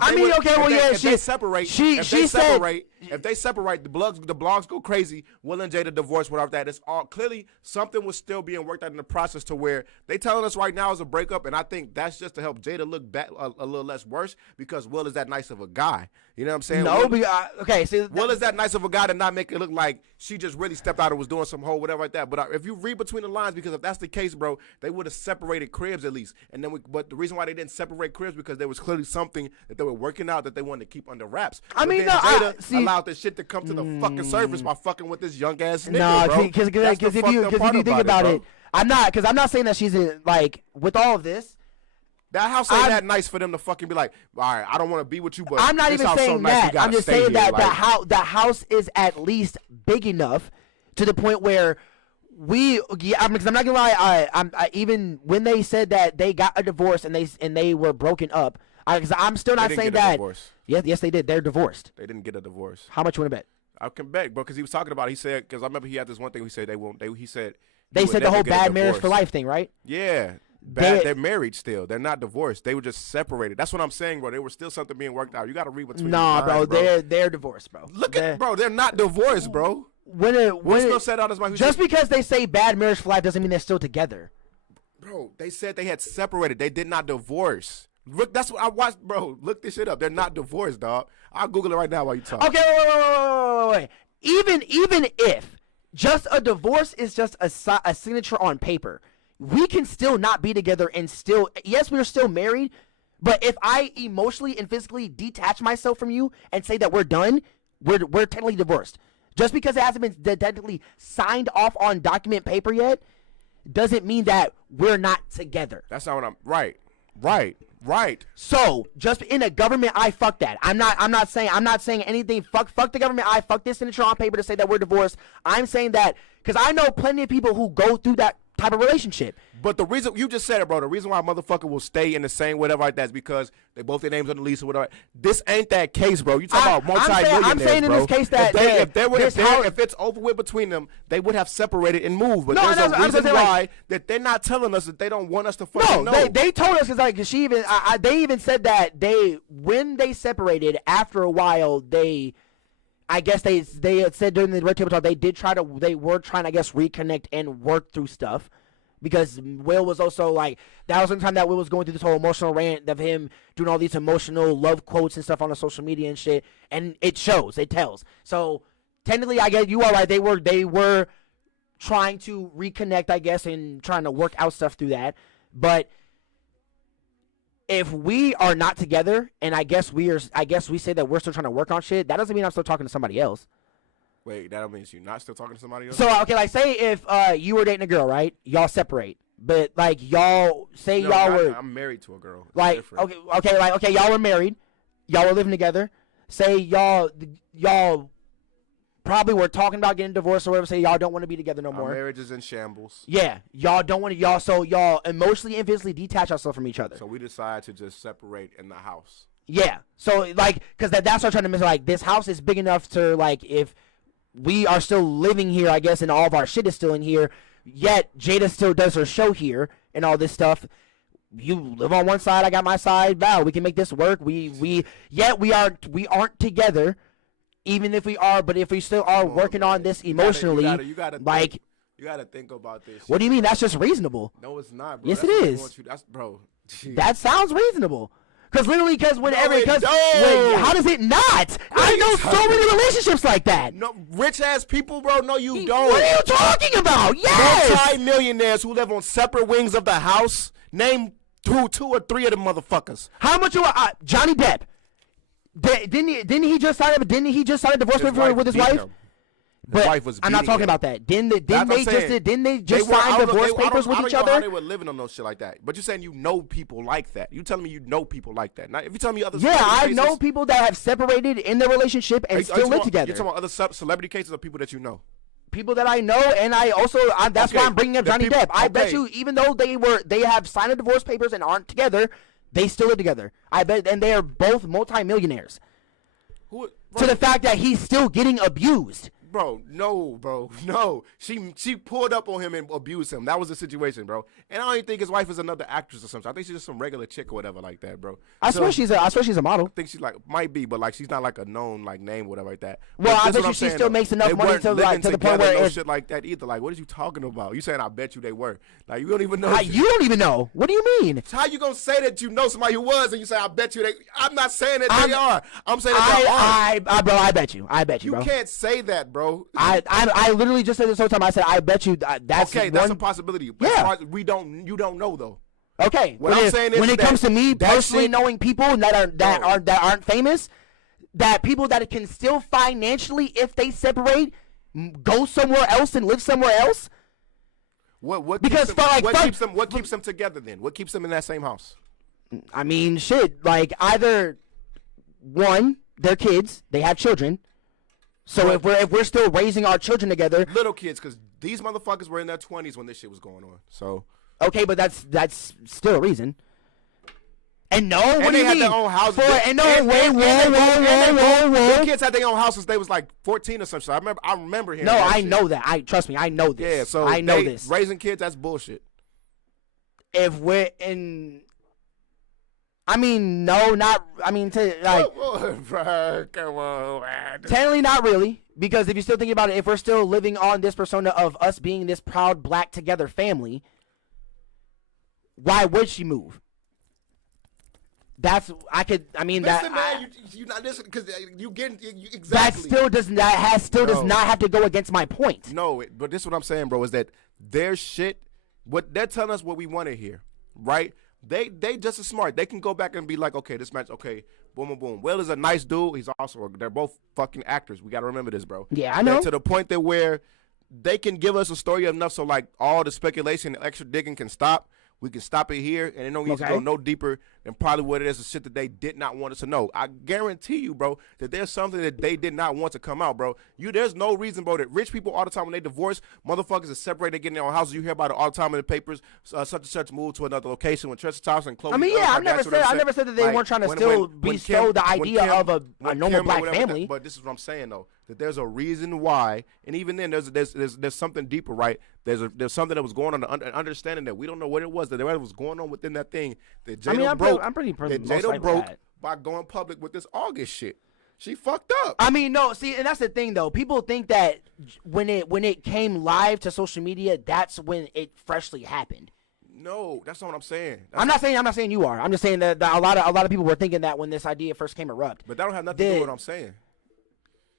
separate, the blogs go crazy. Will and Jada divorce, whatever that is. All clearly something was still being worked out in the process to where they telling us right now is a breakup, and I think that's just to help Jada look back a little less worse because Will is that nice of a guy. You know what I'm saying? No, Will is that nice of a guy to not make it look like she just really stepped out and was doing some whole whatever like that. But if you read between the lines, because if that's the case, bro, they would have separated cribs at least. And then but the reason why they didn't separate cribs because there was clearly something that they were working out that they wanted to keep under wraps. Jada allowed this shit to come to the fucking surface by fucking with this young ass nigga, bro. Because if you think about it, I'm not saying that she's like with all of this. That house ain't that nice for them to fucking be like, all right, I don't want to be with you, but I'm not even saying that. I'm just saying that the house is at least big enough to the point where because I'm not gonna lie, I even when they said that they got a divorce and they were broken up, because I'm still not saying that. Yes, they did. They're divorced. They didn't get a divorce. How much you want to bet? I can bet, bro, because he was talking about it. He said, because I remember he had this one thing he said he said the whole bad marriage for life thing, right? Yeah. They're married still. They're not divorced. They were just separated. That's what I'm saying, bro. There was still something being worked out. You got to read between the lines, bro. They're divorced, bro. They're not divorced, bro. Just because they say bad marriage for life doesn't mean they're still together. Bro, they said they had separated. They did not divorce. Look, that's what I watched, bro. Look this shit up. They're not divorced, dog. I'll Google it right now while you talk. Okay, wait. Even if just a divorce is just a signature on paper, we can still not be together and still, yes, we're still married, but if I emotionally and physically detach myself from you and say that we're done, we're technically divorced. Just because it hasn't been technically signed off on document paper yet, doesn't mean that we're not together. That's not what right. So, just in a government eye, fuck that. I'm not saying anything. Fuck the government eye. Fuck this signature on paper to say that we're divorced. I'm saying that because I know plenty of people who go through that type of relationship. But the reason you just said it, bro, the reason why a motherfucker will stay in the same whatever like that is because they both their names on the lease or whatever. This ain't that case, bro. You talking about multi-millionaires, I'm saying in this case that if it's over with between them, they would have separated and moved. But there's a reason why that they're not telling us that they don't want us to fucking know. No, they told us because they even said that when they separated after a while I guess they had said during the Red Table Talk they were trying to, I guess, reconnect and work through stuff because Will was also like, that was the time that Will was going through this whole emotional rant of him doing all these emotional love quotes and stuff on the social media and shit, and it tells. So technically, I guess you are right. They were trying to reconnect, I guess, and trying to work out stuff through that, but if we are not together, and I guess we say that we're still trying to work on shit, that doesn't mean I'm still talking to somebody else. Wait, that means you're not still talking to somebody else? So, okay, like, say if you were dating a girl, right? Y'all separate. But, like, I'm married to a girl. It's different. Okay, y'all were married. Y'all were living together. Say y'all probably were talking about getting divorced or whatever, say y'all don't want to be together no more. Our marriage is in shambles. Yeah, y'all don't want to, so y'all emotionally and physically detach yourself from each other. So we decide to just separate in the house. Yeah, so like, because that's what I'm trying to miss. Like, this house is big enough to, like, if we are still living here, I guess, and all of our shit is still in here, yet Jada still does her show here and all this stuff. You live on one side, I got my side. Wow, we can make this work. We aren't together, even if we are. But if we still are working on this emotionally, you gotta like, you gotta think about this. What do you mean? That's just reasonable. No, it's not, bro. Yes, That's it what is. That's bro. That sounds reasonable. Because it how does it not? I know so many relationships like that. No, rich ass people, bro. No, you don't. What are you talking about? Yes. Multi-millionaires who live on separate wings of the house. Name two or three of them motherfuckers. How much? Johnny Depp. Didn't he just sign a divorce paper with his wife? His wife was I'm not talking about that. Didn't they just sign divorce papers with each I don't know how other? they were living on no shit like that. But you're saying you know people like that. You telling me you know people like that. Now, if you tell me other I know people that have separated in their relationship and still live together. You're talking about other celebrity cases or people that you know? People that I know, and that's why I'm bringing up Johnny Depp. I bet you, even though they have signed a divorce papers and aren't together, they still live together. I bet, and they are both multimillionaires. To the fact that he's still getting abused. Bro, no. She pulled up on him and abused him. That was the situation, bro. And I don't even think his wife is another actress or something. I think she's just some regular chick or whatever like that, bro. I swear she's a model. I think she might be, but like she's not like a known like name or whatever like that. Well, I bet you she still makes enough money to the point where it's shit like that either. Like, what are you talking about? You saying I bet you they were? Like, you don't even know. You don't even know. What do you mean? How you gonna say that you know somebody who was and you say I bet you they? I'm not saying that they are. I'm saying that they are. Bro, I bet you, bro. You can't say that, bro. I literally just said this whole time. I said I bet you that's okay. That's a possibility. But as far as you don't know though. Okay. What I'm saying is when it comes to me personally knowing people that aren't famous, that people that can still financially, if they separate, go somewhere else and live somewhere else. What keeps them together then? What keeps them in that same house? I mean, shit. Like, either one, they're kids, they have children. So if we're still raising our children together, little kids, because these motherfuckers were in their 20s when this shit was going on. So okay, but that's still a reason. And no, what do you mean? They had their own houses. Whoa. Kids had their own houses. They was like 14 or something. I remember hearing. No, that I shit. know that. Trust me, I know this. Yeah, so I know this. Raising kids, that's bullshit. If we're in. I mean, no, not. I mean, like. Come on, man. Technically, not really, because if you're still thinking about it, if we're still living on this persona of us being this proud black together family, why would she move? Listen, man, you not listening because you getting exactly. Does not have to go against my point. No, but this is what I'm saying, bro, is that their shit. What they're telling us what we want to hear, right? They just as smart. They can go back and be like, okay, this match, okay, boom, boom, boom. Will is a nice dude. He's also they're both fucking actors. We got to remember this, bro. Yeah, I know. And to the point that where they can give us a story enough so like all the speculation and extra digging can stop. We can stop it here, and it don't need to go no deeper than probably what it is, the shit that they did not want us to know. I guarantee you, bro, that there's something that they did not want to come out, bro. There's no reason, bro, that rich people all the time when they divorce, motherfuckers are separated, they get in their own houses. You hear about it all the time in the papers. Such and such moved to another location when Tristan Thompson and Chloe. I mean, yeah, I never said that they weren't trying to still bestow the idea of a normal black family. But this is what I'm saying, though, that there's a reason why, and even then, there's something deeper, right? There's something that was going on, understanding that we don't know what it was, that there was going on within that thing that Jada broke. I'm pretty that Jada broke by going public with this August shit. She fucked up. I mean, no, see, and that's the thing though. People think that when it came live to social media, that's when it freshly happened. No, that's not what I'm saying. I'm not saying you are. I'm just saying that a lot of people were thinking that when this idea first came erupt. But that don't have nothing to do with what I'm saying.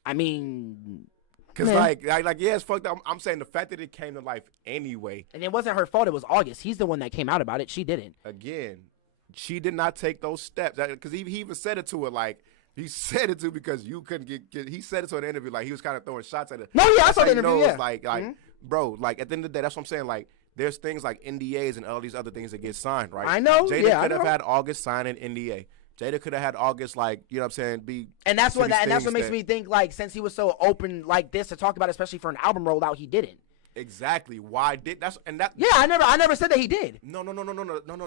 I mean, because like yeah, it's fucked up. I'm saying the fact that it came to life anyway. And it wasn't her fault. It was August. He's the one that came out about it. She didn't. Again, she did not take those steps. Because he even said it to her like, he said it to because you couldn't get he said it to an interview like he was kind of throwing shots at her. No, yeah, I saw the interview, yeah. Like, bro, like at the end of the day, that's what I'm saying. Like, there's things like NDAs and all these other things that get signed, right? I know, Jada could have had August sign an NDA. Jada could have had August, like, you know what I'm saying, and that's what these makes things me think, like, since he was so open like this to talk about, especially for an album rollout, he didn't. Exactly. Why did that? Yeah, I never said that he did. No.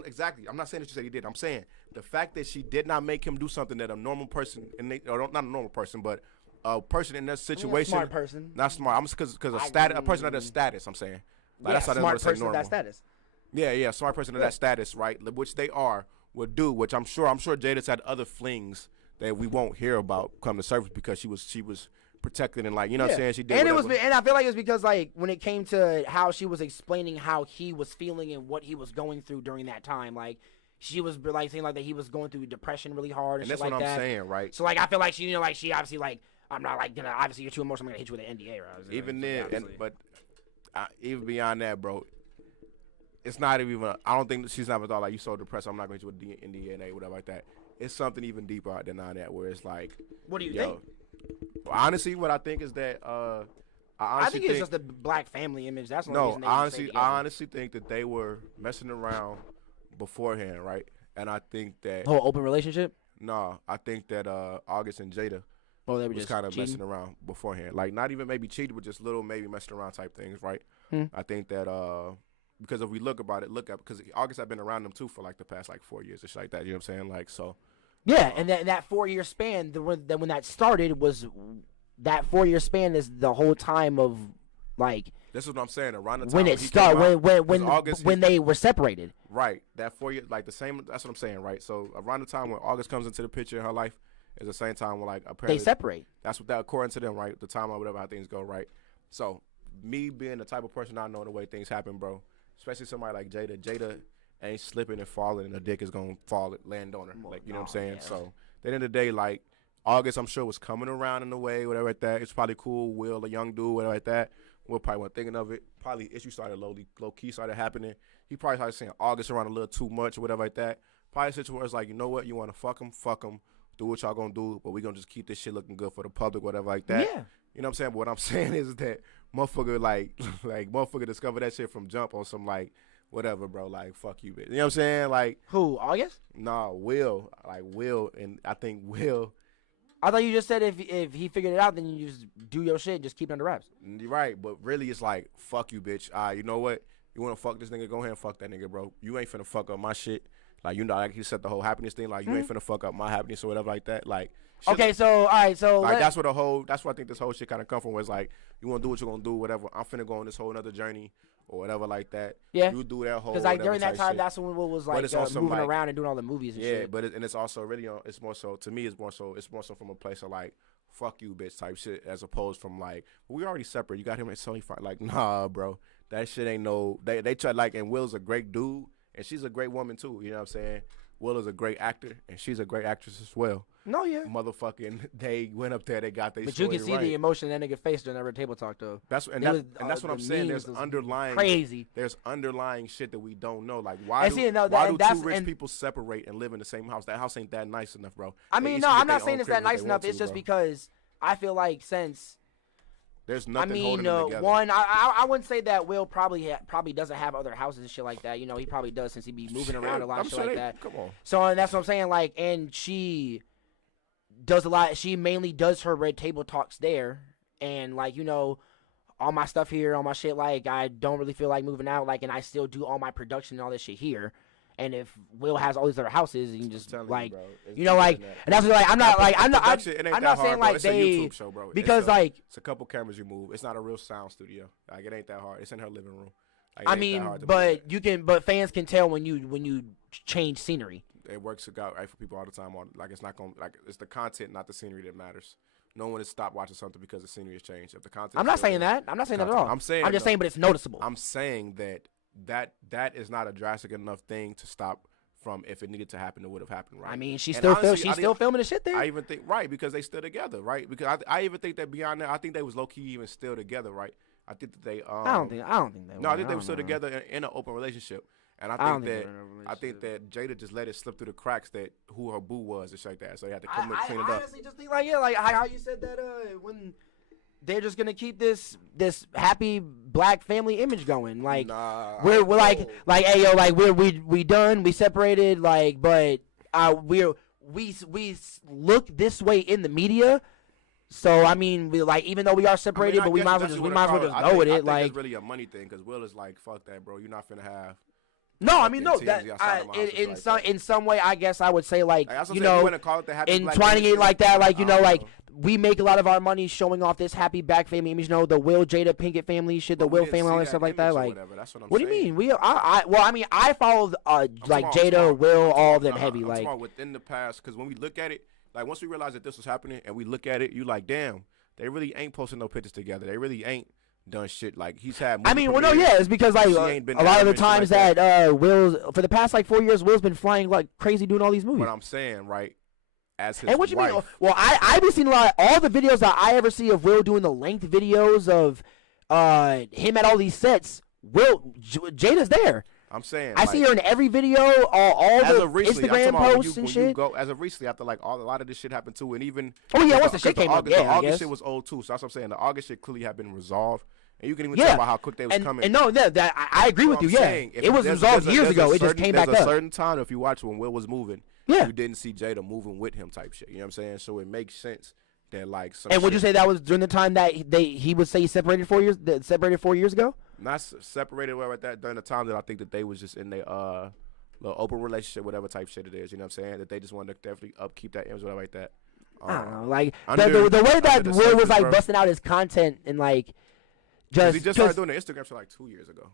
Exactly. I'm not saying that you said he did. I'm saying the fact that she did not make him do something that a normal person, or not a normal person, but a person in that situation, smart person, not smart. I'm because a person of that status. I'm saying, like, that's how smart person of that status. Yeah, smart person of that status, right? Which they are, would do. Which I'm sure Jada's had other flings that we won't hear about come to surface because she was protected and, like, you know what I'm saying, she did. And whatever. and I feel like it was because, like, when it came to how she was explaining how he was feeling and what he was going through during that time, like, she was like saying like that he was going through depression really hard and shit that's like what that. I'm saying, right? So, like, I feel like she, she obviously, like, I'm not like gonna, obviously you're too emotional, I'm gonna hit you with an NDA, right? Even then, but even beyond that, bro, it's not even. I don't think she's never thought, like, you so depressed, I'm not going to hit you with NDA, whatever like that. It's something even deeper than that, where it's like, what do you think? Well, honestly, what I think is that I think it's just a black family image. That's the no. I honestly think that they were messing around beforehand, right? And I think that whole open relationship. No, I think that August and Jada they were was just kind of cheating? messing around beforehand, like not even maybe cheating, but just little maybe messing around type things, right? I think that because if we look because August had been around them too for like the past like 4 years or shit like that. You know what I'm saying? Like so. Yeah, and that 4 year span, when that started was that 4 year span is the whole time of, like, this is what I'm saying. Around the time when it started, when they were separated. Right, that 4 year, like the same. That's what I'm saying, right? So around the time when August comes into the picture in her life is the same time when, like, apparently they separate. That's what that, according to them, right? The timeline, whatever, how things go, right? So me being the type of person I know the way things happen, bro. Especially somebody like Jada ain't slipping and falling, and the dick is gonna land on her. Like, you know what I'm saying? Yeah. So at the end of the day, like, August, I'm sure, was coming around in a way, whatever like that. It's probably cool. Will, a young dude, whatever like that. Will probably wasn't thinking of it. Probably issues started low key started happening. He probably started saying August around a little too much or whatever like that. Probably a situation where it's like, you know what, you want to fuck him. Do what y'all gonna do, but we gonna just keep this shit looking good for the public, whatever like that. Yeah. You know what I'm saying? But what I'm saying is that motherfucker, like motherfucker discovered that shit from jump on some, like, whatever, bro, like, fuck you, bitch. You know what I'm saying? Like, who, August? Nah, Will. Like, Will, and I think Will. I thought you just said if he figured it out, then you just do your shit, just keep it under wraps. Right, but really it's like, fuck you, bitch. You know what? You want to fuck this nigga? Go ahead and fuck that nigga, bro. You ain't finna fuck up my shit. Like, you know, like he said the whole happiness thing. Like, you ain't finna fuck up my happiness or whatever like that. Like, okay, so, all right, so. Like, that's what I think this whole shit kind of come from, was like, you want to do what you're going to do, whatever. I'm finna go on this whole other journey or whatever like that. Yeah. You do that whole. Because, like, during that time, shit. that's when Will was, like, moving like, around and doing all the movies and shit. Yeah, but it's also really, it's more so, to me, it's more so from a place of, like, fuck you, bitch type shit, as opposed from, like, we already separate. You got him at 75. Like, nah, bro. That shit ain't no. They try, like, and Will's a great dude, and she's a great woman, too. You know what I'm saying? Will is a great actor, and she's a great actress as well. No, yeah. Motherfucking, they went up there, they got their But story you can see right. the emotion in that nigga face during that red table talk, though. That's what I'm saying. There's underlying crazy. There's underlying shit that we don't know. Like, why do two rich people separate and live in the same house? That house ain't that nice enough, bro. I mean, no, I'm not saying it's that nice enough. It's just because I feel like since. There's nothing holding them together. One, I wouldn't say that Will probably doesn't have other houses and shit like that. You know, he probably does since he be moving around a lot and shit like that. Come on. So, and that's what I'm saying. Like, and she does a lot. She mainly does her red table talks there, and, like, you know, all my stuff here, all my shit. Like, I don't really feel like moving out. Like, and I still do all my production and all this shit here. And if Will has all these other houses, you can just, like, you know, like, and that's what, like, I'm not saying like it's they, a YouTube show, bro. Because like it's a couple cameras you move. It's not a real sound studio. Like, it ain't that hard. It's in her living room. Like, I mean, but fans can tell when you change scenery. It works out right for people all the time. Like, it's not gonna, like, it's the content, not the scenery that matters. No one has stopped watching something because the scenery has changed. If the content, I'm not saying that. I'm not saying that at all. I'm just saying, but it's noticeable. I'm saying that is not a drastic enough thing to stop from, if it needed to happen, it would have happened, right? I mean, she's still filming the shit there. I even think, right, because they still together, right? Because I even think that beyond that, I think they was low key even still together, right? I think that they I don't think they were. No, I think they were still together in an open relationship. And I think that Jada just let it slip through the cracks that who her boo was and shit like that. So they had to come and clean it up. I honestly just think, like, yeah, like how you said that when they're just gonna keep this happy black family image going. Like, we're like, hey yo, like we done, we separated, like, but we're we look this way in the media. So I mean, we like even though we are separated, but we might as well just go with it. I think like it's really a money thing because Will is like, fuck that, bro. You're not finna have. No, I mean no. TMZ That outside of my house in like some that. in some way, I guess I would say like Like, you know, entwining it like that, like you know, like we make a lot of our money showing off this happy black family image. You know, the Will Jada Pinkett family shit, the Will family, all that stuff like that. Like, what do you mean? Well, I mean, I follow like Jada, Will, all of them heavy. Like within the past, because when we look at it, like once we realize that this was happening and we look at it, you like, damn, they really ain't posting no pictures together. They really ain't done shit. Like he's had. I mean, well, no, yeah, it's because like a lot of the times that Will's for the past like 4 years, Will's been flying like crazy doing all these movies. What I'm saying, right? As his and what you wife, mean? Well, I've been seeing a lot. All the videos that I ever see of Will doing the length videos of him at all these sets. Jada's there. I'm saying I see her in every video, all the Instagram posts and shit. As of recently, after like a lot of this shit happened too, and even once the shit came up, the August shit was old too. So that's what I'm saying. The August shit clearly had been resolved, and you can even tell by how quick they was coming. And no, that I agree with you. Yeah, it was resolved years ago. It just came back up. There's a certain time if you watch when Will was moving, you didn't see Jada moving with him type shit. You know what I'm saying? So it makes sense that like. And would you say that was during the time that he would say he separated 4 years? Separated 4 years ago? Not separated like that during the time that I think that they was just in their little open relationship, whatever type shit it is. You know what I'm saying? That they just wanted to definitely upkeep that image, whatever like that. I don't know, like the way that Will was like busting out his content and like he just started doing the Instagram shit like 2 years ago.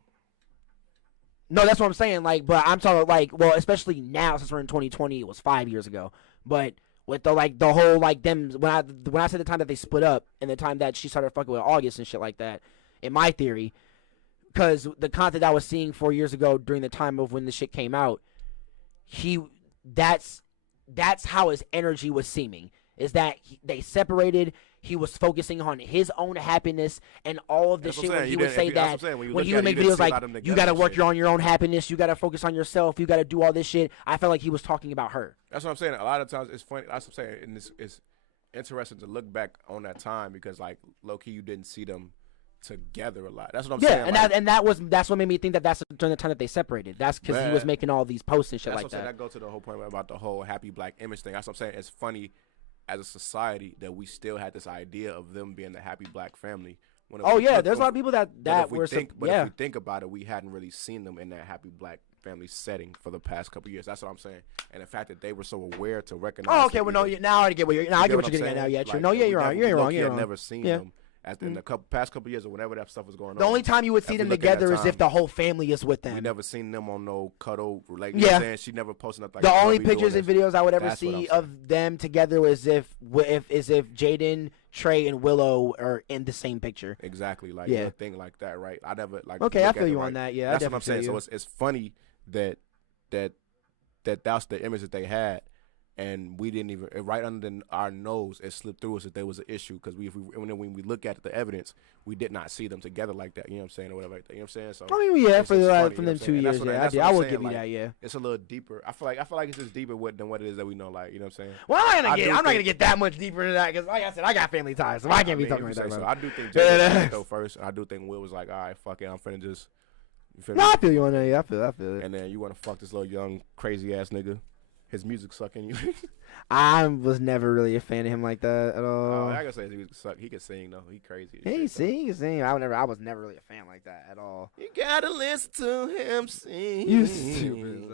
No, that's what I'm saying. Like, but I'm talking like, well, especially now since we're in 2020, it was 5 years ago. But with the whole like them when I said the time that they split up and the time that she started fucking with August and shit like that, in my theory. Because the content I was seeing 4 years ago during the time of when the shit came out, that's how his energy was seeming. Is that they separated? He was focusing on his own happiness and all of the shit. When he would say that, when he would make videos like, "You got to work on your own happiness. You got to focus on yourself. You got to do all this shit." I felt like he was talking about her. That's what I'm saying. A lot of times it's funny. That's what I'm saying. And it's interesting to look back on that time because, like, low key, you didn't see them together a lot. That's what I'm saying. Yeah, and that's what made me think that that's during the time that they separated. That's because he was making all these posts and shit like that. That's what I'm saying. That goes to the whole point about the whole happy black image thing. That's what I'm saying. It's funny as a society that we still had this idea of them being the happy black family. There's a lot of people that were. If we think about it, we hadn't really seen them in that happy black family setting for the past couple years. That's what I'm saying. And the fact that they were so aware to recognize. Oh, okay. Well, no. Now I get what you're. Now I get what you're getting at. Now, yeah, true. No, yeah, you're wrong. You're wrong. You're wrong. Never seen them. In the past couple years or whenever that stuff was going on. The only time you would see them together is if the whole family is with them. We never seen them on no cuddle. Like, you know what I'm saying? She never posted nothing like that. The only pictures and videos I would ever see of them together was if Jaden, Trey, and Willow are in the same picture. Exactly. Like, a thing like that, right? I never, like... Okay, I feel you on that, yeah. That's what I'm saying. So it's funny that that's the image that they had. And we didn't even right under our nose. It slipped through us that there was an issue because when we look at the evidence, we did not see them together like that. You know what I'm saying, or whatever like that. You know what I'm saying? So I mean, from them 2 years, I will give you that. Yeah, it's a little deeper. I feel like it's just deeper than what it is that we know. Like, you know what I'm saying? Well, I'm not gonna get that much deeper into that because, like I said, I got family ties, so I can't be talking like that. So I do think Jay though first, and I do think Will was like, all right, fuck it, I'm finna just. No, I feel you on that. Yeah, I feel it. And then you want to fuck this little young crazy ass nigga. His music sucking you. I was never really a fan of him like that at all. I gotta say he suck. He can sing though. He crazy. He can sing. I was never really a fan like that at all. You gotta listen to him sing. You stupid.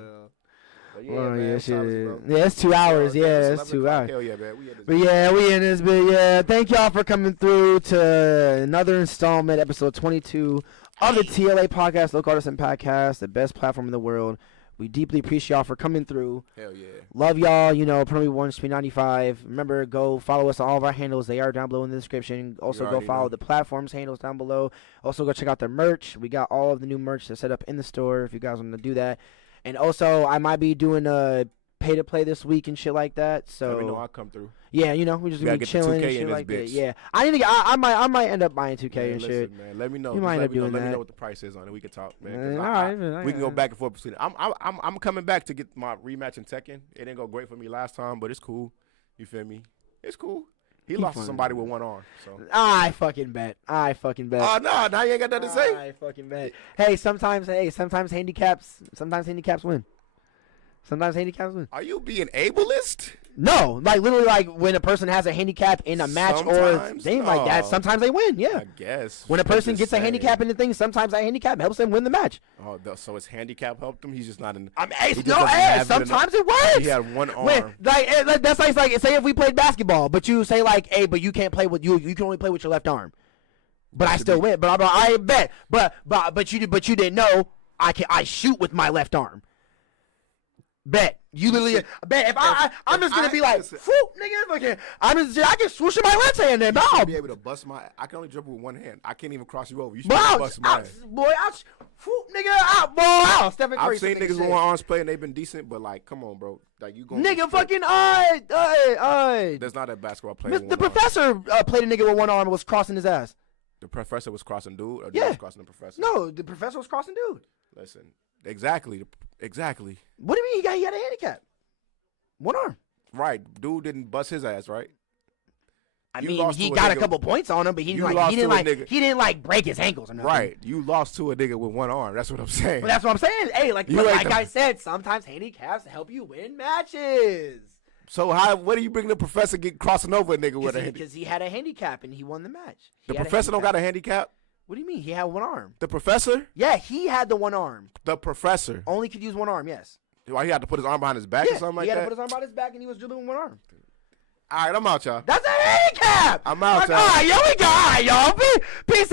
Yeah, shit. Yeah, it's 2 hours. Yeah, it's 2 hours. Hell yeah, man. We in this bit. Yeah, thank y'all for coming through to another installment, episode 22 of the T.L.A. podcast, Local Artisan Podcast, the best platform in the world. We deeply appreciate y'all for coming through. Hell yeah. Love y'all. You know, Promi 1 Street 95. Remember, go follow us on all of our handles. They are down below in the description. Also, go follow the platforms handles down below. Also, go check out the merch. We got all of the new merch that's set up in the store if you guys want to do that. And also, I might be doing a pay to play this week and shit like that. So let me know, I'll come through. Yeah, you know, we just gonna be chilling and shit like that. Yeah, I need to. I might end up buying 2K and shit. Man, let me know. You might end up doing that. Let me know what the price is on it. We can talk, man. All right, we can go back and forth between. I'm coming back to get my rematch in Tekken. It didn't go great for me last time, but it's cool. You feel me? It's cool. He lost to somebody with one arm. So I fucking bet. Oh no, now you ain't got nothing to say. I fucking bet. Hey, sometimes handicaps win. Sometimes handicaps win. Are you being ableist? No, like literally, like when a person has a handicap in a match or Sometimes? thing like that, Oh. sometimes they win. Yeah. I guess. When a I'm person just gets a saying. handicap in the thing, sometimes that handicap helps them win the match. Oh, so his handicap helped him. He's just not in. I mean, he it's just no, doesn't have it sometimes enough. it works. He had one arm. That's like say if we played basketball, but you say like, hey, but you can't play with you can only play with your left arm. But I still win. But I bet. But you didn't know I shoot with my left arm. Bet. You literally bet if I'm just gonna be like, whoop, nigga, fucking, I can swoosh in my left hand then. You No, should be able to bust my. I can only dribble with one hand. I can't even cross you over. You should boy, be able to out, bust my ass. boy, out, whoop, nigga, out, boy, out. Stephen Curry. I've seen some niggas with shit. one arms play and they've been decent, but like, come on, bro. Like you going Nigga, fucking, There's not a basketball player. with The one arm. professor played a nigga with one arm and was crossing his ass. The professor was crossing dude, or dude Yeah. was crossing the professor. No, the professor was crossing dude. Listen, exactly. What do you mean he had a handicap? One arm. Right, dude didn't bust his ass, right? I You mean, lost he to a got a nigga- couple points on him, but he You didn't lost he to didn't a like nigga- he didn't like break his ankles or nothing. Right, you lost to a nigga with one arm. That's what I'm saying. But that's what I'm saying. Hey, like You but ain't like the- I said, sometimes handicaps help you win matches. So what do you bring the professor get crossing over a nigga with a handicap? Because he had a handicap and he won the match. The professor don't got a handicap? What do you mean? He had one arm. The professor? Yeah, he had the one arm. The professor. Only could use one arm. Yes. Why he had to put his arm behind his back Yeah, or something like he had that? to put his arm behind his back and he was dribbling with one arm. All right, I'm out, y'all. That's a handicap. I'm out, Like, y'all. all right, yo, we got, all right, y'all. Peace out.